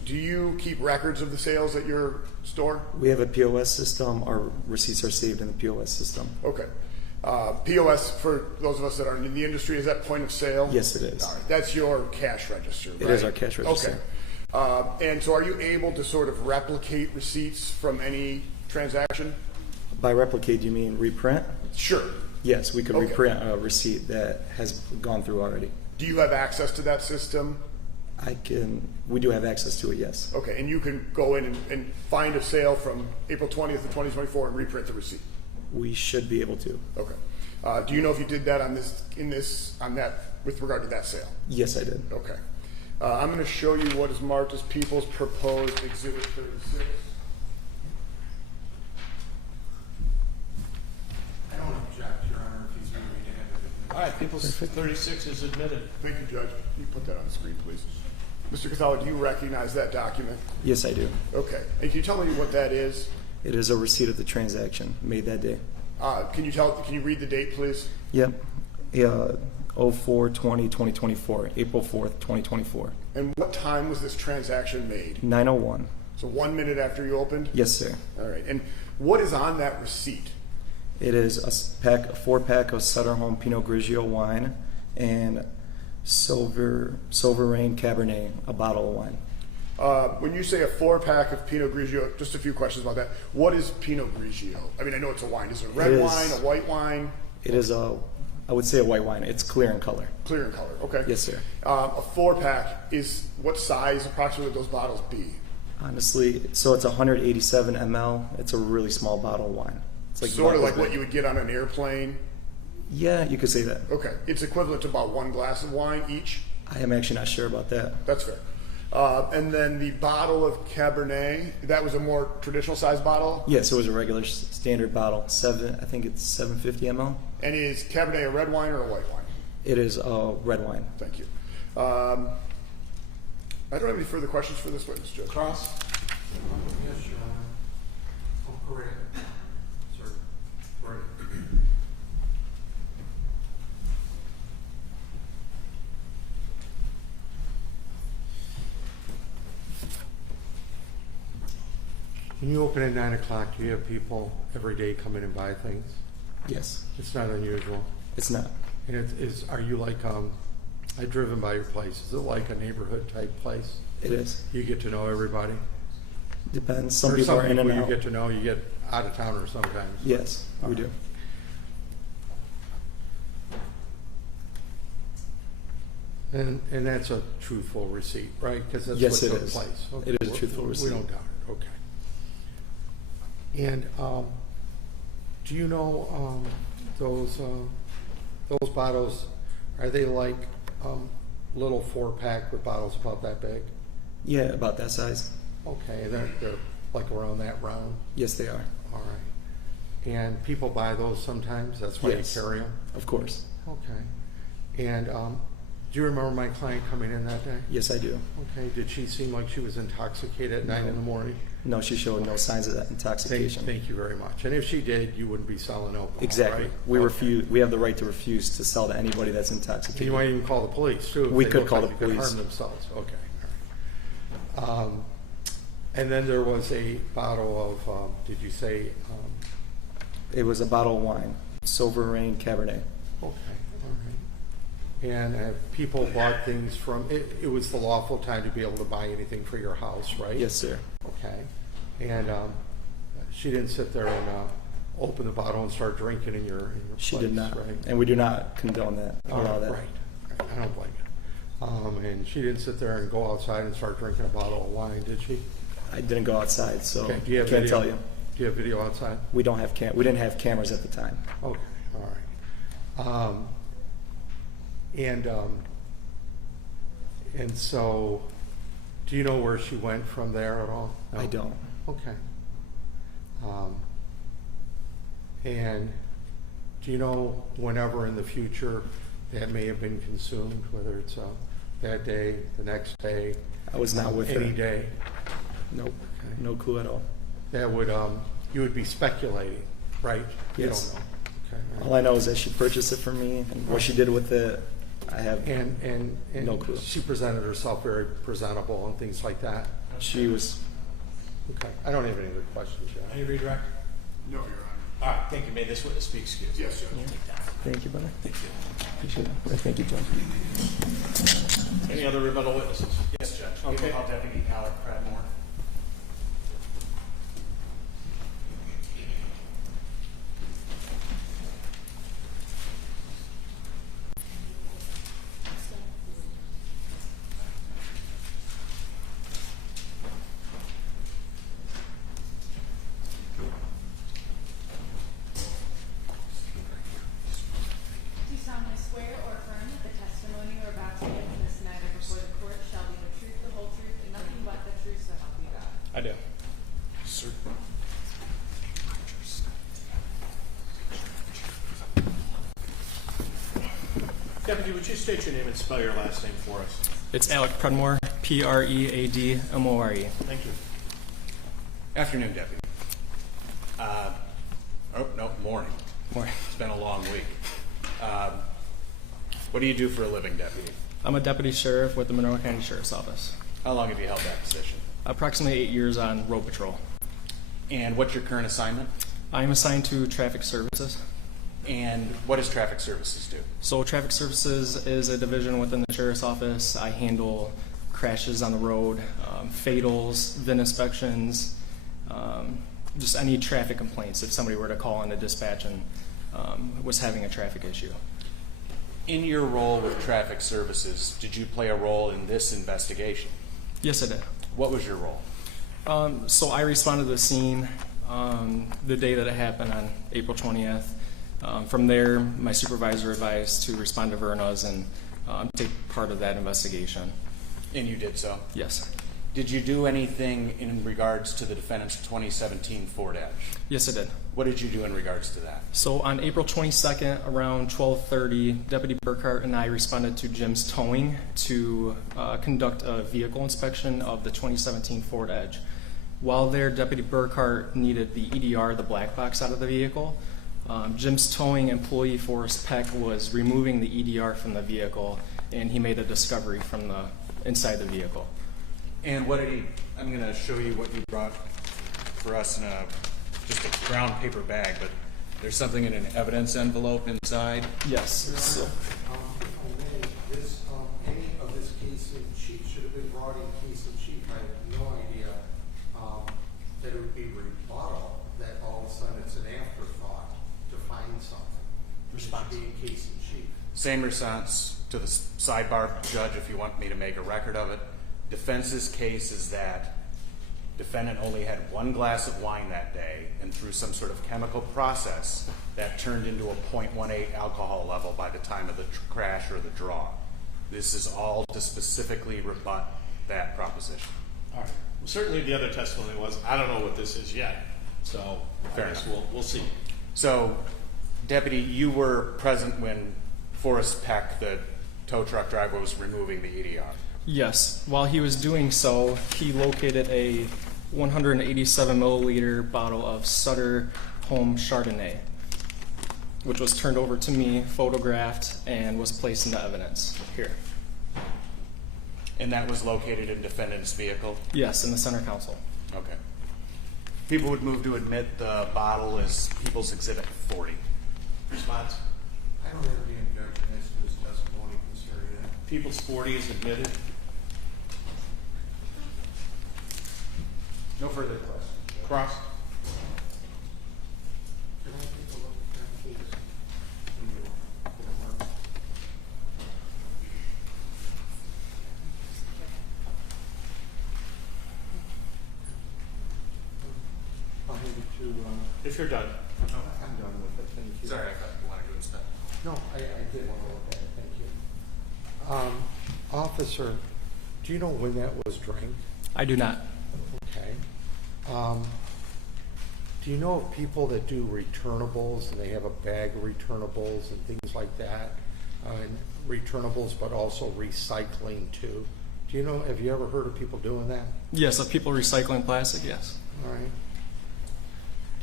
do you keep records of the sales at your store? We have a POS system. Our receipts are saved in the POS system. Okay. POS, for those of us that aren't in the industry, is that point of sale? Yes, it is. All right. That's your cash register, right? It is our cash register. Okay. And so are you able to sort of replicate receipts from any transaction? By replicate, do you mean reprint? Sure. Yes, we could Okay. reprint a receipt that has gone through already. Do you have access to that system? We do have access to it, yes. Okay, and you can go in and find a sale from April 20th of 2024 and reprint the receipt? We should be able to. Okay. Do you know if you did that on that with regard to that sale? Yes, I did. Okay. I'm going to show you what is marked as People's Proposed Exhibit 36. I don't object, Your Honor, if he's going to have it. All right, People's 36 is admitted. Thank you, Judge. Can you put that on the screen, please? Mr. Cathala, do you recognize that document? Yes, I do. Okay. And can you tell me what that is? It is a receipt of the transaction made that day. Can you read the date, please? Yep. 04/20/2024, April 4th, 2024. And what time was this transaction made? 9:01. So 1 minute after you opened? Yes, sir. All right. And what is on that receipt? It is a 4-pack of Sutter Home Pinot Grigio wine and Sovereign Cabernet, a bottle of wine. When you say a 4-pack of Pinot Grigio, just a few questions about that. What is Pinot Grigio? I mean, I know it's a wine. Is it a red wine, a white wine? It is I would say a white wine. It's clear in color. Clear in color, okay. Yes, sir. A 4-pack is, what size approximately would those bottles be? Honestly, so it's 187 ml. It's a really small bottle of wine. It's like Sort of like what you would get on an airplane? Yeah, you could say that. Okay. It's equivalent to about 1 glass of wine each? I am actually not sure about that. That's fair. And then the bottle of Cabernet, that was a more traditional size bottle? Yes, it was a regular standard bottle. I think it's 750 ml. And is Cabernet a red wine or a white wine? It is a red wine. Thank you. I don't have any further questions for this witness, Judge. Cross? Yes, Your Honor. Oh, go ahead. Sir, go ahead. When you open at 9 o'clock, do you have people every day come in and buy things? Yes, It's not unusual. it's not. And are you like, I've driven by your place. Is it like a neighborhood type place? It is. You get to know everybody? Depends. Some Or people are in and you out. get to know, you get out of towners sometimes. Yes, we do. And that's a truthful receipt, right? Because that's Yes, what it took is. place. It is a truthful We receipt. don't doubt it, okay. And do you know those bottles, are they like little 4-pack with bottles about that big? Yeah, about that size. Okay, they're like around that round? Yes, they are. All right. And people buy those sometimes? That's why Yes. you carry them? Of course. Okay. And do you remember my client coming in that day? Yes, I do. Okay. Did she seem like she was intoxicated at 9 in the morning? No, she showed no signs of that intoxication. Thank you very much. And if she did, you wouldn't be selling alcohol, Exactly. right? We Okay. refuse. We have the right to refuse to sell to anybody that's And intoxicated. you might even call the police too. If We they could look call like the they could police. harm themselves. Okay. All right. And then there was a bottle of, did you say? It was a bottle of wine, Sovereign Cabernet. Okay. All right. And people bought things from. It was the lawful time to be able to buy anything for your house, right? Yes, sir. Okay. And she didn't sit there and open the bottle and start drinking in your She place, did not, right? and we do not condone that. Allow that. Right. I don't blame you. And she didn't sit there and go outside and start drinking a bottle of wine, did she? I didn't go outside, so Okay. Do you I have can't video? tell you. Do you have video outside? We don't have we didn't have cameras at the time. Okay. All right. And so, do you know where she went from there at all? No? I don't. Okay. And do you know whenever in the future that may have been consumed, whether it's that day, the next day? I was not with any her. day? Nope. Okay. No clue at all. That would, you would be speculating, right? You Yes. don't know. Okay. all All right. I know is that she purchased it for me, and what she did with it, I have And no clue. she presented herself very presentable and things like that. She was. Okay. I don't have any other questions yet. Any redirect? No, Your Honor. All right, thank you. May this witness be excused. Yes, Judge. Thank you, brother. Thank you. Appreciate it. Thank you, Judge. Any other rebuttal witnesses? Yes, Judge. Okay. I'll Deputy Alec Pradmore. Do you solemnly swear or affirm that the testimony you are about to give in this matter before the court shall be the truth, the whole truth, and nothing but the truth, so help you God? I do. Deputy, would you state your name and spell your last name for us? It's Alec Pradmore, Preadmore. Thank you. Afternoon, Deputy. Morning. Morning. It's been a long week. What do you do for a living, Deputy? I'm a deputy sheriff with the Monroe County Sheriff's Office. How long have you held that position? Approximately 8 years on road patrol. And what's your current assignment? I am assigned to traffic services. And what does traffic services do? So traffic services is a division within the Sheriff's Office. I handle crashes on the road, fatals, VIN inspections, just any traffic complaints if somebody were to call in to dispatch and was having a traffic issue. In your role with traffic services, did you play a role in this investigation? Yes, I did. What was your role? So I responded to the scene the day that it happened on April 20th. From there, my supervisor advised to respond to Verna's and take part of that investigation. And you did so? Yes. Did you do anything in regards to the defendant's 2017 Ford Edge? Yes, I did. What did you do in regards to that? So on April 22nd, around 12:30, Deputy Burkhart and I responded to Jim's Towing to conduct a vehicle inspection of the 2017 Ford Edge. While there, Deputy Burkhart needed the EDR, the black box, out of the vehicle. Jim's Towing employee, Forrest Peck, was removing the EDR from the vehicle, and he made a discovery from the inside the vehicle. And what did he, I'm going to show you what you brought for us in just a brown paper bag, but there's something in an evidence envelope inside. Yes. So, If I may, any of this case in chief should have been brought in case in chief. I have no idea that it would be rebuttal, that all of a sudden it's an afterthought to find something. Response. It should be in case in chief. Same response to the sidebar, Judge, if you want me to make a record of it. Defense's case is that defendant only had one glass of wine that day, and through some sort of chemical process that turned into a 0.18 alcohol level by the time of the crash or the draw. This is all to specifically rebut that proposition. All right. Well, certainly the other testimony was, I don't know what this is yet. So Fair I guess enough. we'll see. So, Deputy, you were present when Forrest Peck, the tow truck driver, was removing the EDR. yes. While he was doing so, he located a 187 milliliter bottle of Sutter Home Chardonnay, which was turned over to me, photographed, and was placed into evidence here. And that was located in defendant's vehicle? Yes, in the center console. Okay. People would move to admit the bottle as People's Exhibit 40. Response. I don't have any objection as to this testimony concerning that. People's 40 is admitted. No further questions. Cross. Can I take a look at that, please? I'll hand it to, If you're done. I'm done with it, thank you. Sorry, I thought you wanted to inspect. No, I did want to look at it, thank you. Officer, do you know when that was drank? I do not. Okay. Do you know of people that do returnables and they have a bag of returnables and things like that? And returnables, but also recycling too. Do you know, have you ever heard of people doing that? Yes, of people recycling plastic, yes. All right.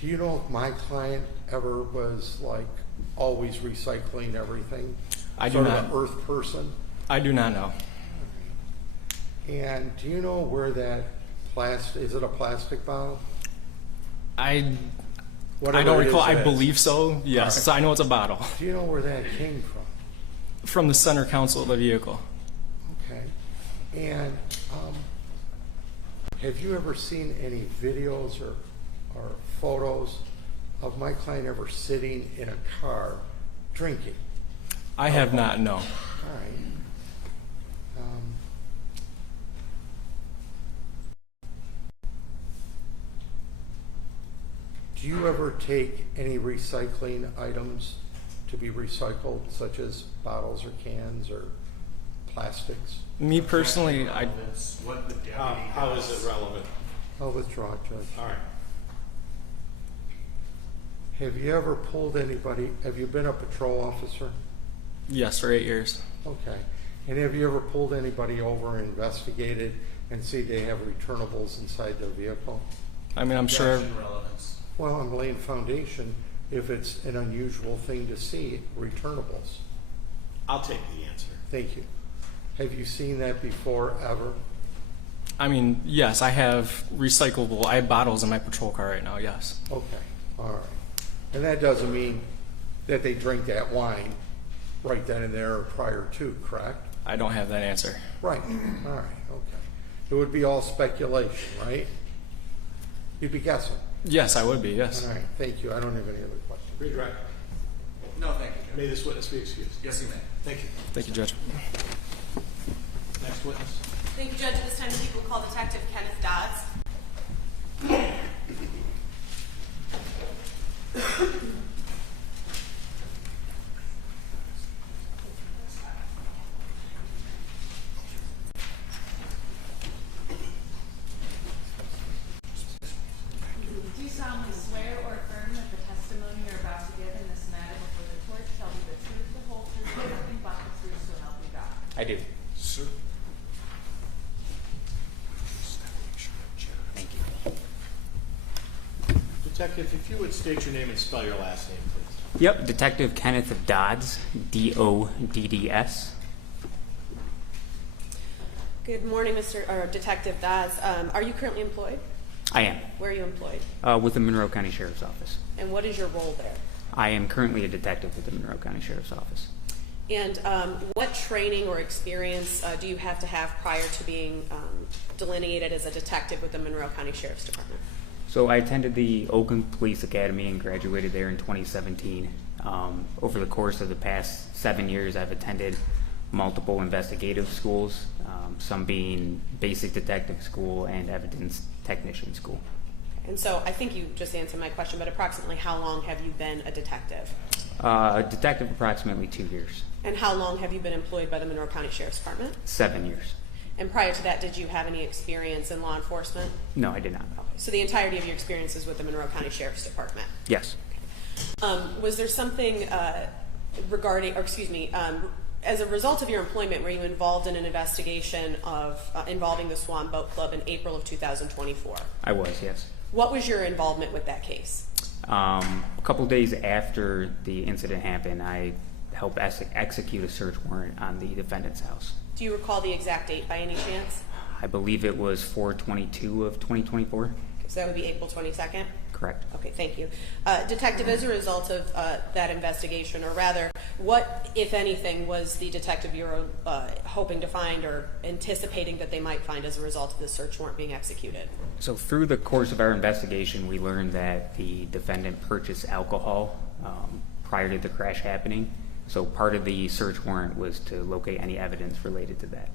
Do you know if my client ever was like always recycling everything? I do sort not. of an earth person? I do not know. And do you know where that is it a plastic bottle? I Whatever don't it recall. is, I it believe is. so. Yes, Right. so I know it's a bottle. Do you know where that came From the center console of the vehicle. from? Okay. And have you ever seen any videos or photos of my client ever sitting in a car drinking? I have not, no. All right. Do you ever take any recycling items to be recycled, such as bottles or cans or plastics? Me personally, I What the deputy How does. is it relevant? I'll withdraw, Judge. All right. Have you ever pulled anybody, have you been a patrol officer? yes, for 8 years. Okay. And have you ever pulled anybody over and investigated and see they have returnables inside their vehicle? I mean, I'm sure. Objection, relevance. Well, I'm laying foundation if it's an unusual thing to see, returnables. I'll take the answer. Thank you. Have you seen that before, ever? I mean, yes, I have recyclable. I have bottles in my patrol car right now. Yes. Okay, all right. And that doesn't mean that they drink that wine right then and there or prior to, correct? I don't have that answer. Right, all right, okay. It would be all speculation, right? You'd be guessing. Yes, I would be. Yes. All right, thank you. I don't have any other questions. Redirect. No, thank you, Judge. May this witness be excused. Yes, you may. Thank you. Thank you, Judge. Next witness. Thank you, Judge. At this time, the people call Detective Kenneth Dodds. Do you solemnly swear or affirm that the testimony you're about to give in this matter before the court shall be the truth, the whole truth, and nothing but the truth, so help you God? I do. Sir. Thank you. Detective, if you would state your name and spell your last name, please. Yep, Detective Kenneth Dodds, D-O-D-D-S. Good morning, Detective Dodds. Are you currently employed? I am, Where are you employed? with the Monroe County Sheriff's Office. And what is your role there? I am currently a detective with the Monroe County Sheriff's Office. And what training or experience do you have to have prior to being delineated as a detective with the Monroe County Sheriff's Department? So I attended the Oakland Police Academy and graduated there in 2017. Over the course of the past 7 years, I've attended multiple investigative schools, some being basic detective school and evidence technician school. And so I think you just answered my question, but approximately how long have you been a detective? A detective approximately 2 years, And how long have you been employed by the Monroe County Sheriff's Department? 7 years. And prior to that, did you have any experience in law enforcement? No, I did not. Okay. So the entirety of your experience is with the Monroe County Sheriff's Department. Yes. Was there something as a result of your employment, were you involved in an investigation of involving the Swan Boat Club in April of 2024? I was, yes. What was your involvement with that case? A couple days after the incident happened, I helped execute a search warrant on the defendant's house. Do you recall the exact date by any chance? I believe it was 4/22 of 2024. So that would be April 22nd? Correct. Okay, thank you. Detective, as a result of that investigation, or rather, what, if anything, was the Detective Bureau hoping to find or anticipating that they might find as a result of the search warrant being executed? So through the course of our investigation, we learned that the defendant purchased alcohol prior to the crash happening. So part of the search warrant was to locate any evidence related to that.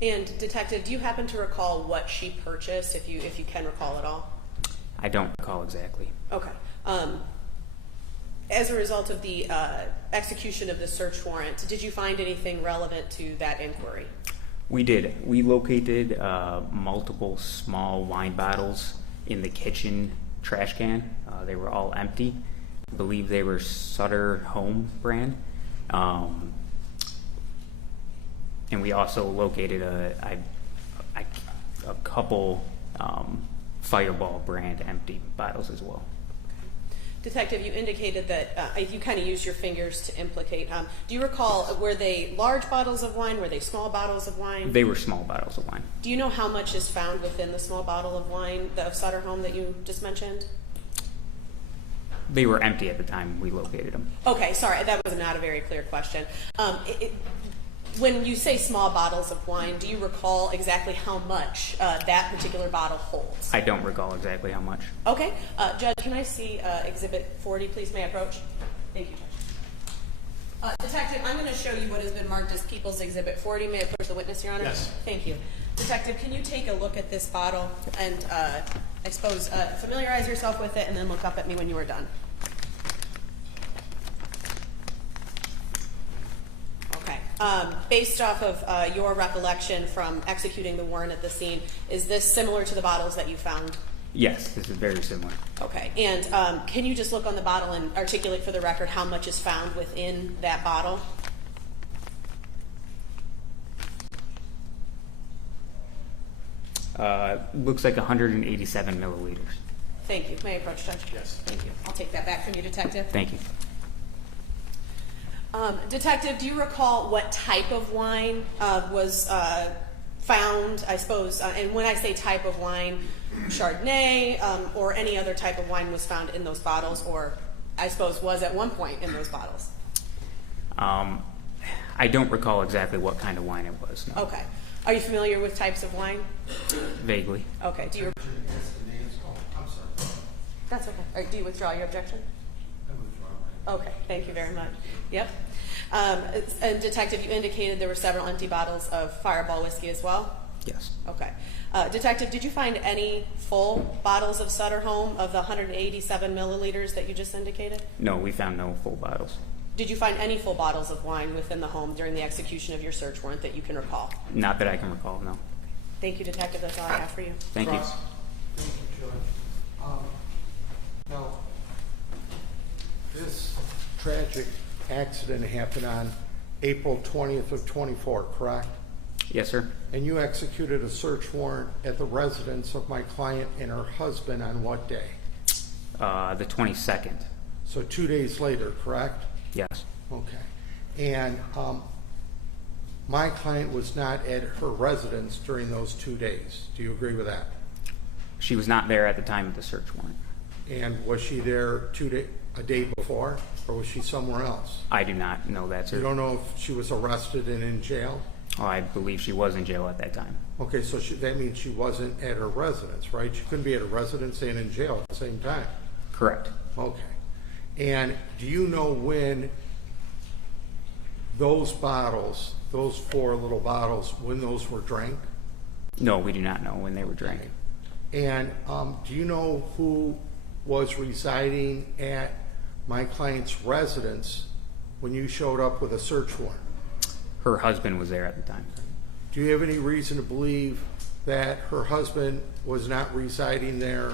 And Detective, do you happen to recall what she purchased, if you can recall at all? I don't recall exactly. Okay. As a result of the execution of the search warrant, did you find anything relevant to that inquiry? We did. We located multiple small wine bottles in the kitchen trash can. They were all empty. I believe they were Sutter Home brand. And we also located a couple Fireball brand empty bottles as well. Detective, you indicated that you kind of used your fingers to implicate. Do you recall, were they large bottles of wine? Were they small bottles of wine? They were small bottles of wine. Do you know how much is found within the small bottle of wine of Sutter Home that you just mentioned? They were empty at the time we located them. Okay, sorry, that was not a very clear question. When you say small bottles of wine, do you recall exactly how much that particular bottle holds? I don't recall exactly how much. Okay. Judge, can I see Exhibit 40, please? May I approach? Thank you, Judge. Detective, I'm going to show you what has been marked as People's Exhibit 40. May I approach the witness, Your Honor? Yes. Thank you. Detective, can you take a look at this bottle and, I suppose, familiarize yourself with it and then look up at me when you are done? Based off of your recollection from executing the warrant at the scene, is this similar to the bottles that you found? Yes, this is very similar. Okay. And can you just look on the bottle and articulate for the record how much is found within that bottle? Looks like 187 milliliters. Thank you. May I approach, Judge? Yes. Thank you. I'll take that back from you, Detective. Thank you. Detective, do you recall what type of wine was found, I suppose, and when I say type of wine, Chardonnay or any other type of wine was found in those bottles, or I suppose was at one point in those bottles? I don't recall exactly what kind of wine it was. No. Okay. Are you familiar with types of wine? Vaguely. Okay. Do you? I'm sorry. That's okay. Do you withdraw your objection? Okay, thank you very much. Yep. And Detective, you indicated there were several empty bottles of Fireball whiskey as well? Yes. Okay. Detective, did you find any full bottles of Sutter Home of the 187 milliliters that you just indicated? No, we found no full bottles. Did you find any full bottles of wine within the home during the execution of your search warrant that you can recall? Not that I can recall, no. Thank you, Detective. That's all I have for you. Thank you. Thank you, Judge. Now, this tragic accident happened on April 20th of 24, correct? Yes, sir. And you executed a search warrant at the residence of my client and her husband on what day? The 22nd. So 2 days later, correct? Yes. Okay. And my client was not at her residence during those 2 days. Do you agree with that? She was not there at the time of the search warrant. And was she there a day before, or was she somewhere else? I do not know that, sir. You don't know if she was arrested and in jail? Oh, I believe she was in jail at that time. Okay, so that means she wasn't at her residence, right? She couldn't be at her residence and in jail at the same time? Correct. Okay. And do you know when those bottles, those 4 little bottles, when those were drank? No, we do not know when they were drank. And do you know who was residing at my client's residence when you showed up with a search warrant? Her husband was there at the time. Do you have any reason to believe that her husband was not residing there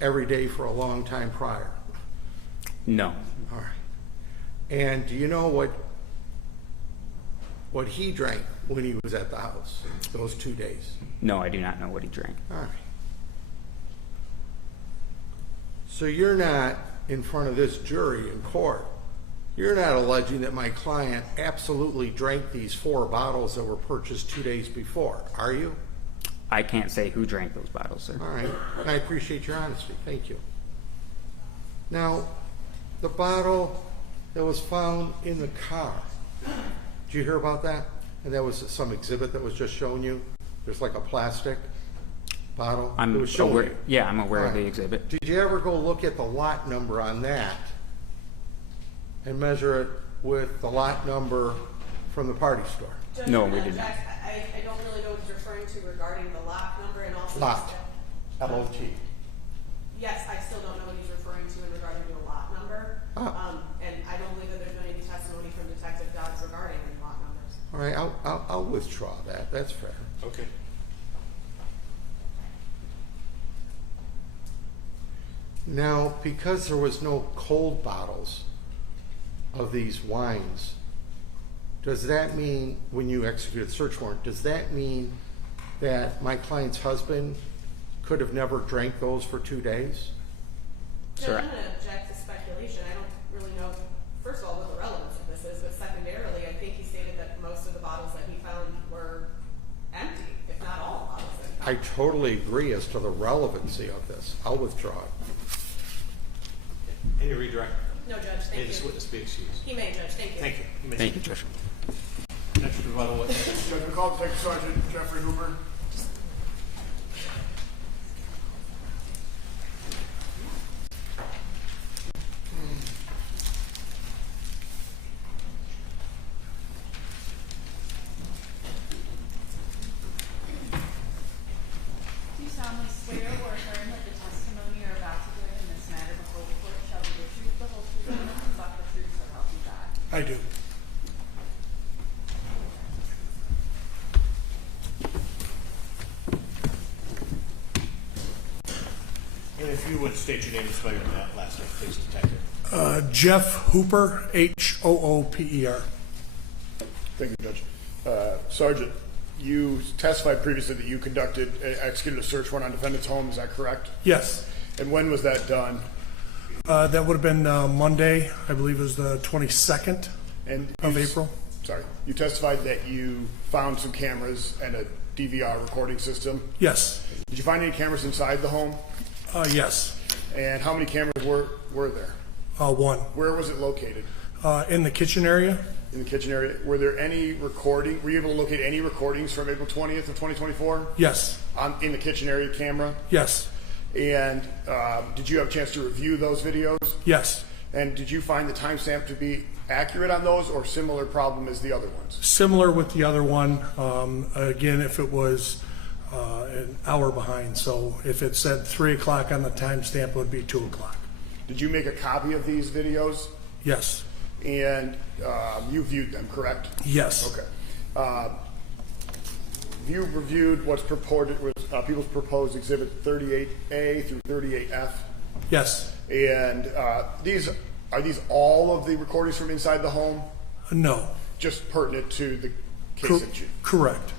every day for a long time prior? No. All right. And do you know what he drank when he was at the house those 2 days? No, I do not know what he drank. All right. So you're not in front of this jury in court. You're not alleging that my client absolutely drank these 4 bottles that were purchased 2 days before, are you? I can't say who drank those bottles, sir. All right. And I appreciate your honesty. Thank you. Now, the bottle that was found in the car, did you hear about that? And that was some exhibit that was just showing you? There's like a plastic bottle? I'm It was showing aware. you. Yeah, I'm aware All of the right. exhibit. Did you ever go look at the lot number on that and measure it with the lot number from the party store? No, we did not. I don't really know what he's referring to regarding the lot number and also... Lot. L-O-T. Yes, I still don't know what he's referring to in regarding to the lot number. And I don't believe that there's been any testimony from Detective Dodds regarding any lot numbers. All right, I'll withdraw that. That's fair. Okay. Now, because there was no cold bottles of these wines, does that mean, when you executed the search warrant, does that mean that my client's husband could have never drank those for 2 days? Judge, I'm going to object to speculation. I don't really know, first of all, what the relevance of this is, but secondarily, I think he stated that most of the bottles that he found were empty, if not all bottles that he found. I totally agree as to the relevancy of this. I'll withdraw it. Any redirect? No, Judge, thank May you. this witness be excused. He may, Judge, thank you. Thank you. may Thank you, speak. Judge. Next rebuttal witness. Judge McCall, Detective Sergeant Jeffrey Hooper. Do you solemnly swear or affirm that the testimony you're about to give in this matter before the court shall be the truth, the whole truth, and nothing but the truth, so help you God? I do. And if you would state your name and spell your last name, please, Detective. Jeff Hooper, Hooper. Thank you, Judge. Sergeant, you testified previously that you executed a search warrant on defendant's home. Is that correct? Yes. And when was that done? That would have been Monday, I believe it was the 22nd And of you- April. Sorry. You testified that you found some cameras and a DVR recording system. Yes. Did you find any cameras inside the home? Yes. And how many cameras were there? One. Where was it located? In the kitchen area? In the kitchen area. Were there any recording? Were you able to locate any recordings from April 20th of 2024? Yes. In the kitchen area camera? Yes. And did you have a chance to review those videos? Yes. And did you find the timestamp to be accurate on those, or similar problem as the other ones? Similar with the other one. Again, if it was an hour behind. So if it said 3 o'clock on the timestamp, it would be 2 o'clock. Did you make a copy of these videos? Yes. And you viewed them, correct? Yes. Okay. You reviewed what's purported was people's proposed exhibit 38A through 38F. Yes. And are these all of the recordings from inside the home? No. Just pertinent to the case at issue? Correct.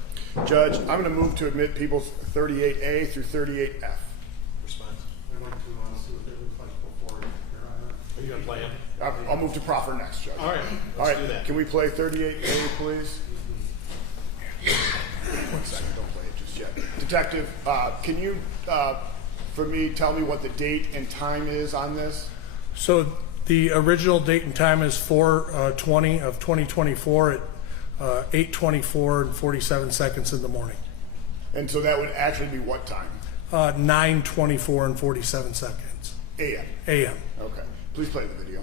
Judge, I'm going to move to admit people's 38A through 38F. Response. I'd like to see what they look like before, Your Honor. Are you going to play him? I'll move to proffer next, Judge. All right. All Let's right. do that. Can we play 38A, please? 1 second. Don't play it just yet. Detective, can you, for me, tell me what the date and time is on this? So the original date and time is 4/20 of 2024 at 8:24 and 47 seconds in the morning. And so that would actually be what time? 9:24 and 47 seconds. AM. AM. Okay. Please play the video.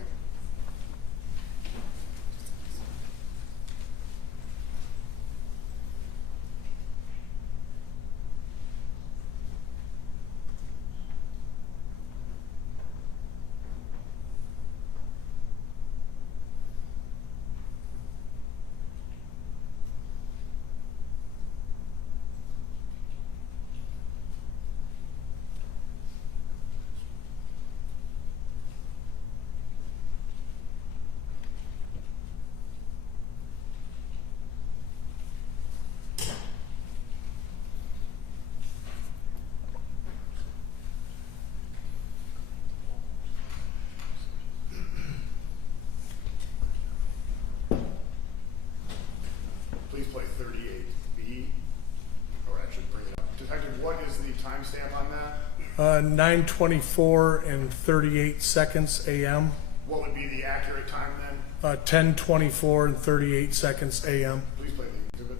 Please play 38B, or actually bring it up. Detective, what is the timestamp on that? 9:24 and 38 seconds AM. What would be the accurate time then? 10:24 and 38 seconds AM. Please play the exhibit.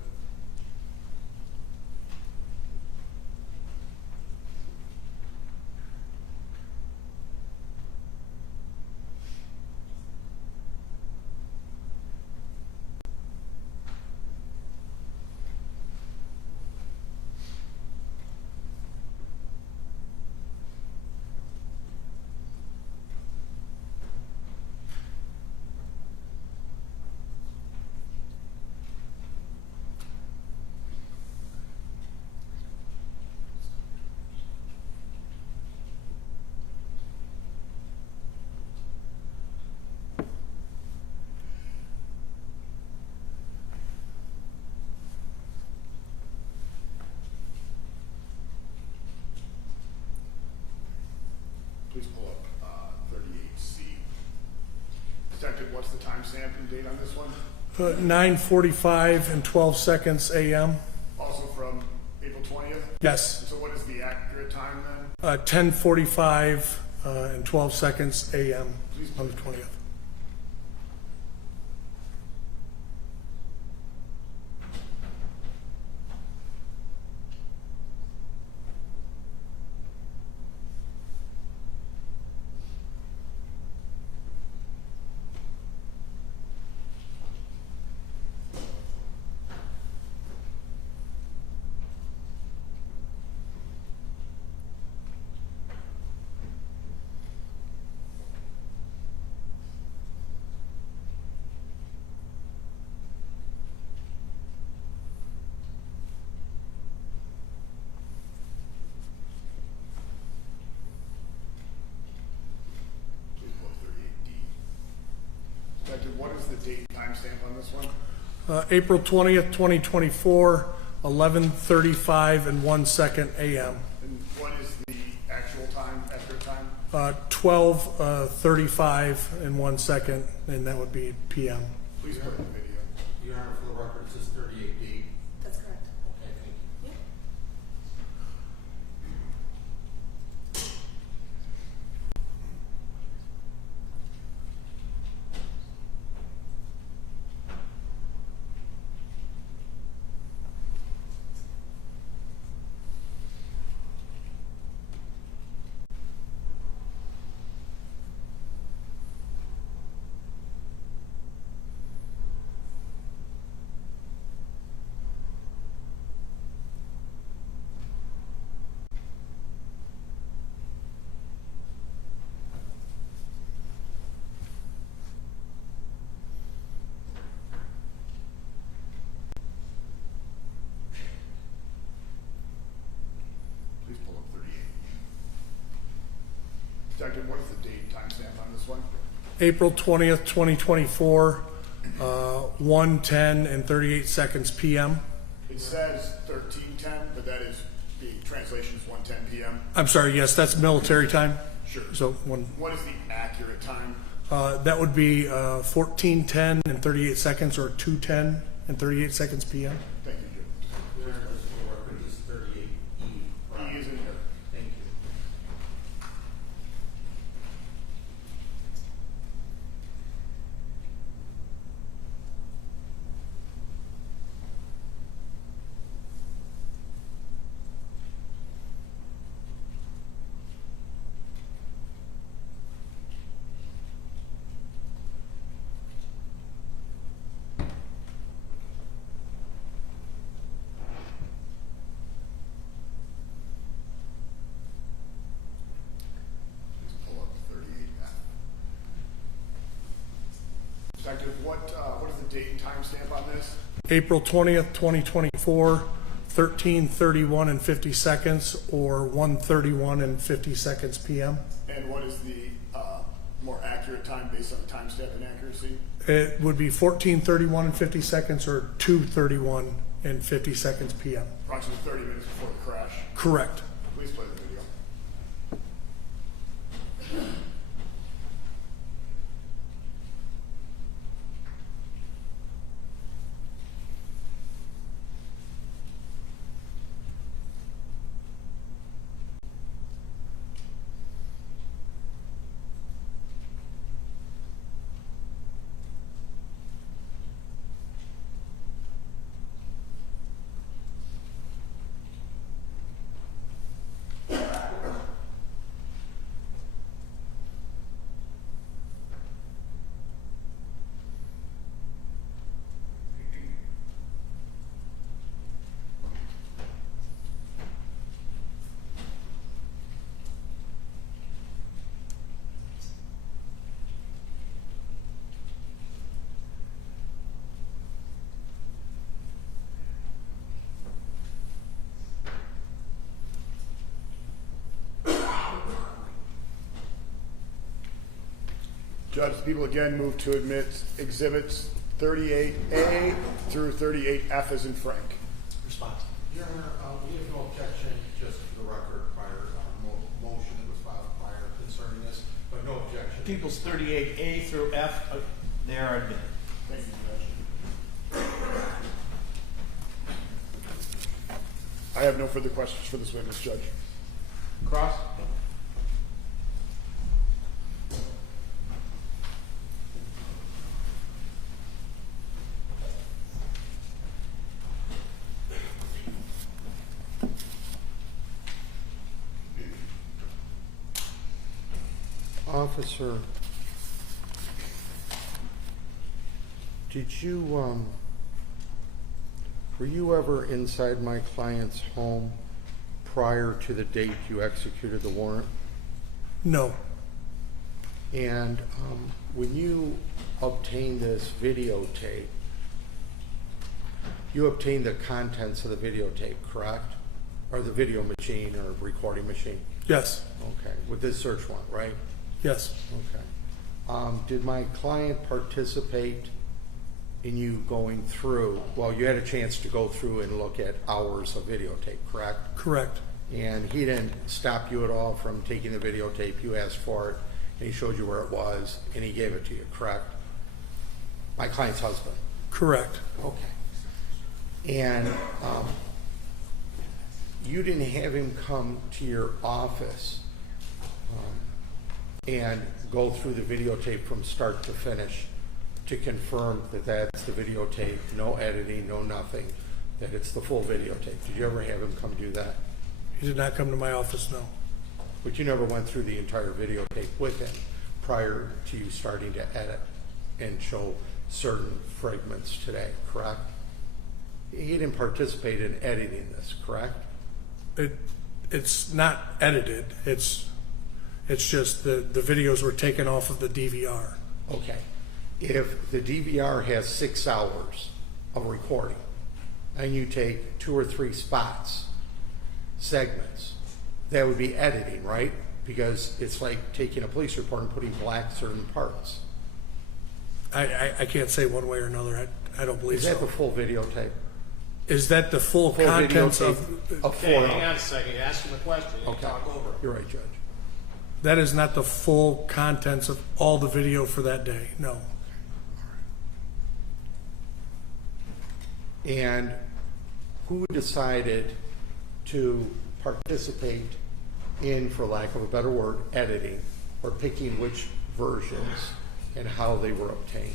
Please pull up 38C. Detective, what's the timestamp and date on this one? 9:45 and 12 seconds a.m. Also from April 20th? Yes. So what is the accurate time then? 10:45 and 12 seconds a.m. on the 20th. What is the date and timestamp on this one? April 20th, 2024, 11:35 and 1 second a.m. And what is the actual time, accurate time? 12:35 and 1 second, and that would be p.m. Please put in the video. Your Honor, for the record, this is 38D. That's correct. Okay, thank you. Yep. Please pull up 38. Detective, what is the date and timestamp on this one? April 20th, 2024, 1:10 and 38 seconds p.m. It says 13:10, but that is, the translation is 1:10 p.m. I'm sorry, yes, that's military time. Sure. So What is the accurate time? that would be 14:10 and 38 seconds, or 2:10 and 38 seconds p.m. Thank you, Jim. Your Honor, for the record, this is 38E. E is in here. Thank you. Please pull up 38F. Detective, what is the date and timestamp on this? April 20th, 2024, 13:31 and 50 seconds, or 1:31 and 50 seconds p.m. And what is the more accurate time based on the timestamp and accuracy? It would be 14:31 and 50 seconds, or 2:31 and 50 seconds p.m. Approximately 30 minutes before the crash. Correct. Please play the video. Judge, the people again move to admit exhibits 38A through 38F as in Frank. Response. Your Honor, we have no objection, just for the record, prior motion that was filed prior concerning People's 38A through F, they are admitted. Thank you, Judge. I have no further questions for this witness, Judge. Cross? Officer, did you, were you ever inside my client's home prior to the date you executed the warrant? No. And when you obtained this videotape, you obtained the contents of the videotape, correct? Or the video machine or recording machine? Yes. Okay, with this search warrant, right? Yes. Okay. Did my client participate in you going through, well, you had a chance to go through and look at hours of videotape, correct? Correct. And he didn't stop you at all from taking the videotape, you asked for it, and he showed you where it was, and he gave it to you, correct? My client's husband? Correct. Okay. And you didn't have him come to your office and go through the videotape from start to finish to confirm that that's the videotape, no editing, no nothing, that it's the full videotape. Did you ever have him come do that? He did not come to my office, no. But you never went through the entire videotape with him prior to you starting to edit and show certain fragments today, correct? He didn't participate in editing this, correct? It's not edited. It's just the videos were taken off of the DVR. Okay. If the DVR has 6 hours of recording and you take 2 or 3 spots, segments, that would be editing, right? Because it's like taking a police report and putting black certain parts. I can't say one way or another. I don't believe Is so. that the full videotape? Is that the full contents videotape of? of 4 Okay, hours? hang on a second. Ask him a question. You Okay. talk over. You're right, Judge. That is not the full contents of all the video for that day. No. And who decided to participate in, for lack of a better word, editing, or picking which versions and how they were obtained?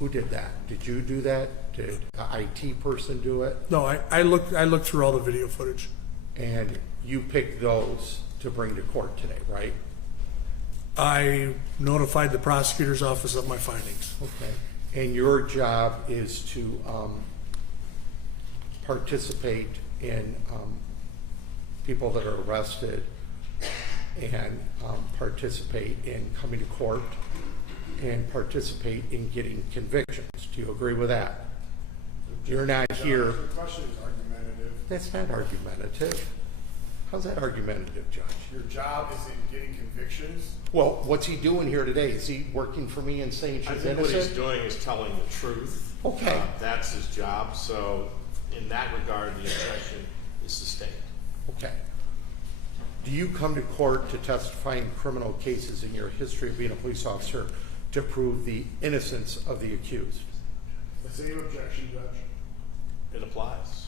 Who did that? Did you do that? Did an IT person do it? No, I looked through all the video footage. And you picked those to bring to court today, right? I notified the prosecutor's office of my findings. Okay. And your job is to participate in people that are arrested and participate in coming to court and participate in getting convictions. Do you agree with that? You're not here. The question is argumentative. That's not argumentative. How's that argumentative, Judge? Your job is in getting convictions. Well, what's he doing here today? Is he working for me and saying she's I think innocent? what he's doing is telling the truth. Okay. That's his job. So in that regard, the objection is sustained. Okay. Do you come to court to testify in criminal cases in your history of being a police officer to prove the innocence of the accused? The same objection, Judge. It applies.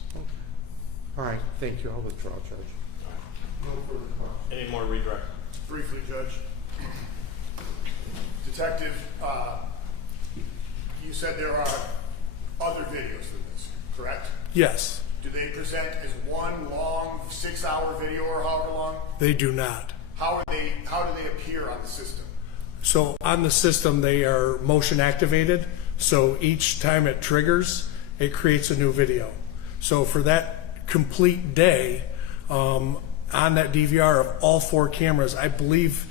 All right, thank you. I'll withdraw, Judge. No further questions. Any more redirect? Briefly, Judge. Detective, you said there are other videos than this, correct? Yes, Do they present as one long 6-hour video or however long? they do not. How do they appear on the system? So on the system, they are motion activated. So each time it triggers, it creates a new video. So for that complete day, on that DVR of all 4 cameras, I believe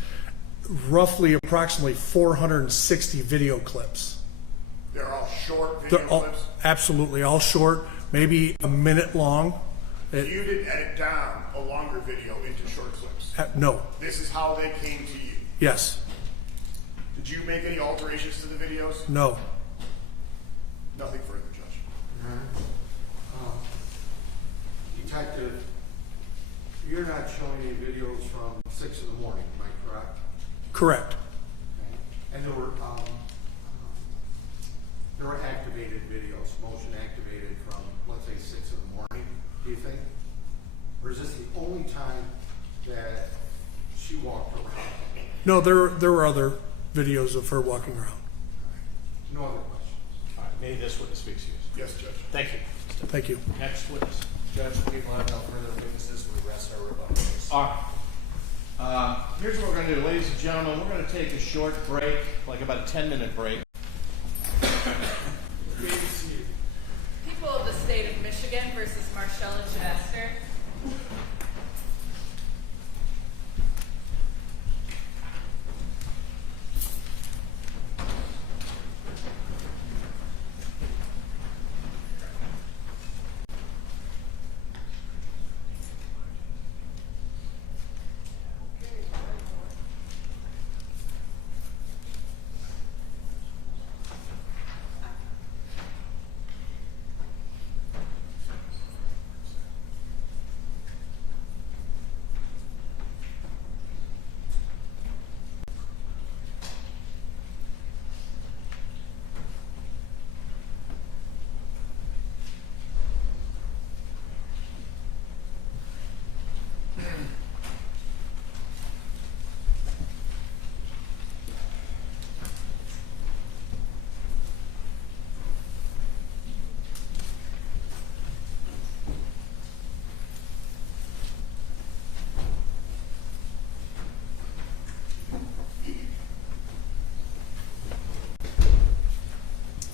roughly approximately 460 video clips. They're all short video They're all, clips? absolutely all short, maybe a minute long. You didn't edit down a longer video into short clips? No. This is how they came to you? Yes. Did you make any alterations to the videos? No. Nothing further, Judge. Detective, you're not showing any videos from 6 in the morning, am I correct? Correct. Okay. And there were activated videos, motion activated from, let's say, 6 in the morning, do you think? Or is this the only time that she walked around? No, there were other videos of her walking around. No other questions? All right, may this witness speak to you. Yes, Judge. Thank you. Thank you. Next witness. Judge, we will have no further witnesses. We rest our rebuttal case. All right. Here's what we're going to do, ladies and gentlemen. We're going to take a short break, like about a 10-minute break. People of the state of Michigan versus Marshella Chidester.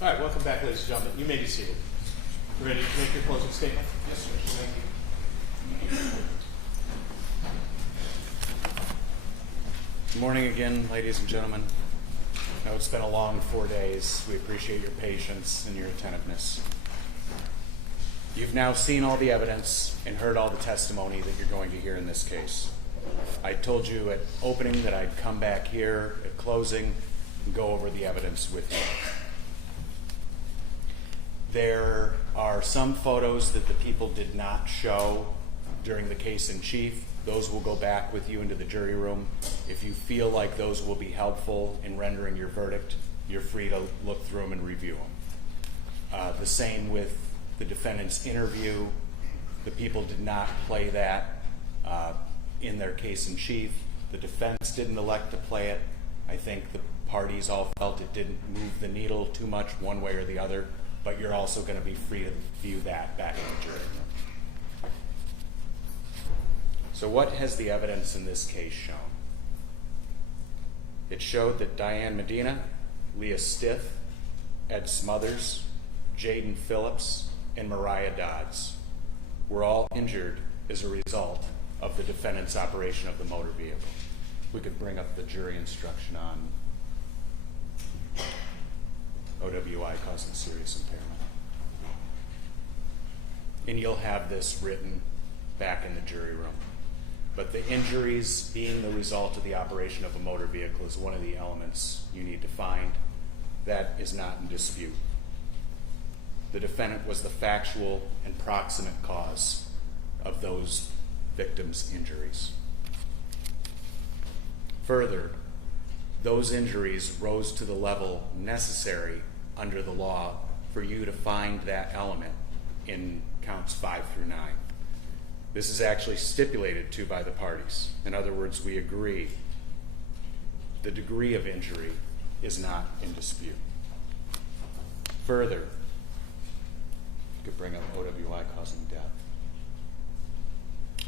All right, welcome back, ladies and gentlemen. You may be seated. You ready to make your closing statement? Yes, sir. Thank you. Good morning again, ladies and gentlemen. I know it's been a long 4 days. We appreciate your patience and your attentiveness. You've now seen all the evidence and heard all the testimony that you're going to hear in this case. I told you at opening that I'd come back here at closing and go over the evidence with you. There are some photos that the people did not show during the case in chief. Those will go back with you into the jury room. If you feel like those will be helpful in rendering your verdict, you're free to look through them and review them. The same with the defendant's interview. The people did not play that in their case in chief. The defense didn't elect to play it. I think the parties all felt it didn't move the needle too much one way or the other, but you're also going to be free to view that back in the jury room. So what has the evidence in this case shown? It showed that Diane Medina, Leah Stith, Ed Smothers, Jaden Phillips, and Mariah Dodds were all injured as a result of the defendant's operation of the motor vehicle. We could bring up the jury instruction on OWI causing serious impairment. And you'll have this written back in the jury room. But the injuries being the result of the operation of a motor vehicle is one of the elements you need to find. That is not in dispute. The defendant was the factual and proximate cause of those victims' injuries. Further, those injuries rose to the level necessary under the law for you to find that element in counts 5 through 9. This is actually stipulated to by the parties. In other words, we agree the degree of injury is not in dispute. Further, you could bring up OWI causing death.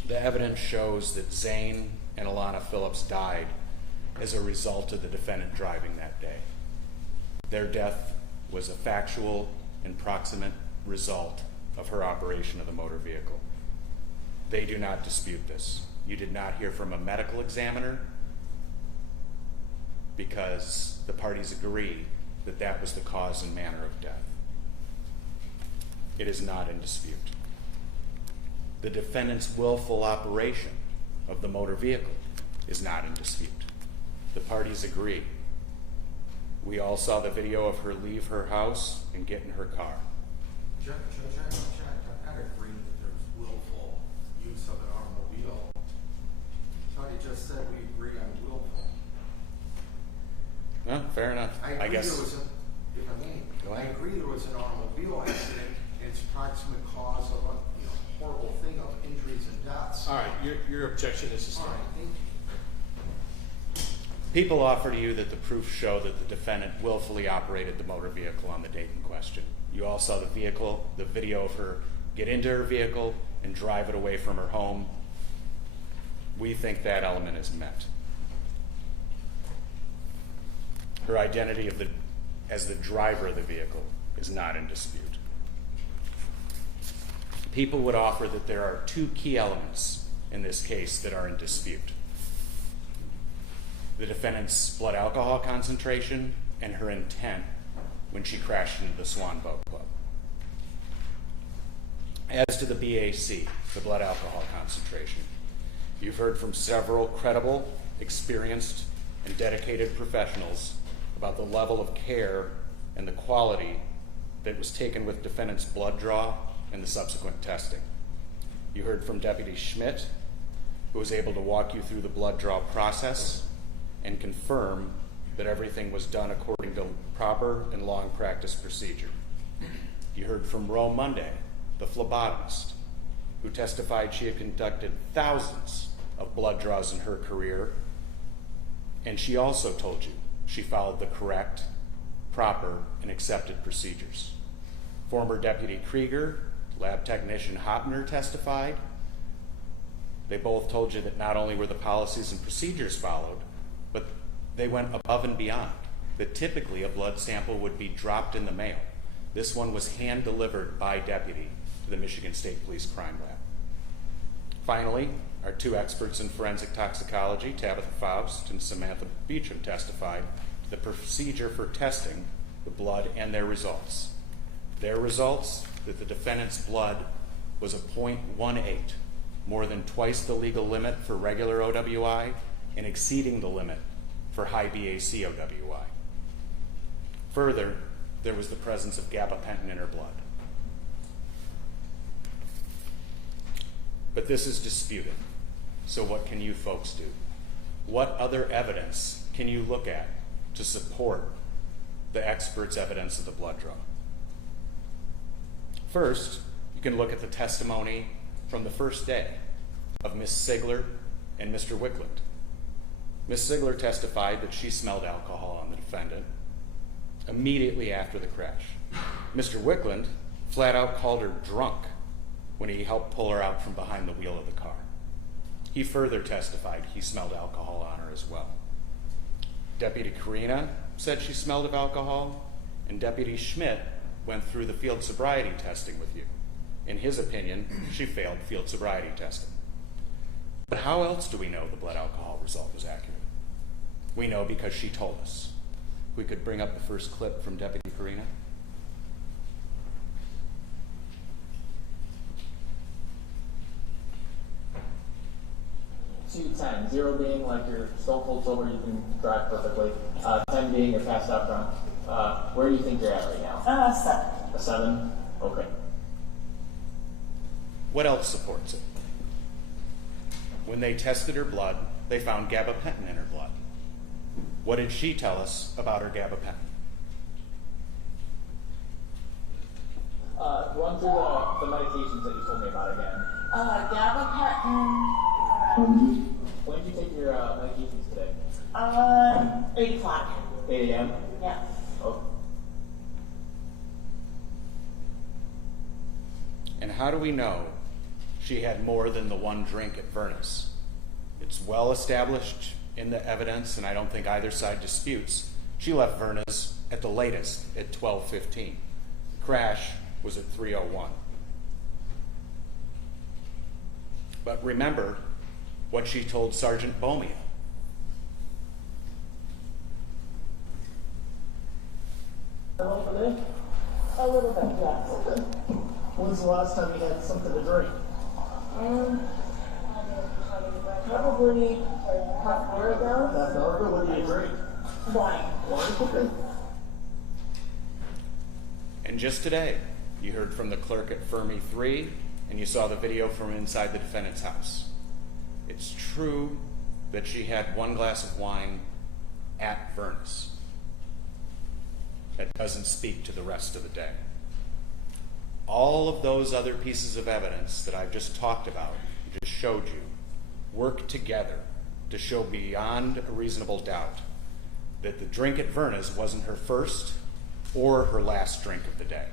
The evidence shows that Zane and Alana Phillips died as a result of the defendant driving that day. Their death was a factual and proximate result of her operation of the motor vehicle. They do not dispute this. You did not hear from a medical examiner because the parties agree that that was the cause and manner of death. It is not in dispute. The defendant's willful operation of the motor vehicle is not in dispute. The parties agree. We all saw the video of her leave her house and get in her car. Judge, I'm not agreeing that there's willful use of an automobile. I thought you just said we agree on willful. No, fair enough. I guess. There was a, if I may, Go I ahead. agree there was an automobile accident. It's proximate cause of a horrible thing of injuries and deaths. All right, your objection is All sustained. right, thank you. People offer to you that the proofs show that the defendant willfully operated the motor vehicle on the date in question. You all saw the video of her get into her vehicle and drive it away from her home. We think that element is met. Her identity as the driver of the vehicle is not in dispute. People would offer that there are two key elements in this case that are in dispute: the defendant's blood alcohol concentration and her intent when she crashed into the Swan Boat Club. As to the BAC, the blood alcohol concentration, you've heard from several credible, experienced, and dedicated professionals about the level of care and the quality that was taken with defendant's blood draw and the subsequent testing. You heard from Deputy Schmidt, who was able to walk you through the blood draw process and confirm that everything was done according to proper and long practice procedure. You heard from Ro Monday, the phlebotomist, who testified she had conducted thousands of blood draws in her career, and she also told you she followed the correct, proper, and accepted procedures. Former Deputy Krieger, Lab Technician Hopner testified. They both told you that not only were the policies and procedures followed, but they went above and beyond. That typically a blood sample would be dropped in the mail. This one was hand-delivered by deputy to the Michigan State Police Crime Lab. Finally, our two experts in forensic toxicology, Tabitha Faust and Samantha Beecham, testified to the procedure for testing the blood and their results. Their results, that the defendant's blood was a 0.18, more than twice the legal limit for regular OWI and exceeding the limit for high BAC OWI. Further, there was the presence of gabapentin in her blood. But this is disputed. So what can you folks do? What other evidence can you look at to support the expert's evidence of the blood draw? First, you can look at the testimony from the first day of Ms. Sigler and Mr. Wickland. Ms. Sigler testified that she smelled alcohol on the defendant immediately after the crash. Mr. Wickland flat out called her drunk when he helped pull her out from behind the wheel of the car. He further testified he smelled alcohol on her as well. Deputy Karina said she smelled of alcohol, and Deputy Schmidt went through the field sobriety testing with you. In his opinion, she failed field sobriety testing. But how else do we know the blood alcohol result was accurate? We know because she told us. We could bring up the first clip from Deputy Karina. To 10, 0 being like you're so cold sober you can drive perfectly, 10 being you're passed out drunk. Where do you think you're at right now? 7. A 7? Okay. What else supports it? When they tested her blood, they found gabapentin in her blood. What did she tell us about her gabapentin? Run through the medications that you told me about again. Gabapentin. When did you take your medications today? 8 o'clock. 8 a.m.? Yeah. Oh. And how do we know she had more than the one drink at Vernus? It's well established in the evidence, and I don't think either side disputes. She left Vernus at the latest at 12:15. The crash was at 3:01. But remember what she told Sergeant Bomia. A little bit, yes. When's the last time you had something to drink? Probably half an hour ago. Half an hour ago? What do you drink? Wine. Okay. And just today, you heard from the clerk at Fermi 3, and you saw the video from inside the defendant's house. It's true that she had one glass of wine at Vernus, That doesn't speak to the rest of the day. All of those other pieces of evidence that I've just talked about, just showed you, work together to show beyond a reasonable doubt that the drink at Verna's wasn't her first or her last drink of the day.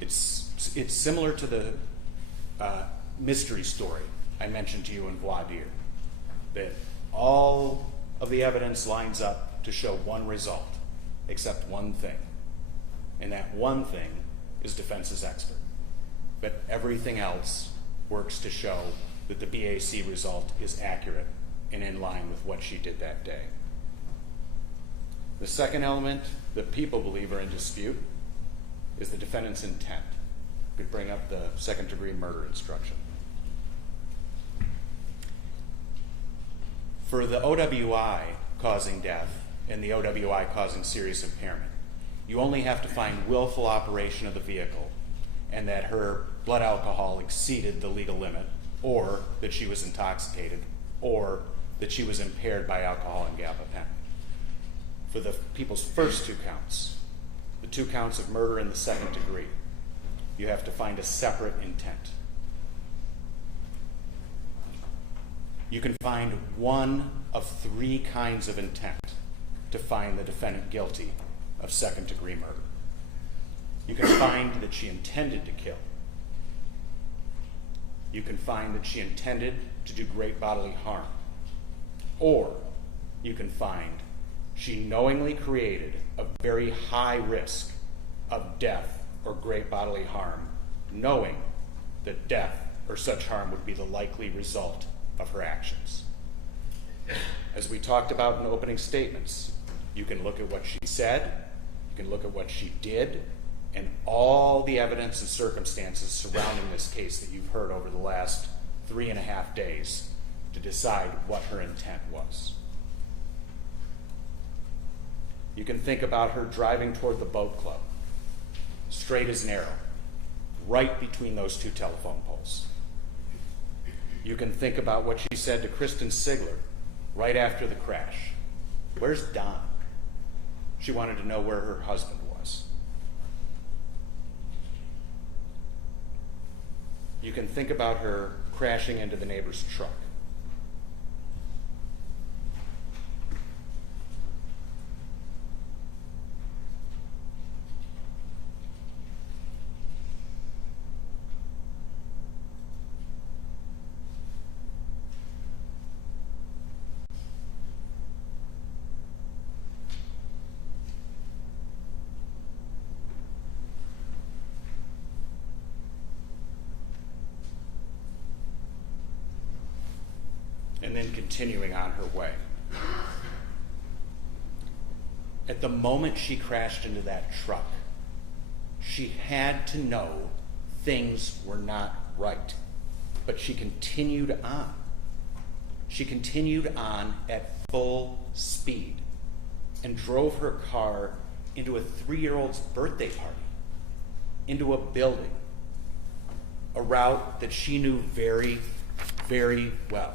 It's similar to the mystery story I mentioned to you in Voir, that all of the evidence lines up to show one result, except one thing. And that one thing is defense's expert. But everything else works to show that the BAC result is accurate and in line with what she did that day. The second element that people believe are in dispute is the defendant's intent. Could bring up the second-degree murder instruction. For the OWI causing death and the OWI causing serious impairment, you only have to find willful operation of the vehicle and that her blood alcohol exceeded the legal limit, or that she was intoxicated, or that she was impaired by alcohol and gabapentin. For the people's first two counts, the two counts of murder in the second degree, you have to find a separate intent. You can find one of three kinds of intent to find the defendant guilty of second-degree murder. You can find that she intended to kill. You can find that she intended to do great bodily harm. Or you can find she knowingly created a very high risk of death or great bodily harm, knowing that death or such harm would be the likely result of her actions. As we talked about in opening statements, you can look at what she said, you can look at what she did, and all the evidence and circumstances surrounding this case that you've heard over the last 3.5 days to decide what her intent was. You can think about her driving toward the boat club, straight as an arrow, right between those two telephone poles. You can think about what she said to Kristen Sigler right after the crash. Where's Don? She wanted to know where her husband was. You can think about her crashing into the neighbor's truck. And then continuing on her way. At the moment she crashed into that truck, she had to know things were not right. But she continued on. She continued on at full speed and drove her car into a 3-year-old's birthday party, into a building, a route that she knew very, very well.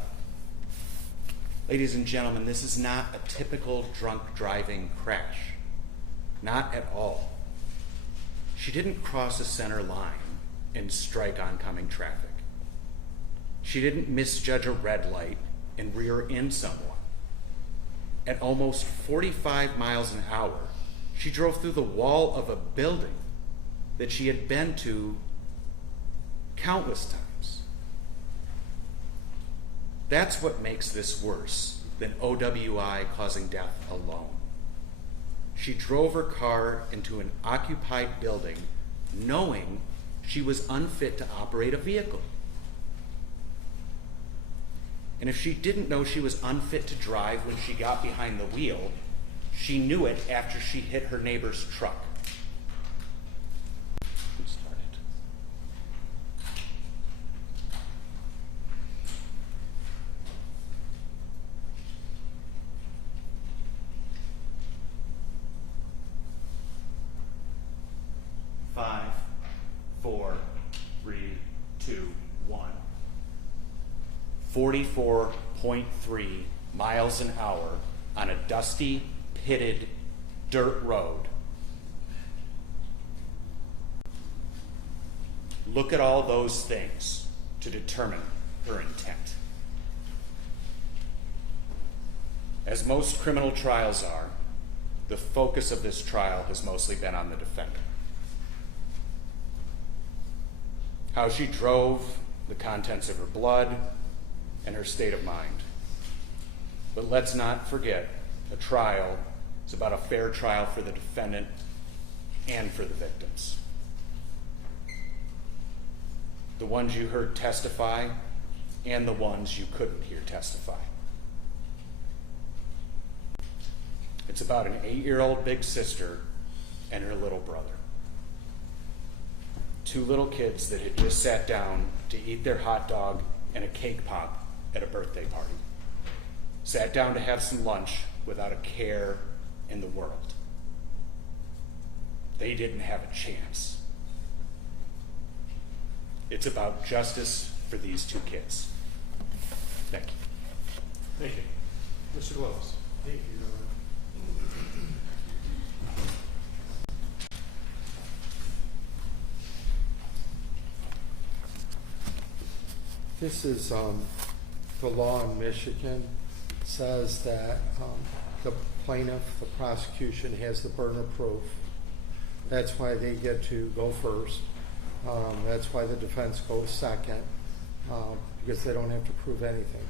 Ladies and gentlemen, this is not a typical drunk driving crash. Not at all. She didn't cross a center line and strike oncoming traffic. She didn't misjudge a red light and rear end someone. At almost 45 miles an hour, she drove through the wall of a building that she had been to countless times. That's what makes this worse than OWI causing death alone. She drove her car into an occupied building knowing she was unfit to operate a vehicle. And if she didn't know she was unfit to drive when she got behind the wheel, she knew it after she hit her neighbor's truck. Five, 4, 3, 2, 1. 44.3 miles an hour on a dusty, pitted dirt road. Look at all those things to determine her intent. As most criminal trials are, the focus of this trial has mostly been on the defendant. How she drove, the contents of her blood, and her state of mind. But let's not forget, a trial is about a fair trial for the defendant and for the victims. The ones you heard testify and the ones you couldn't hear testify. It's about an 8-year-old big sister and her little brother. 2 little kids that had just sat down to eat their hot dog and a cake pop at a birthday party. Sat down to have some lunch without a care in the world. They didn't have a chance. It's about justice for these 2 kids. Thank you. Thank you. Mr. Lewis. Thank you. This is the law in Michigan says that the plaintiff, the prosecution, has the burden of proof. That's why they get to go first. That's why the defense goes second, because they don't have to prove anything.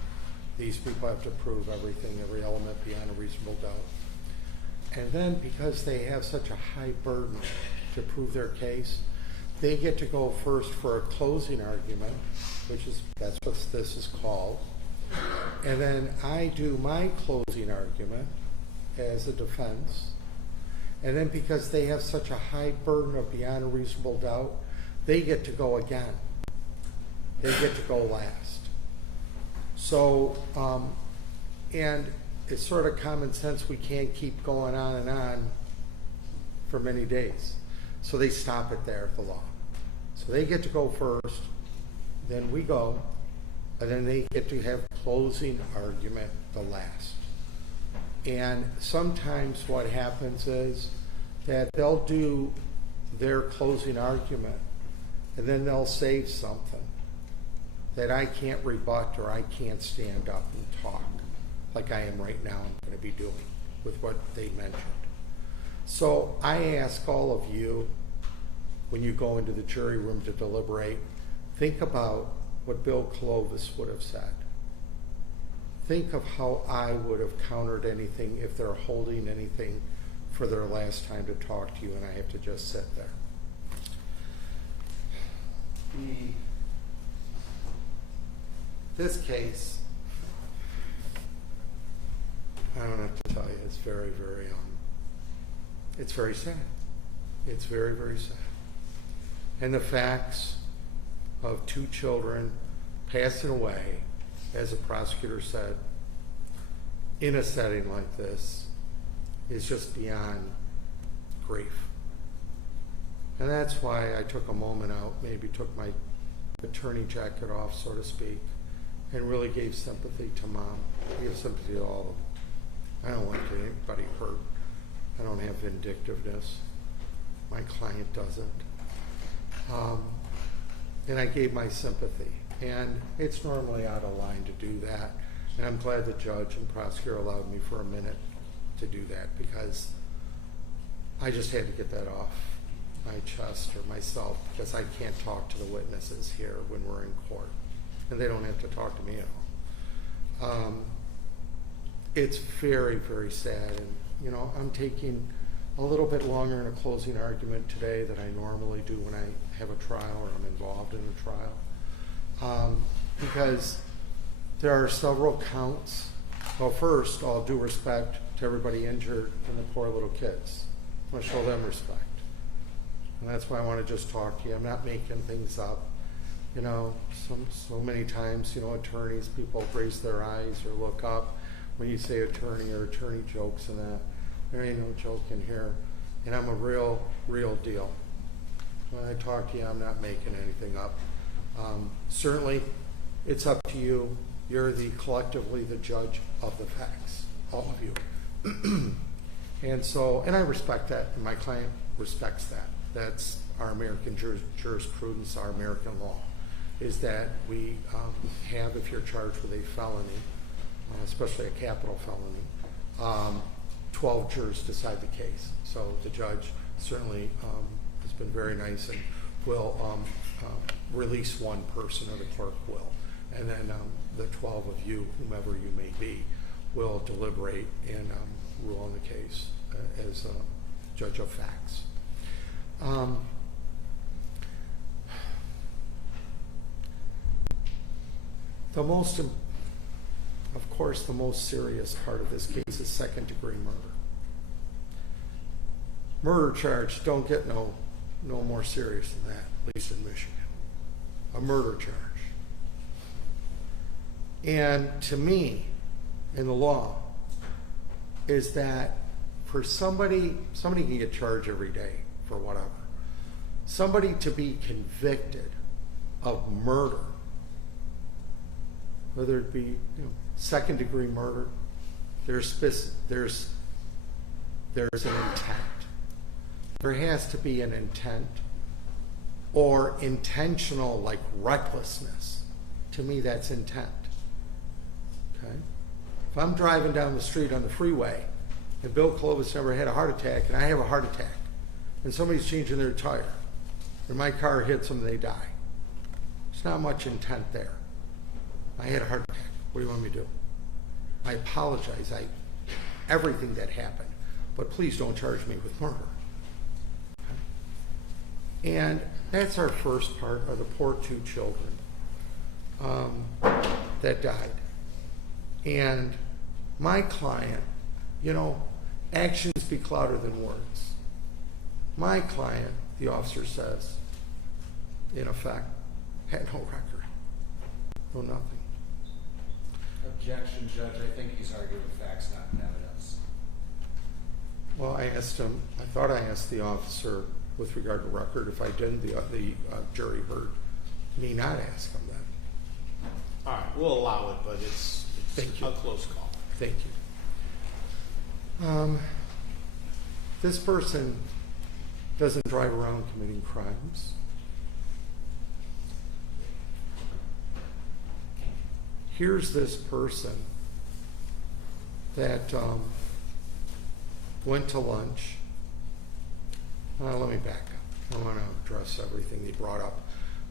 These people have to prove everything, every element beyond a reasonable doubt. And then because they have such a high burden to prove their case, they get to go first for a closing argument, that's what this is called. And then I do my closing argument as a defense. And then because they have such a high burden of beyond a reasonable doubt, they get to go again. They get to go last. So, and it's sort of common sense, we can't keep going on and on for many days. So they stop it there, the law. So they get to go first, then we go, and then they get to have closing argument the last. And sometimes what happens is that they'll do their closing argument, and then they'll say something that I can't rebut or I can't stand up and talk like I am right now I'm going to be doing with what they mentioned. So I ask all of you, when you go into the jury room to deliberate, think about what Bill Clovis would have said. Think of how I would have countered anything if they're holding anything for their last time to talk to you and I have to just sit there. This case, I don't have to tell you, it's very, very, it's very sad. It's very, very sad. And the facts of 2 children passing away, as a prosecutor said, in a setting like this is just beyond grief. And that's why I took a moment out, maybe took my attorney jacket off, so to speak, and really gave sympathy to Mom. I gave sympathy to all of them. I don't want to get anybody hurt. I don't have vindictiveness. My client doesn't. And I gave my sympathy. And it's normally out of line to do that. And I'm glad the judge and prosecutor allowed me for a minute to do that, because I just had to get that off my chest or myself, because I can't talk to the witnesses here when we're in court. And they don't have to talk to me at all. It's very, very sad. And, you know, I'm taking a little bit longer in a closing argument today than I normally do when I have a trial or I'm involved in a trial. Because there are several counts. Well, first, all due respect to everybody injured and the poor little kids. I want to show them respect. And that's why I want to just talk to you. I'm not making things up. You know, so many times, you know, attorneys, people raise their eyes or look up when you say attorney or attorney jokes and that. There ain't no joke in here. And I'm a real deal. When I talk to you, I'm not making anything up. Certainly, it's up to you. You're collectively the judge of the facts, all of you. And so, and I respect that, and my client respects that. That's our American jurisprudence, our American law, is that we have, if you're charged with a felony, especially a capital felony, 12 jurors decide the case. So the judge certainly has been very nice and will release one person, or the clerk will. And then the 12 of you, whomever you may be, will deliberate and rule on the case as a judge of facts. Of course, the most serious part of this case is second-degree murder. Murder charge don't get no more serious than that, at least in Michigan. A murder charge. And to me, in the law, is that for somebody can get charged every day for whatever. Somebody to be convicted of murder, whether it be second-degree murder, there's an intent. There has to be an intent, or intentional, like recklessness. To me, that's intent. Okay? If I'm driving down the street on the freeway and Bill Clovis never had a heart attack and I have a heart attack, and somebody's changing their tire and my car hits them and they die, there's not much intent there. I had a heart attack. What do you want me to do? I apologize. Everything that happened, but please don't charge me with murder. Okay? And that's our first part, are the poor 2 children that died. And my client, actions speak louder than words. My client, the officer says, in effect, had no record, no nothing. Objection, Judge. I think he's arguing facts, not evidence. Well, I thought I asked the officer with regard to record. If I didn't, the jury heard me not ask him that. All right, we'll allow it, but it's Thank you. a close call. Thank you. This person doesn't drive around committing crimes. Here's this person that went to lunch. Let me back up. I want to address everything they brought up.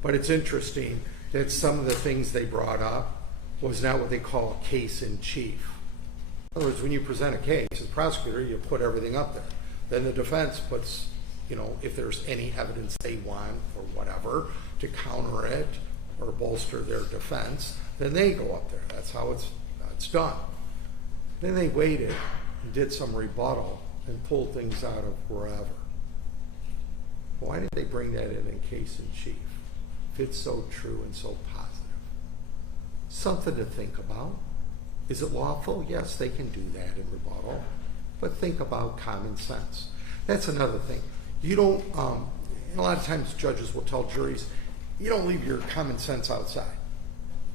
But it's interesting that some of the things they brought up was not what they call a case in chief. In other words, when you present a case, as a prosecutor, you put everything up there. Then the defense puts, if there's any evidence they want or whatever to counter it or bolster their defense, then they go up there. That's how it's done. Then they waited and did some rebuttal and pulled things out of wherever. Why did they bring that in case in chief if it's so true and so positive? Something to think about. Is it lawful? Yes, they can do that in rebuttal, but think about common sense. That's another thing. You don't, a lot of times judges will tell juries, you don't leave your common sense outside.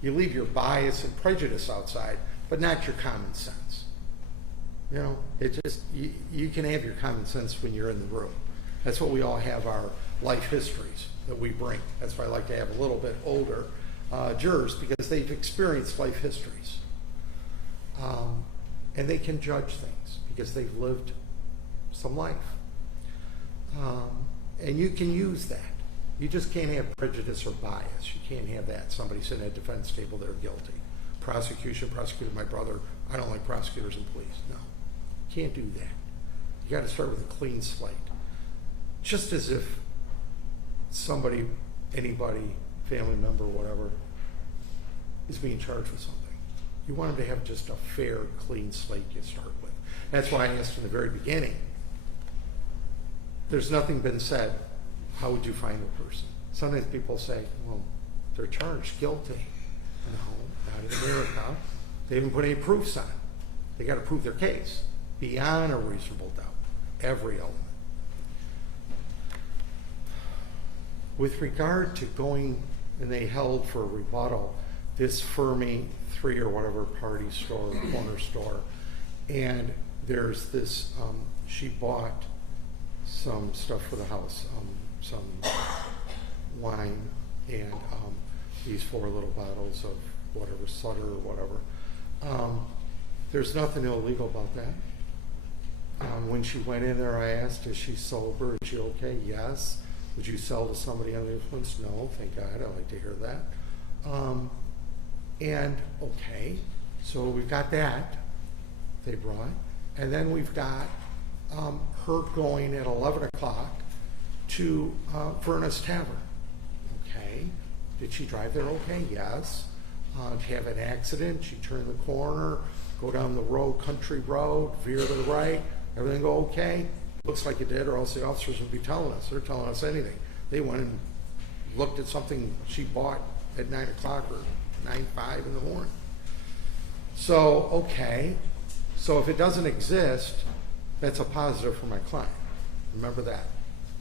You leave your bias and prejudice outside, but not your common sense. You can have your common sense when you're in the room. That's what we all have, our life histories that we bring. That's why I like to have a little bit older jurors, because they've experienced life histories. And they can judge things because they've lived some life. And you can use that. You just can't have prejudice or bias. You can't have that. Somebody sitting at a defense table, they're guilty. Prosecution prosecuted my brother. I don't like prosecutors and police. No, you can't do that. You got to start with a clean slate. Just as if somebody, anybody, family member, whatever, is being charged with something. You want them to have just a fair, clean slate you start with. That's why I asked in the very beginning. There's nothing been said. How would you find the person? Sometimes people say, well, they're charged guilty. No, not in America. They haven't put any proofs on it. They got to prove their case beyond a reasonable doubt. Every element. With regard to going, and they held for a rebuttal, this Fermi 3 or whatever party store, corner store, and there's this, she bought some stuff for the house, some wine and these 4 little bottles of whatever, Sutter or whatever. There's nothing illegal about that. When she went in there, I asked, is she sober? Is she okay? Yes. Would you sell to somebody under the influence? No, thank God. I like to hear that. And okay, so we've got that they brought. And then we've got her going at 11 o'clock to Verna's Tavern. Okay. Did she drive there okay? Yes. Did she have an accident? She turned the corner, go down the road, country road, veer to the right. Everything go okay? Looks like it did, or else the officers would be telling us. They're telling us anything. They went and looked at something she bought at 9 o'clock or 9:05 in the morning. So, okay. So if it doesn't exist, that's a positive for my client. Remember that.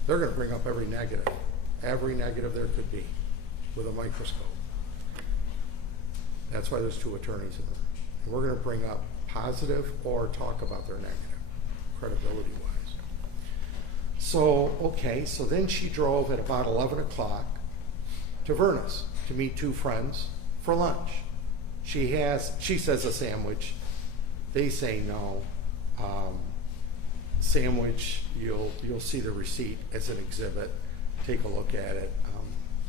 They're going to bring up every negative there could be with a microscope. That's why there's 2 attorneys in there. And we're going to bring up positive or talk about their negative, credibility-wise. So, okay, so then she drove at about 11 o'clock to Verna's to meet 2 friends for lunch. She says a sandwich. They say no. Sandwich, you'll see the receipt as an exhibit. Take a look at it.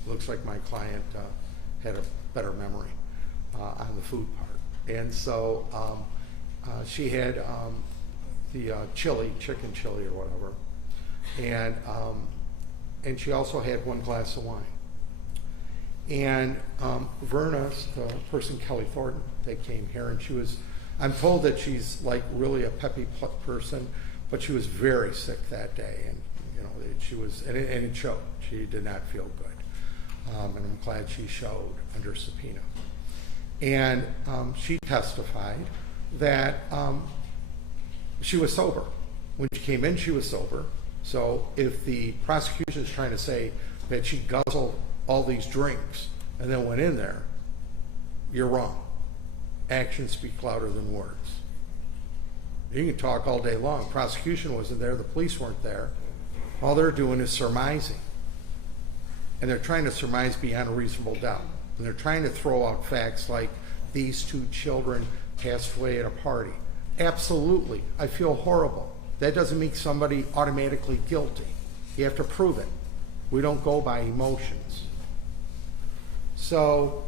Looks like my client had a better memory on the food part. And so she had the chicken chili or whatever. And she also had 1 glass of wine. And Verna's, the person, Kelly Thornton, that came here, and she was, I'm told that she's like really a peppy person, but she was very sick that day, and you know, she was, and it showed. She did not feel good, and I'm glad she showed under subpoena. And she testified that she was sober. When she came in, she was sober. So if the prosecution is trying to say that she guzzled all these drinks and then went in there, you're wrong. Actions speak louder than words. You can talk all day long. Prosecution wasn't there. The police weren't there. All they're doing is surmising. And they're trying to surmise beyond a reasonable doubt. And they're trying to throw out facts like these 2 children passed away at a party. Absolutely. I feel horrible. That doesn't make somebody automatically guilty. You have to prove it. We don't go by emotions. So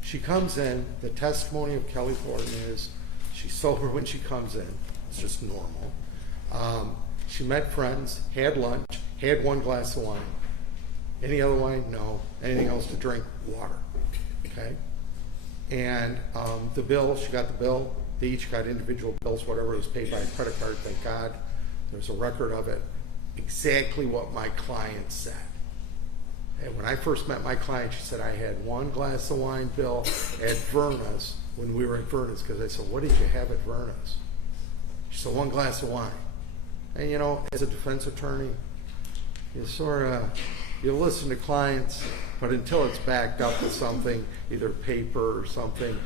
she comes in. The testimony of Kelly Thornton is she's sober when she comes in. It's just normal. She met friends, had lunch, had 1 glass of wine. Any other wine? No. Anything else to drink? Water. Okay? And the bill, she got the bill. They each got individual bills, whatever was paid by a credit card, thank God. There's a record of it. Exactly what my client said. And when I first met my client, she said I had 1 glass of wine bill at Verna's when we were at Verna's, because I said, what did you have at Verna's? She said, 1 glass of wine. And you know, as a defense attorney, you sort of, you listen to clients, but until it's backed up with something, either paper or something,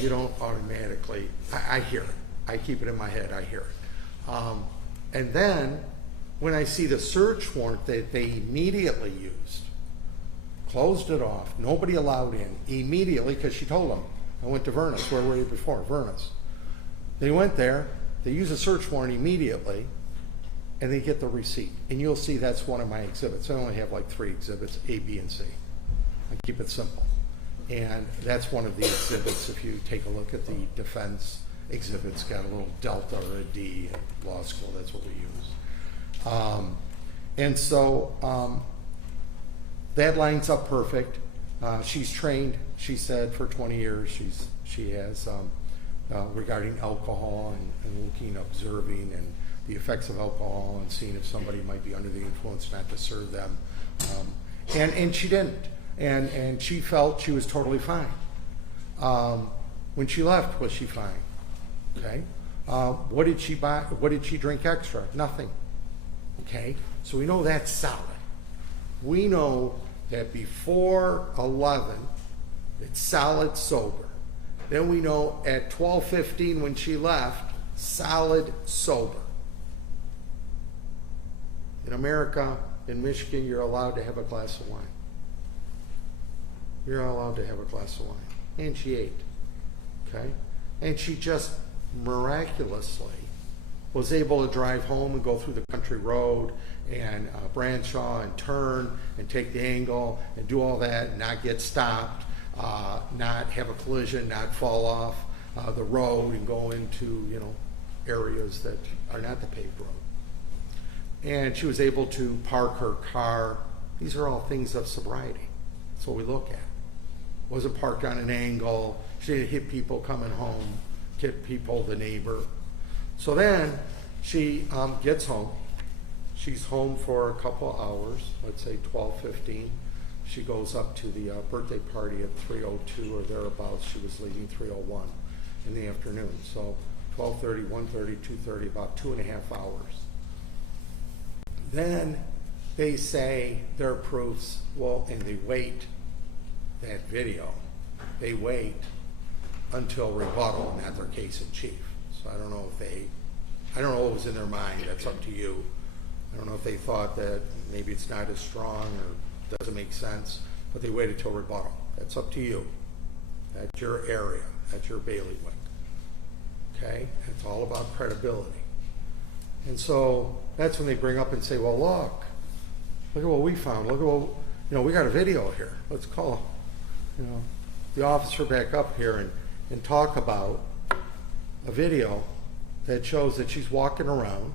you don't automatically, I hear it. I keep it in my head, I hear it. And then, when I see the search warrant that they immediately used, closed it off, nobody allowed in, immediately, because she told them, I went to Verna's. Where were you before? Verna's. They went there, they use a search warrant immediately, and they get the receipt. And you'll see that's one of my exhibits. I only have like 3 exhibits, A, B, and C. I keep it simple. And that's one of the exhibits. If you take a look at the defense exhibits, got a little delta or a D in law school. That's what we use. And so that lines up perfect. She's trained, she said, for 20 years. She has regarding alcohol and looking, observing, and the effects of alcohol and seeing if somebody might be under the influence, not to serve them. And she didn't. And she felt she was totally fine. When she left, was she fine? Okay. What did she buy? What did she drink extra? Nothing. Okay. So we know that's solid. We know that before 11, it's solid sober. Then we know at 12:15 when she left, solid sober. In America, in Michigan, you're allowed to have a glass of wine. You're allowed to have a glass of wine. And she ate. Okay? And she just miraculously was able to drive home and go through the country road and Bradshaw and turn and take the angle and do all that and not get stopped, not have a collision, not fall off the road and go into, areas that are not the paved road. And she was able to park her car. These are all things of sobriety. That's what we look at. Wasn't parked on an angle. She didn't hit people coming home, hit people, the neighbor. So then she gets home. She's home for a couple hours, let's say 12:15. She goes up to the birthday party at 3:02 or thereabouts. She was leaving 3:01 in the afternoon. So 12:30, 1:30, 2:30, about 2.5 hours. Then they say their proofs, and they wait that video. They wait until rebuttal, and that's their case in chief. So I don't know what was in their mind. That's up to you. I don't know if they thought that maybe it's not as strong or doesn't make sense, but they waited till rebuttal. That's up to you. That's your area. That's your bailiwick. Okay? It's all about credibility. And so that's when they bring up and say, well, look at what we found. Look at what, we got a video here. Let's call, the officer back up here and talk about a video that shows that she's walking around.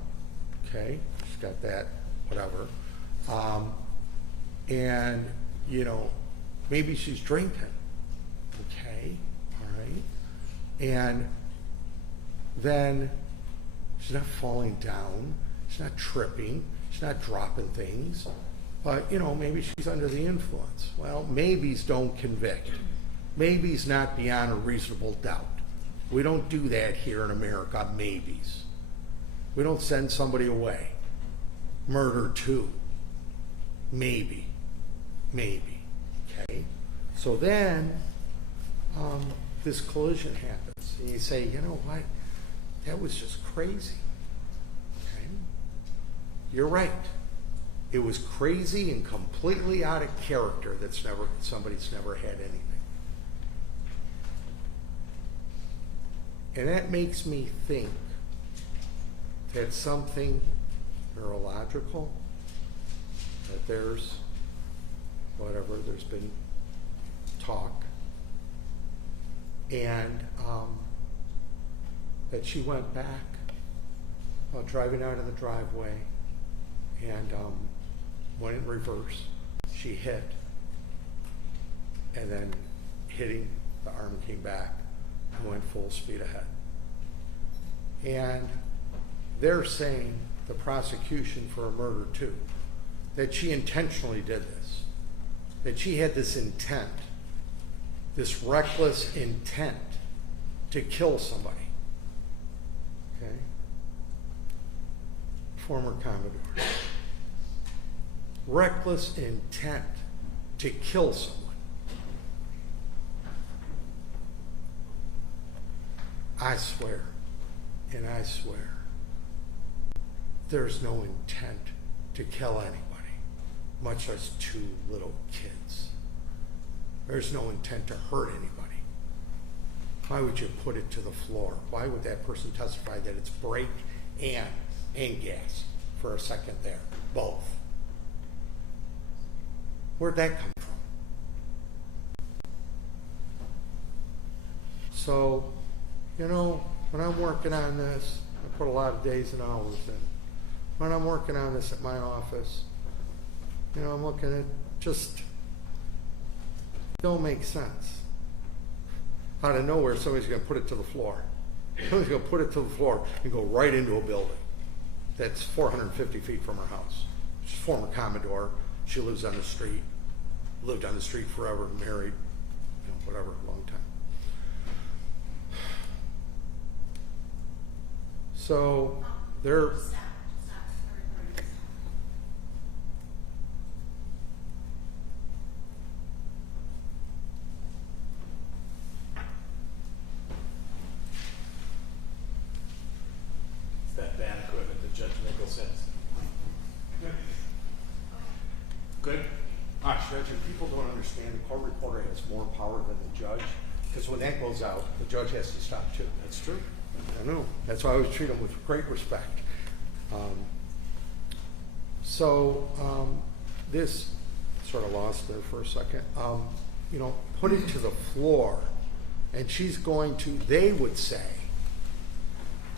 Okay? She's got that, whatever. And, maybe she's drinking. Okay? All right? And then she's not falling down. She's not tripping. She's not dropping things. But, maybe she's under the influence. Well, maybes don't convict. Maybes not beyond a reasonable doubt. We don't do that here in America, maybes. We don't send somebody away. Murder too. Maybe. Okay? So then, this collision happens. And you say, you know what? That was just crazy. Okay? You're right. It was crazy and completely out of character that somebody's never had anything. And that makes me think that something neurological, that there's been talk, and that she went back while driving out of the driveway and went in reverse. She hit, and then hitting the arm came back and went full speed ahead. And they're saying, the prosecution for a murder too, that she intentionally did this, that she had this intent, this reckless intent to kill somebody. Okay? Former Commodore. Reckless intent to kill someone. I swear, and I swear, there's no intent to kill anybody, much less 2 little kids. There's no intent to hurt anybody. Why would you put it to the floor? Why would that person testify that it's brake and gas for a second there? Both. Where'd that come from? So, when I'm working on this, I put a lot of days and hours in. When I'm working on this at my office, I'm looking at just don't make sense. Out of nowhere, somebody's going to put it to the floor. Somebody's going to put it to the floor and go right into a building that's 450 feet from her house. She's a former Commodore. She lives on the street. Lived on the street forever, married, whatever, long time. So they're Judge, and people don't understand, the court reporter has more power than the judge, because when that goes out, the judge has to stop too. That's true. I know. That's why I always treat them with great respect. This sort of lost there for a second. Put it to the floor, and she's going to, they would say,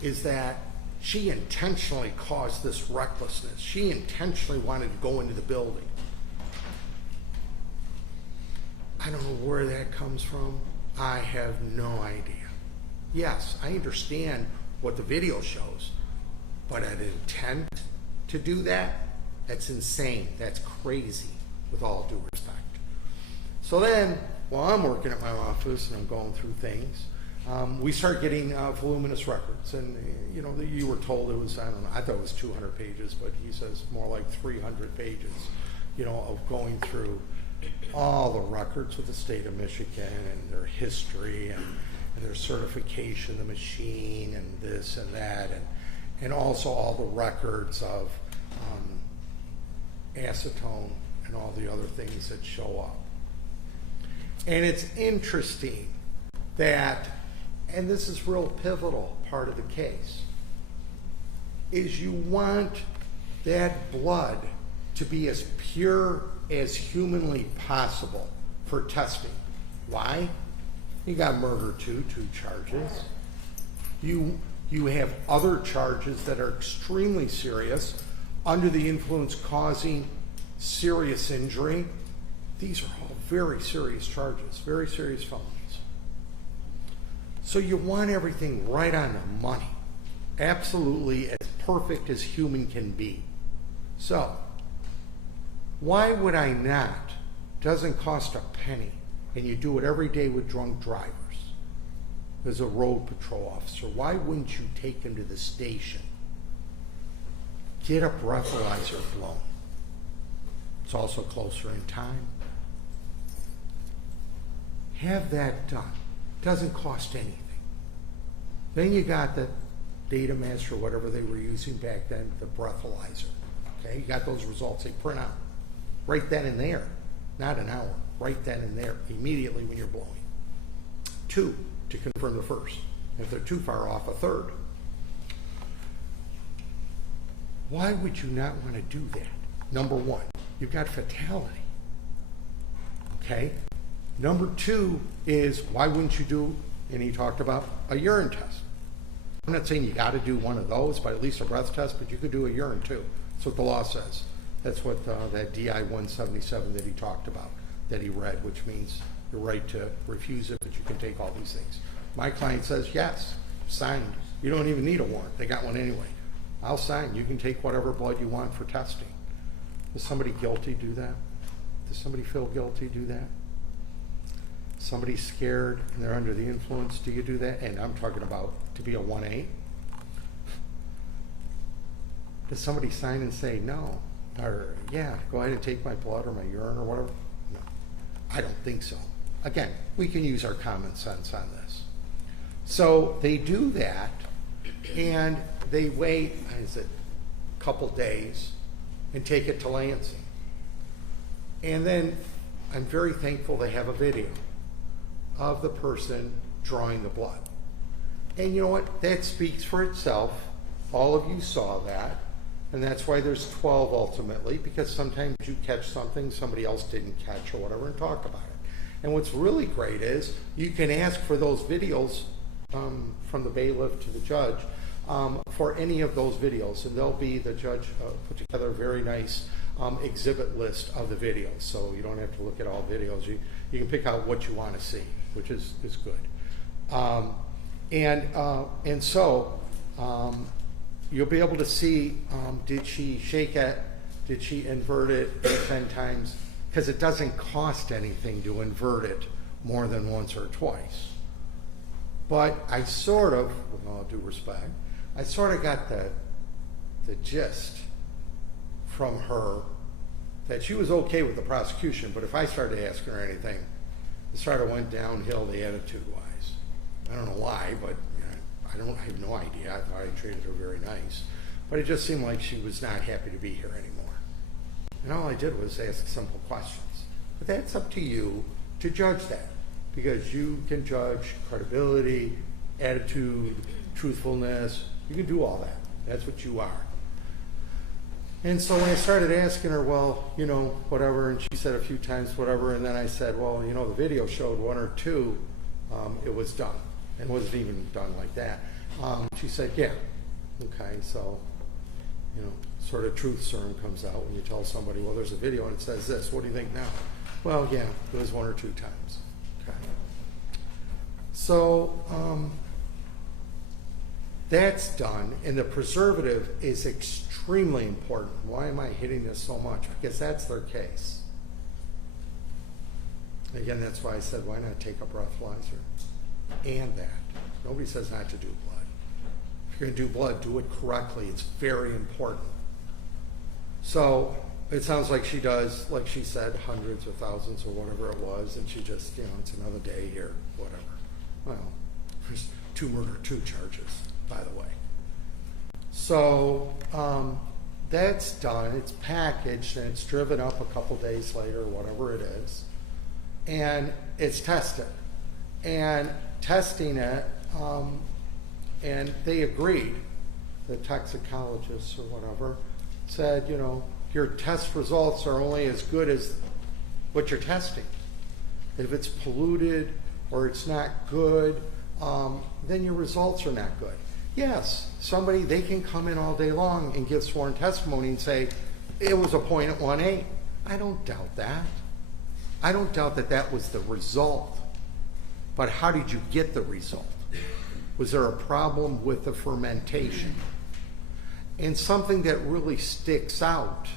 is that she intentionally caused this recklessness. She intentionally wanted to go into the building. I don't know where that comes from. I have no idea. Yes, I understand what the video shows, but an intent to do that, that's insane. That's crazy, with all due respect. So then, while I'm working at my office and I'm going through things, we start getting voluminous records. And, you were told it was, I don't know, I thought it was 200 pages, but he says more like 300 pages, of going through all the records with the state of Michigan and their history and their certification, the machine, and this and that, and also all the records of acetone and all the other things that show up. And it's interesting that, and this is real pivotal part of the case, is you want that blood to be as pure as humanly possible for testing. Why? You got murder too, 2 charges. You have other charges that are extremely serious, under the influence causing serious injury. These are all very serious charges, very serious felonies. So you want everything right on the money, absolutely as perfect as human can be. So why would I not? Doesn't cost a penny, and you do it every day with drunk drivers. As a road patrol officer, why wouldn't you take them to the station? Get a breathalyzer blown. It's also closer in time. Have that done. Doesn't cost anything. Then you got the data master, or whatever they were using back then, the breathalyzer. Okay, you got those results, they print out. Right then and there, not an hour, right then and there, immediately when you're blowing. 2, to confirm the first. If they're too far off, a 3rd. Why would you not want to do that? Number 1, you've got fatality. Okay? Number 2 is, why wouldn't you do, and he talked about, a urine test. I'm not saying you got to do one of those, but at least a breath test, but you could do a urine too. That's what the law says. That's what that DI 177 that he talked about, that he read, which means the right to refuse it, but you can take all these things. My client says, yes, signed. You don't even need a warrant. They got one anyway. I'll sign. You can take whatever blood you want for testing. Does somebody guilty do that? Does somebody feel guilty do that? Somebody's scared and they're under the influence, do you do that? And I'm talking about to be a 1A. Does somebody sign and say no? Or, yeah, go ahead and take my blood or my urine or whatever? No, I don't think so. Again, we can use our common sense on this. So they do that, and they wait, a couple days, and take it to Lansing. And then I'm very thankful they have a video of the person drawing the blood. And you know what? That speaks for itself. All of you saw that. And that's why there's 12 ultimately, because sometimes you catch something somebody else didn't catch or whatever and talk about it. And what's really great is you can ask for those videos from the bailiff to the judge for any of those videos. And they'll be, the judge put together a very nice exhibit list of the videos. So you don't have to look at all videos. You can pick out what you want to see, which is good. And so you'll be able to see, did she shake it, did she invert it 8, 10 times? Because it doesn't cost anything to invert it more than once or twice. But I sort of, with all due respect, I sort of got the gist from her that she was okay with the prosecution, but if I started asking her anything, it sort of went downhill the attitude-wise. I don't know why, but I have no idea. I thought I treated her very nice. But it just seemed like she was not happy to be here anymore. And all I did was ask simple questions. But that's up to you to judge that, because you can judge credibility, attitude, truthfulness. You can do all that. That's what you are. And so when I started asking her, well, you know, whatever, and she said a few times whatever, and then I said, well, you know, the video showed 1 or 2, it was done, and wasn't even done like that. She said, yeah. Okay, so, you know, sort of truth serum comes out when you tell somebody, well, there's a video and it says this. What do you think now? Well, yeah, it was 1 or 2 times. Okay. So, that's done, and the preservative is extremely important. Why am I hitting this so much? Because that's their case. Again, that's why I said, why not take a breathalyzer? And that. Nobody says not to do blood. If you're going to do blood, do it correctly. It's very important. So it sounds like she does, like she said, hundreds or thousands or whatever it was, and she just, you know, it's another day here, whatever. Well, there's 2 murder, 2 charges, by the way. So that's done. It's packaged, and it's driven up a couple days later, whatever it is, and it's tested. And testing it, and they agreed, the toxicologists or whatever, said, you know, your test results are only as good as what you're testing. If it's polluted or it's not good, then your results are not good. Yes, somebody, they can come in all day long and give sworn testimony and say, it was a 0.18. I don't doubt that. I don't doubt that that was the result. But how did you get the result? Was there a problem with the fermentation? And something that really sticks out,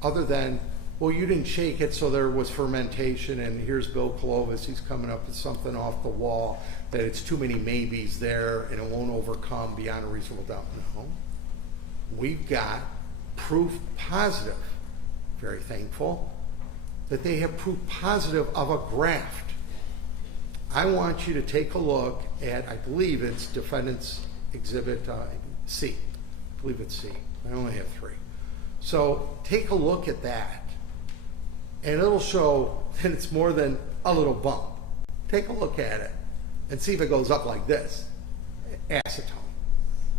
other than, well, you didn't shake it, so there was fermentation, and here's Bill Clovis, he's coming up with something off the wall, that it's too many maybes there, and it won't overcome beyond a reasonable doubt. No. We've got proof positive, very thankful, that they have proof positive of a graft. I want you to take a look at, I believe it's Defendant's Exhibit C. I believe it's C. I only have 3. So take a look at that, and it'll show that it's more than a little bump. Take a look at it and see if it goes up like this. Acetone.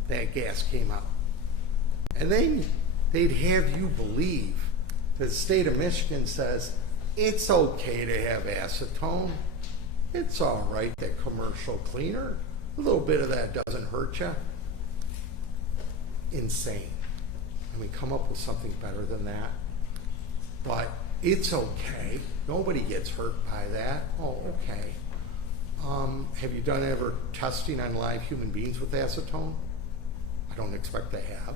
That gas came out. And then they'd have you believe that the state of Michigan says it's okay to have acetone. It's all right, that commercial cleaner. A little bit of that doesn't hurt you. Insane. I mean, come up with something better than that. But it's okay. Nobody gets hurt by that. Oh, okay. Have you done ever testing on live human beings with acetone? I don't expect they have.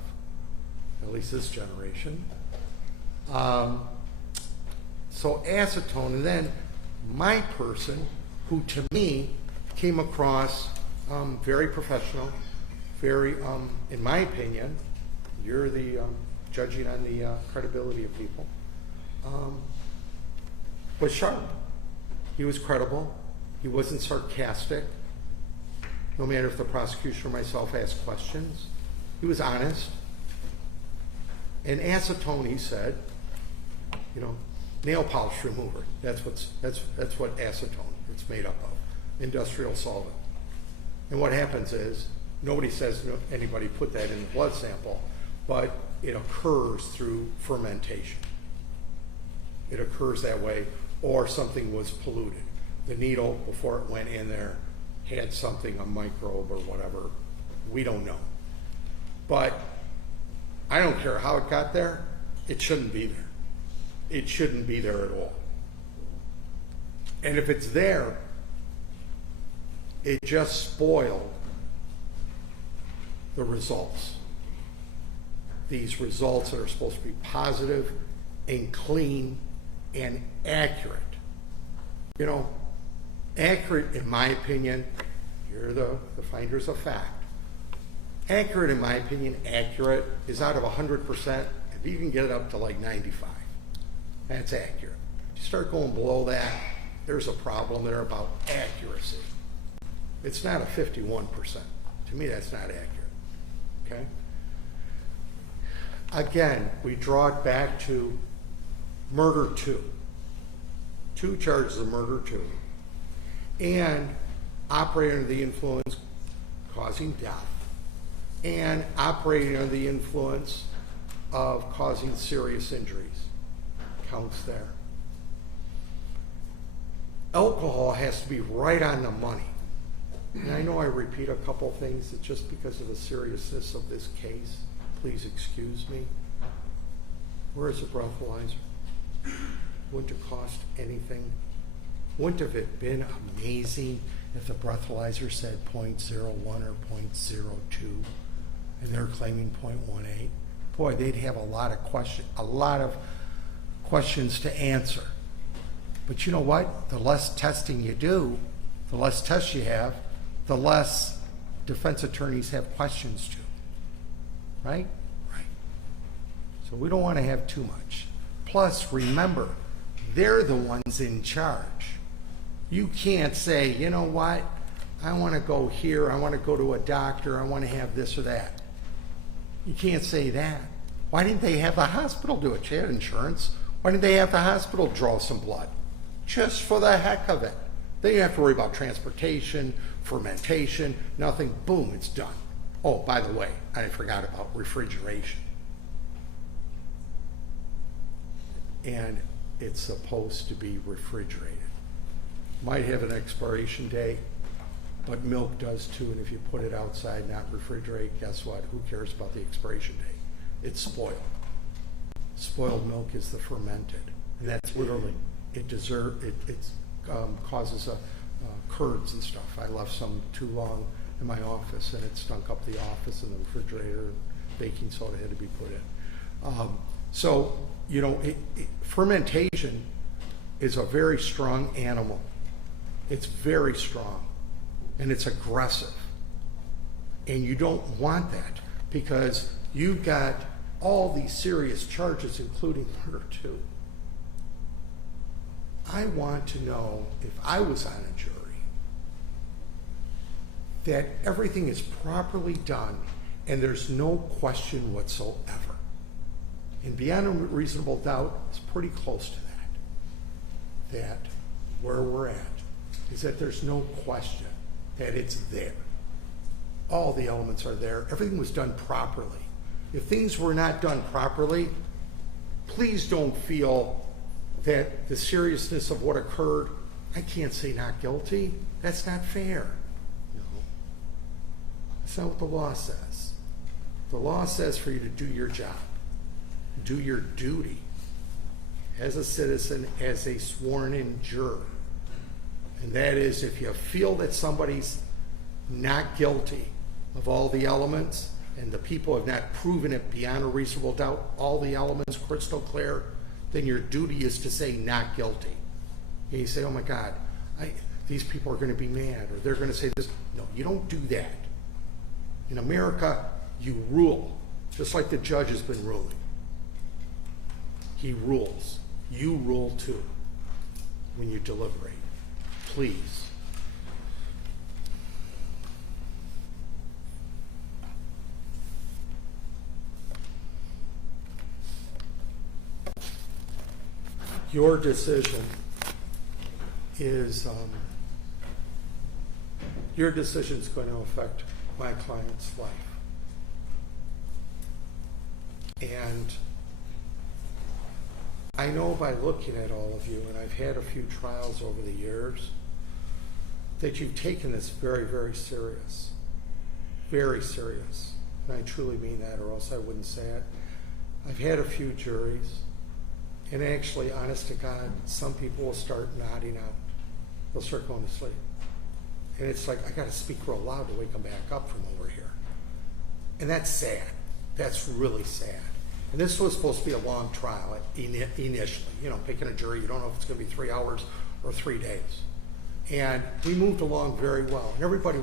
At least this generation. So acetone, and then my person, who to me came across very professional, very, in my opinion, you're the judging on the credibility of people, was sharp. He was credible. He wasn't sarcastic. No matter if the prosecution or myself asked questions, he was honest. And acetone, he said, you know, nail polish remover. That's what acetone it's made up of, industrial solvent. And what happens is, nobody says anybody put that in the blood sample, but it occurs through fermentation. It occurs that way, or something was polluted. The needle, before it went in there, had something, a microbe or whatever. We don't know. But I don't care how it got there, it shouldn't be there. It shouldn't be there at all. And if it's there, it just spoiled the results. These results that are supposed to be positive and clean and accurate. You know, accurate, in my opinion, you're the finders of fact. Accurate, in my opinion, accurate is out of 100%, if you can get it up to like 95, that's accurate. If you start going below that, there's a problem there about accuracy. It's not a 51%. To me, that's not accurate, okay? again, we draw it back to murder 2. 2 charges of murder 2. And operating under the influence causing death. And operating under the influence of causing serious injuries. Counts there. Alcohol has to be right on the money. And I know I repeat a couple things, it's just because of the seriousness of this case. Please excuse me. Where is the breathalyzer? Wouldn't have cost anything. Wouldn't have it been amazing if the breathalyzer said 0.01 or 0.02 and they're claiming 0.18? Boy, they'd have a lot of questions to answer. But you know what? The less testing you do, the less tests you have, the less defense attorneys have questions to. Right? Right. So we don't want to have too much. Plus, remember, they're the ones in charge. You can't say, you know what? I want to go here, I want to go to a doctor, I want to have this or that. You can't say that. Why didn't they have the hospital do it? She had insurance. Why didn't they have the hospital draw some blood? Just for the heck of it. Then you have to worry about transportation, fermentation, nothing. Boom, it's done. Oh, by the way, I forgot about refrigeration. And it's supposed to be refrigerated. Might have an expiration date, but milk does too, and if you put it outside, not refrigerate, guess what? Who cares about the expiration date? It's spoiled. Spoiled milk is the fermented, and that's literally, it causes curds and stuff. I left some too long in my office, and it stunk up the office and the refrigerator. Baking soda had to be put in. So, you know, fermentation is a very strong animal. It's very strong, and it's aggressive. And you don't want that because you've got all these serious charges, including murder too. I want to know, if I was on a jury, that everything is properly done and there's no question whatsoever. And beyond a reasonable doubt, it's pretty close to that. That where we're at is that there's no question that it's there. All the elements are there. Everything was done properly. If things were not done properly, please don't feel that the seriousness of what occurred, I can't say not guilty. That's not fair. No. That's not what the law says. The law says for you to do your job, do your duty as a citizen, as a sworn-in juror. And that is, if you feel that somebody's not guilty of all the elements, and the people have not proven it beyond a reasonable doubt, all the elements crystal clear, then your duty is to say not guilty. And you say, oh my God, these people are going to be mad, or they're going to say this. No, you don't do that. In America, you rule, just like the judge has been ruling. He rules. You rule too when you deliberate. Please. Your decision is going to affect my client's life. And I know by looking at all of you, and I've had a few trials over the years, that you've taken this very, very serious. Very serious. And I truly mean that, or else I wouldn't say it. I've had a few juries. And actually, honest to God, some people will start nodding out. They'll start going to sleep. And it's like, I got to speak real loud to wake them back up from over here. And that's sad. That's really sad. And this was supposed to be a long trial initially. You know, picking a jury, you don't know if it's going to be 3 hours or 3 days. And we moved along very well. And everybody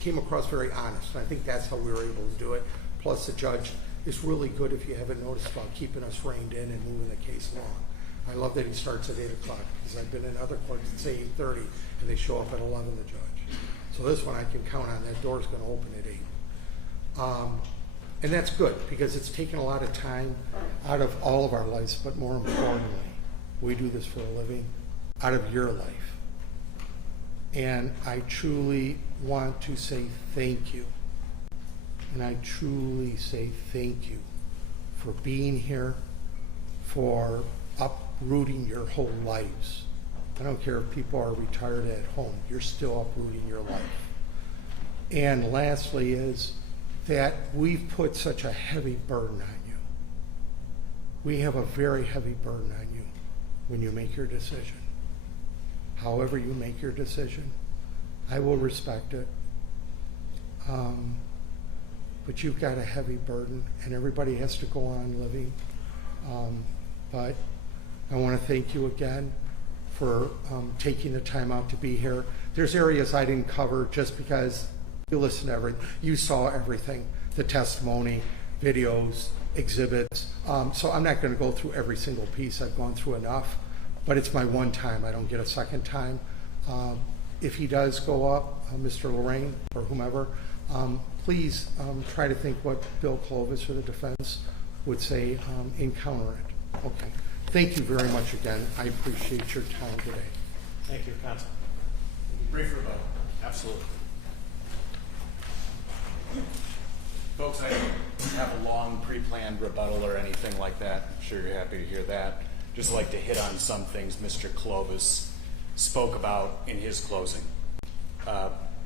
came across very honest. And I think that's how we were able to do it. Plus, the judge is really good, if you haven't noticed, about keeping us reined in and moving the case along. I love that he starts at 8 o'clock, because I've been in other courts that say 8:30, and they show up at 11, the judge. So this one I can count on. That door's going to open at 8. And that's good, because it's taken a lot of time out of all of our lives, but more importantly, we do this for a living, out of your life. And I truly want to say thank you. And I truly say thank you for being here, for uprooting your whole lives. I don't care if people are retired at home, you're still uprooting your life. And lastly is that we've put such a heavy burden on you. We have a very heavy burden on you when you make your decision. However you make your decision, I will respect it. But you've got a heavy burden, and everybody has to go on living. But I want to thank you again for taking the time out to be here. There's areas I didn't cover just because you listened to everything. You saw everything, the testimony, videos, exhibits. So I'm not going to go through every single piece. I've gone through enough, but it's my one time. I don't get a second time. If he does go up, Mr. Lorraine or whomever, please try to think what Bill Clovis or the defense would say, encounter it. Okay. Thank you very much again. I appreciate your time today. Thank you, counsel. Brief rebuttal. Absolutely. Folks, I don't have a long pre-planned rebuttal or anything like that. I'm sure you're happy to hear that. Just like to hit on some things Mr. Clovis spoke about in his closing.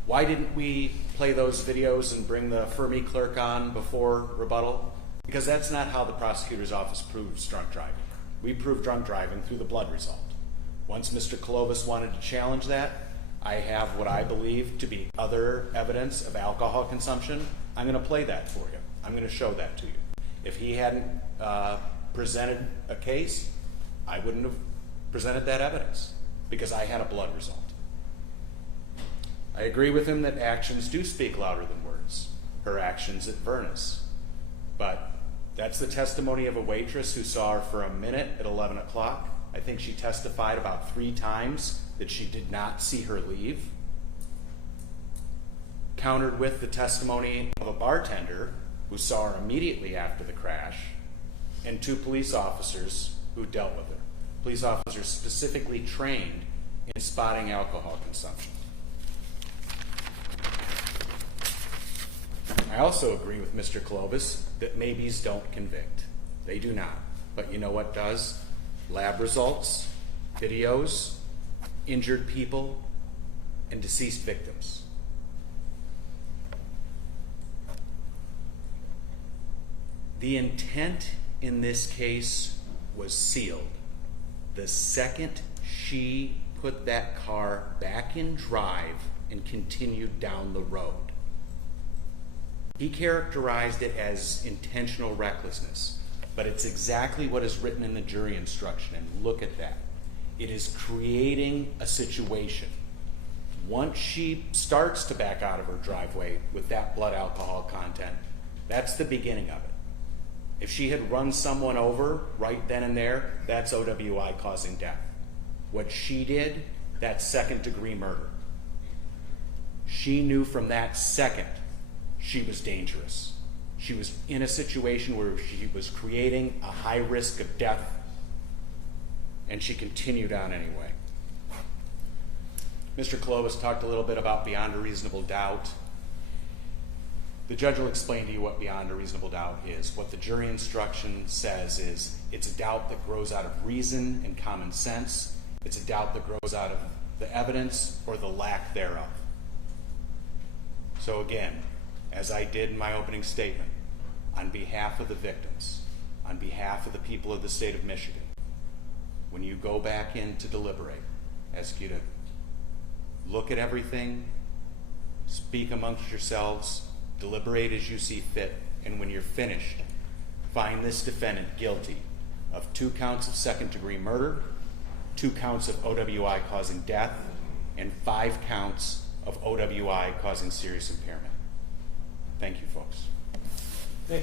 Why didn't we play those videos and bring the Fermi clerk on before rebuttal? Because that's not how the prosecutor's office proves drunk driving. We prove drunk driving through the blood result. Once Mr. Clovis wanted to challenge that, I have what I believe to be other evidence of alcohol consumption. I'm going to play that for you. I'm going to show that to you. If he hadn't presented a case, I wouldn't have presented that evidence because I had a blood result. I agree with him that actions do speak louder than words. Her actions at Vernus. But that's the testimony of a waitress who saw her for a minute at 11 o'clock. I think she testified about 3 times that she did not see her leave. Countered with the testimony of a bartender who saw her immediately after the crash, and 2 police officers who dealt with her. Police officers specifically trained in spotting alcohol consumption. I also agree with Mr. Clovis that maybes don't convict. They do not. But you know what does? Lab results, videos, injured people, and deceased victims. The intent in this case was sealed. The second she put that car back in drive and continued down the road. He characterized it as intentional recklessness, but it's exactly what is written in the jury instruction, and look at that. It is creating a situation. Once she starts to back out of her driveway with that blood alcohol content, that's the beginning of it. If she had run someone over right then and there, that's OWI causing death. What she did, that's second-degree murder. She knew from that second she was dangerous. She was in a situation where she was creating a high risk of death, and she continued on anyway. Mr. Clovis talked a little bit about beyond a reasonable doubt. The judge will explain to you what beyond a reasonable doubt is. What the jury instruction says is it's a doubt that grows out of reason and common sense. It's a doubt that grows out of the evidence or the lack thereof. So again, as I did in my opening statement, on behalf of the victims, on behalf of the people of the state of Michigan, when you go back in to deliberate, I ask you to look at everything, speak amongst yourselves, deliberate as you see fit, and when you're finished, find this defendant guilty of 2 counts of second-degree murder, 2 counts of OWI causing death, and 5 counts of OWI causing serious impairment. Thank you, folks.